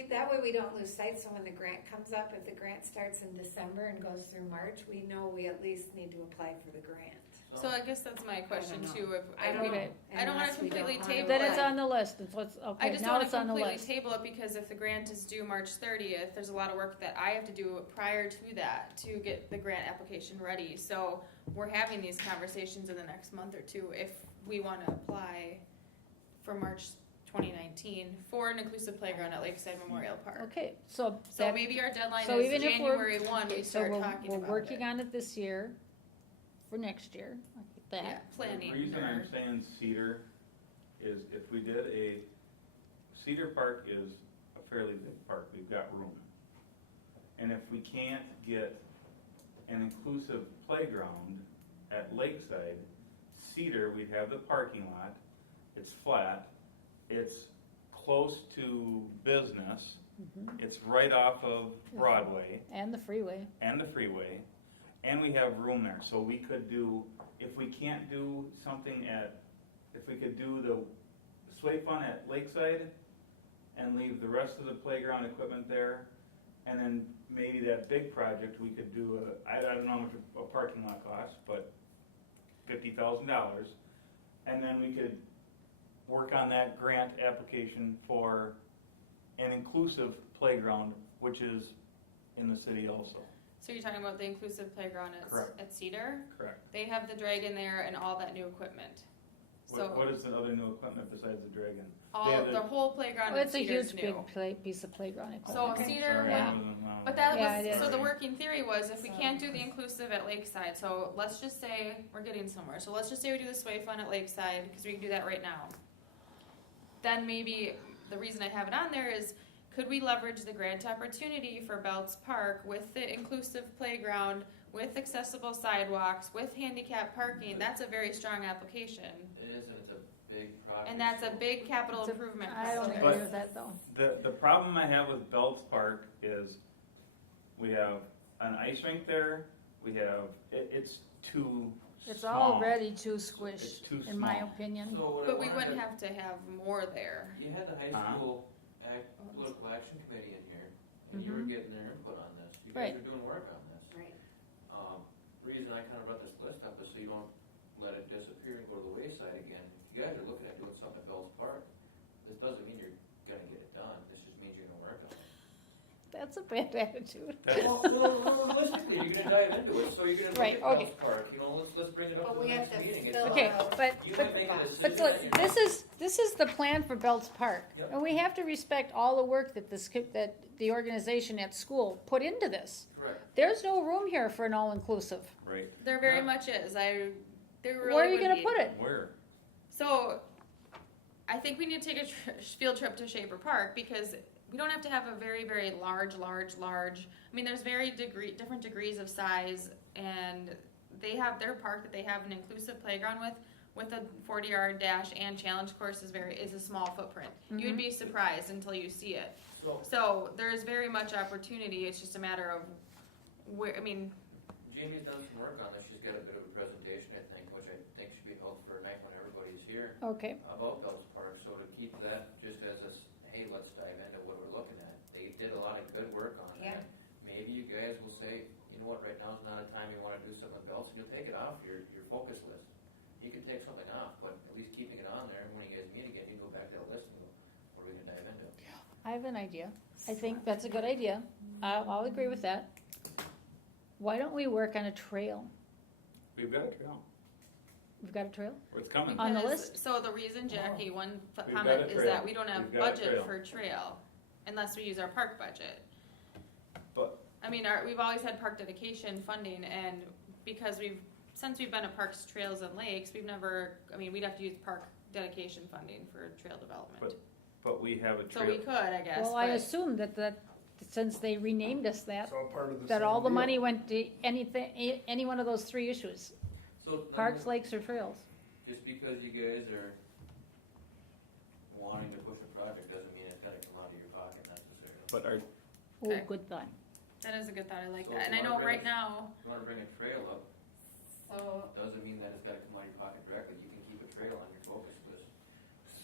that way we don't lose sight, so when the grant comes up, if the grant starts in December and goes through March, we know we at least need to apply for the grant. So I guess that's my question know. too, if, I don't know. I don't wanna Unless we don't completely wanna table Then it. it's on the list. It's what's, I okay, just now don't wanna it's on the completely list. table it, because if the grant is due March 30th, there's a lot of work that I have to do prior to that to get the grant application ready. So we're having these conversations in the next month or two if we wanna apply for March 2019 for an inclusive playground at Lakeside Memorial Park. Okay, so So that, maybe our deadline so is even if we're- January 1, we so start talking we're about working it. on it this year for next year, like Yeah, that. planning. The reason or- I'm saying Cedar is if we did Cedar Park is a fairly big park, we've got room. And if we can't get an inclusive playground at Lakeside, Cedar, we'd have the parking lot, it's flat, it's close to business, it's right off of Broadway And the freeway. and the freeway, and we have room there, so we could do, if we can't do something if we could do the sway fun at Lakeside and leave the rest of the playground equipment there, and then maybe that big project, we could do I don't know how much a parking lot costs, but $50,000, and then we could work on that grant application for an inclusive playground, which is in the city also. So you're talking about the inclusive playground Correct. at Cedar? Correct. They have the dragon there and all that new equipment. So What is the other new equipment besides the Dragon? all, have the whole playground Oh, at it's a Cedar's huge, new. big piece of playground So equipment. Cedar, Sorry, yeah. I wasn't, But that Yeah, it was, so is. the working theory was if we can't do the inclusive at Lakeside, so let's just say, we're getting somewhere, so let's just say we do the sway fun at Lakeside, because we can do that right now. Then maybe, the reason I have it on there is, could we leverage the grant opportunity for Belts Park with the inclusive playground, with accessible sidewalks, with handicap parking? That's a very strong application. It is, and it's a big project. And that's a so- big capital It's a- improvement. I don't project. agree with that though. The problem I have with Belts Park is we have an ice rink there, we have, it's too It's small. already too It's squished, too in my small. opinion. So what I But we wanted wouldn't to- have to have more there. You had the high Uh-huh. school political action committee in here, and you were getting their input on this. You guys Right. are doing work on this. Right. Reason I kind of brought this list up is so you don't let it disappear and go to the wayside again. If you guys are looking at doing something at Bell's Park, this doesn't mean you're gonna get it done, this just means you're gonna work on it. That's a bad attitude. Well, realistically, you're gonna dive into it, so you're gonna Right, look at okay. Bell's Park, you know, let's bring it up But to we the have next to meeting. fill It's- Okay, out. but, You but might make a But decision look, that you're- this is the plan for Belts Park, Yep. and we have to respect all the work that that the organization at school put into this. Correct. There's no room here for an all-inclusive. Right, There very Yeah. much is. There really Where are you would gonna be. put it? where? So, I think we need to take a field trip to Shaper Park because we don't have to have a very, very large. I mean, there's different degrees of size, and they have their park that they have an inclusive playground with a 40-yard dash and challenge course is a small footprint. You would be surprised until you see it. So there's very much opportunity. It's just a matter of where. I mean, Jamie's done some work on this, she's got a bit of a presentation, I think, which I think should be held for a night when everybody's here, Okay, about Bell's Park, so to keep that just as hey, let's dive into what we're looking at. They did a lot of good work on Yeah. that. Maybe you guys will say, you know what, right now is not a time you wanna do something with Bell's, and you'll take it off your focus list. You can take something off, but at least keeping it on there, and when you guys meet again, you go back to that list and go, what are we gonna dive into? I have an idea. I think that's a good idea. I'll agree with that. Why don't we work on a trail? We've got a trail, We've got a trail? or it's coming. On the Because- list? So the reason, Jackie, one got comment a is trail. that we don't have We've got a budget trail. for trail unless we use our park budget. But, I mean, we've always had park dedication funding, and because since we've been at Parks, Trails, and Lakes, we'd have to use park dedication funding for trail development. but we have a So we trail. could, I guess, Well, I but- assume that since they renamed us that, It's all part of the that same all the deal. money went to anything, any one of those three issues, So, parks, lakes, or trails. just because you guys are wanting to push a project doesn't mean it's gotta come out of your pocket necessarily. But our, Oh, Okay. good thought. That is a good thought, I like So that, and I if you know wanna right bring now, If you wanna bring a trail up, So, doesn't mean that it's gotta come out of your pocket directly, you can keep a trail on your focus list.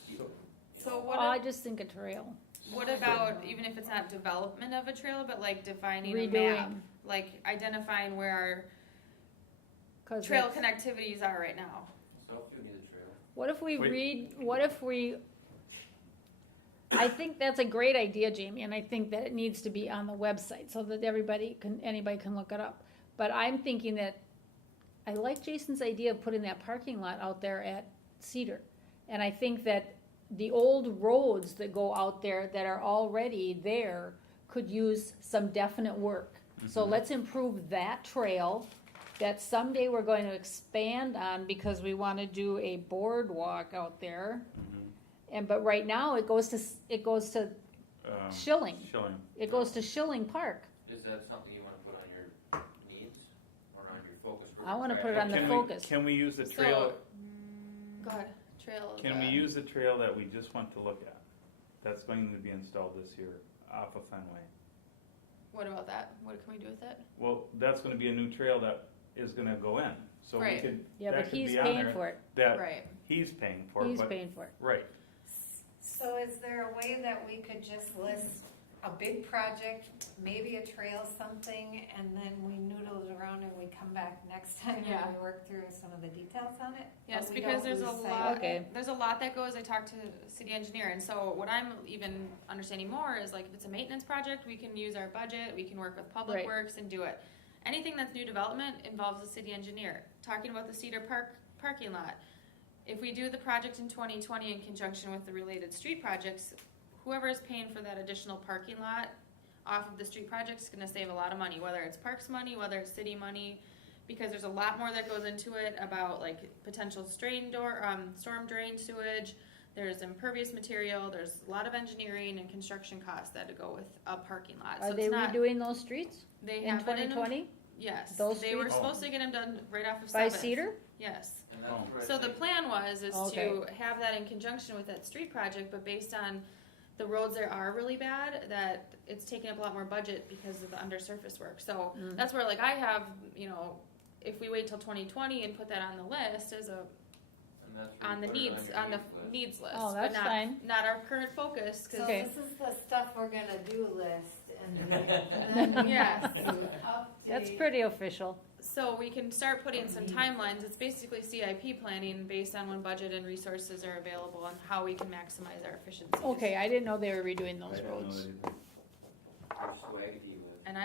Keep So- it, you so know. what I if- just think a trail. what about, even if it's not development of a trail, but like defining a map? Redoing. Like identifying where our 'Cause trail it's- connectivities are right now. Southview needs a trail. What if we Wait. I think that's a great idea, Jamie, and I think that it needs to be on the website so that anybody can look it up. But I'm thinking that, I like Jason's idea of putting that parking lot out there at Cedar. And I think that the old roads that go out there that are already there could use some definite work. So Mhm. let's improve that trail that someday we're going to expand on because we want to do a boardwalk out there. But right now it goes to Schilling. Schilling. It goes to Schilling Park. Is that something you wanna put on your needs, or on your focus group? I wanna put it on the Can we- focus. Can we use the trail, Go ahead, trail. can we use the trail that we just went to look at? That's going to be installed this year off of Fenway. What about that? What can we do with it? Well, that's gonna be a new trail that is gonna go in, so we Right. could, Yeah, that but could he's be on paying there. for it. That Right. he's paying for, He's but, paying for it. right. so is there a way that we could just list a big project, maybe a trail something, and then we noodle it around and we come back next time Yeah. and we work through some of the details on it? Yes, But we because don't there's a lose sight lot, of it? there's a lot that goes, I talked to the city engineer, and so what I'm even understanding more is like, if it's a maintenance project, we can use our budget, we can work with Public Right. Works and do it. Anything that's new development involves the city engineer. Talking about the Cedar Park parking lot, if we do the project in 2020 in conjunction with the related street projects, whoever is paying for that additional parking lot off of the street project is gonna save a lot of money, whether it's parks money, whether it's city money, because there's a lot more that goes into it about like potential storm drain sewage, there's impervious material, there's a lot of engineering and construction costs that go with a parking lot. Are So they it's not, redoing those streets they in have been in them- 2020 Yes, Those they were streets? supposed to get them done right off of by 7th. Cedar? Yes. And that's Oh. where I So the think- plan is Okay. to have that in conjunction with that street project, but based on the roads there are really bad, that it's taking up a lot more budget because of the undersurface work. So Mm. that's where like I have, if we wait till 2020 and put that on the list as a, and that's where on you the put it needs, your on the list. needs list. Oh, but that's not- fine. Not our current focus, So cause Okay. this is the stuff we're gonna do list and then we Yes. have to update. That's pretty official. so we can start putting some timelines. It's basically CIP planning based on when budget and resources are available and how we can maximize our efficiencies. Okay, I didn't know they were redoing I those don't know roads. that either. Or swaggy with. And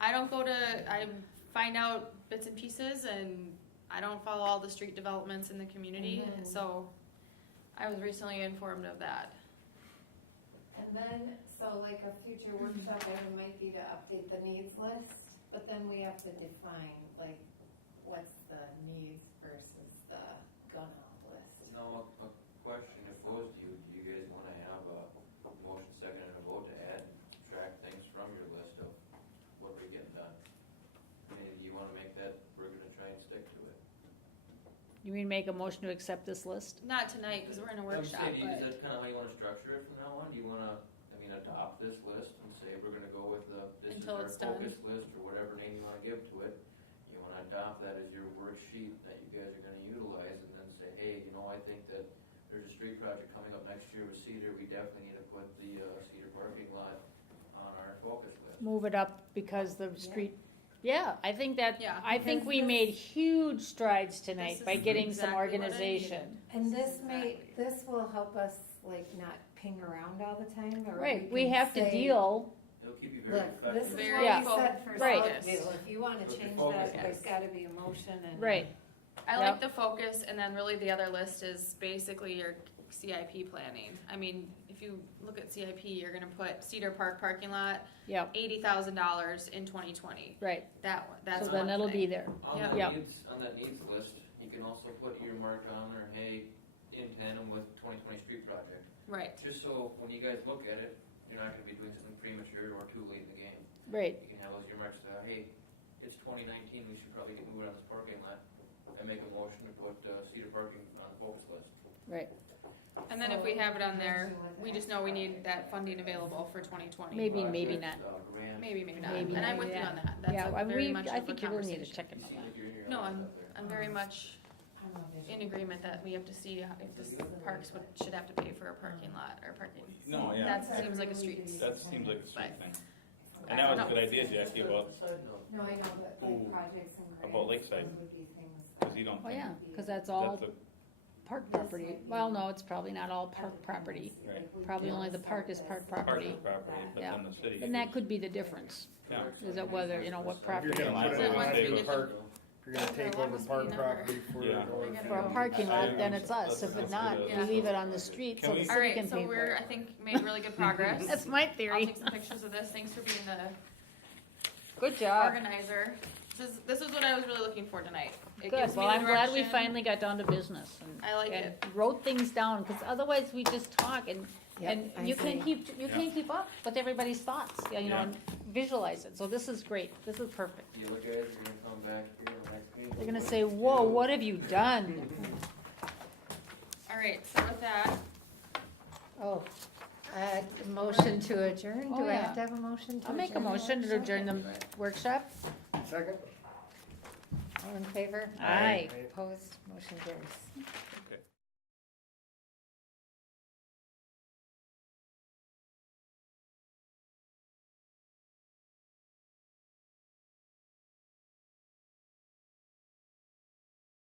I don't go to, I find out bits and pieces and I don't follow all the street developments in the community, Mhm. so I was recently informed of that. And then, so like a future workshop item might be to update the needs list, but then we have to define, like, what's the needs versus the gonna list. Now, a question if posed to you, do you guys wanna have a motion second and a vote to add, subtract things from your list of what we're getting done? I mean, do you wanna make that, we're gonna try and stick to it? You mean make a motion to accept this list? Not tonight, cause we're in a workshop, I'm saying, is but that kinda how you wanna structure it from now on? Do you wanna, adopt this list and say, we're gonna go with this is Until our it's done. focus list, or whatever name you wanna give to it? You wanna adopt that as your worksheet that you guys are gonna utilize, and then say, hey, I think that there's a street project coming up next year with Cedar, we definitely need to put the, Cedar parking lot on our focus list. Move it up because the street, yeah, I think that, Yeah. I think we Because made huge strides tonight This by is getting some exactly what I organization. And this Exactly. this will help us, like, not ping around all the time, or Right, we can have to say, deal, It'll keep you very Look, this is effective. Very what Yeah. we said for Right. Southview, if you wanna But the change focus that, there's is- gotta be a motion and. right, I Yep. like the focus, and then really the other list is basically your CIP planning. I mean, if you look at CIP, you're gonna put Cedar Park parking lot, yep, $80,000 in 2020. right, That's so then one it'll be thing. there, On Yeah. that Yeah. needs, on that needs list, you can also put your mark on there, hey, in tandem with 2020 street project. Right, Just so when you guys look at it, you're not gonna be doing something premature or too late in the game. right, You can have those earmarks, hey, it's 2019, we should probably get moving on this parking lot, and make a motion to put Cedar parking on the focus list. right, and then if we have it on there, we just know we need that funding available for 2020. maybe, maybe not. Projects, grants. Maybe, maybe not, Maybe and I'm not, with you yeah. on that, that's Yeah, a I mean, very much of I a think you really need to conversation. check into Seems that. like you're in your No, office out there. I'm very much in agreement that we have to see if the parks should have to pay for a parking lot or parking. No, yeah, That seems like a street. that seems like a street thing. I And that was don't a good know. idea, Jackie, about, Side note, No, I know, but Ooh, like projects and grants. about Lakeside. those would be things cause that- you don't Oh, think, yeah, cause that's all that's a, park property, well, no, it's probably not all park property, Right. probably only the park is park part property. of the property, but Yeah. then the city. And that could be the difference, Yeah. is that whether, you know, what If property. you're gonna put So it once we on get the park, though. if you're gonna take What over was the park number? property for Yeah. it, or. For a parking lot, then it's us, Let's- if let's not, do we that. leave it on the street Can so the we- city Alright, can so pay for we're, I it. think, made really good progress. That's my I'll theory, take some pictures of this, thanks for being the good job, organizer. This is what I was really looking for tonight. It good, gives me well, the I'm glad we direction. finally got down to business and. I like and it. wrote things down, cause otherwise we just talk and, Yep, and I you can't agree. keep, you can't keep up with everybody's thoughts, you know, Yeah. and visualize it, so this is great, this is perfect. The other guys are gonna come back here in the next meeting. They're gonna say, whoa, what have you done? Alright, so with that, Oh, motion to adjourn, Oh, do I yeah. have to have a motion to I'll adjourn? make a motion to the adjourn the workshop. Second? All in favor? Aye. Opposed, motion carries.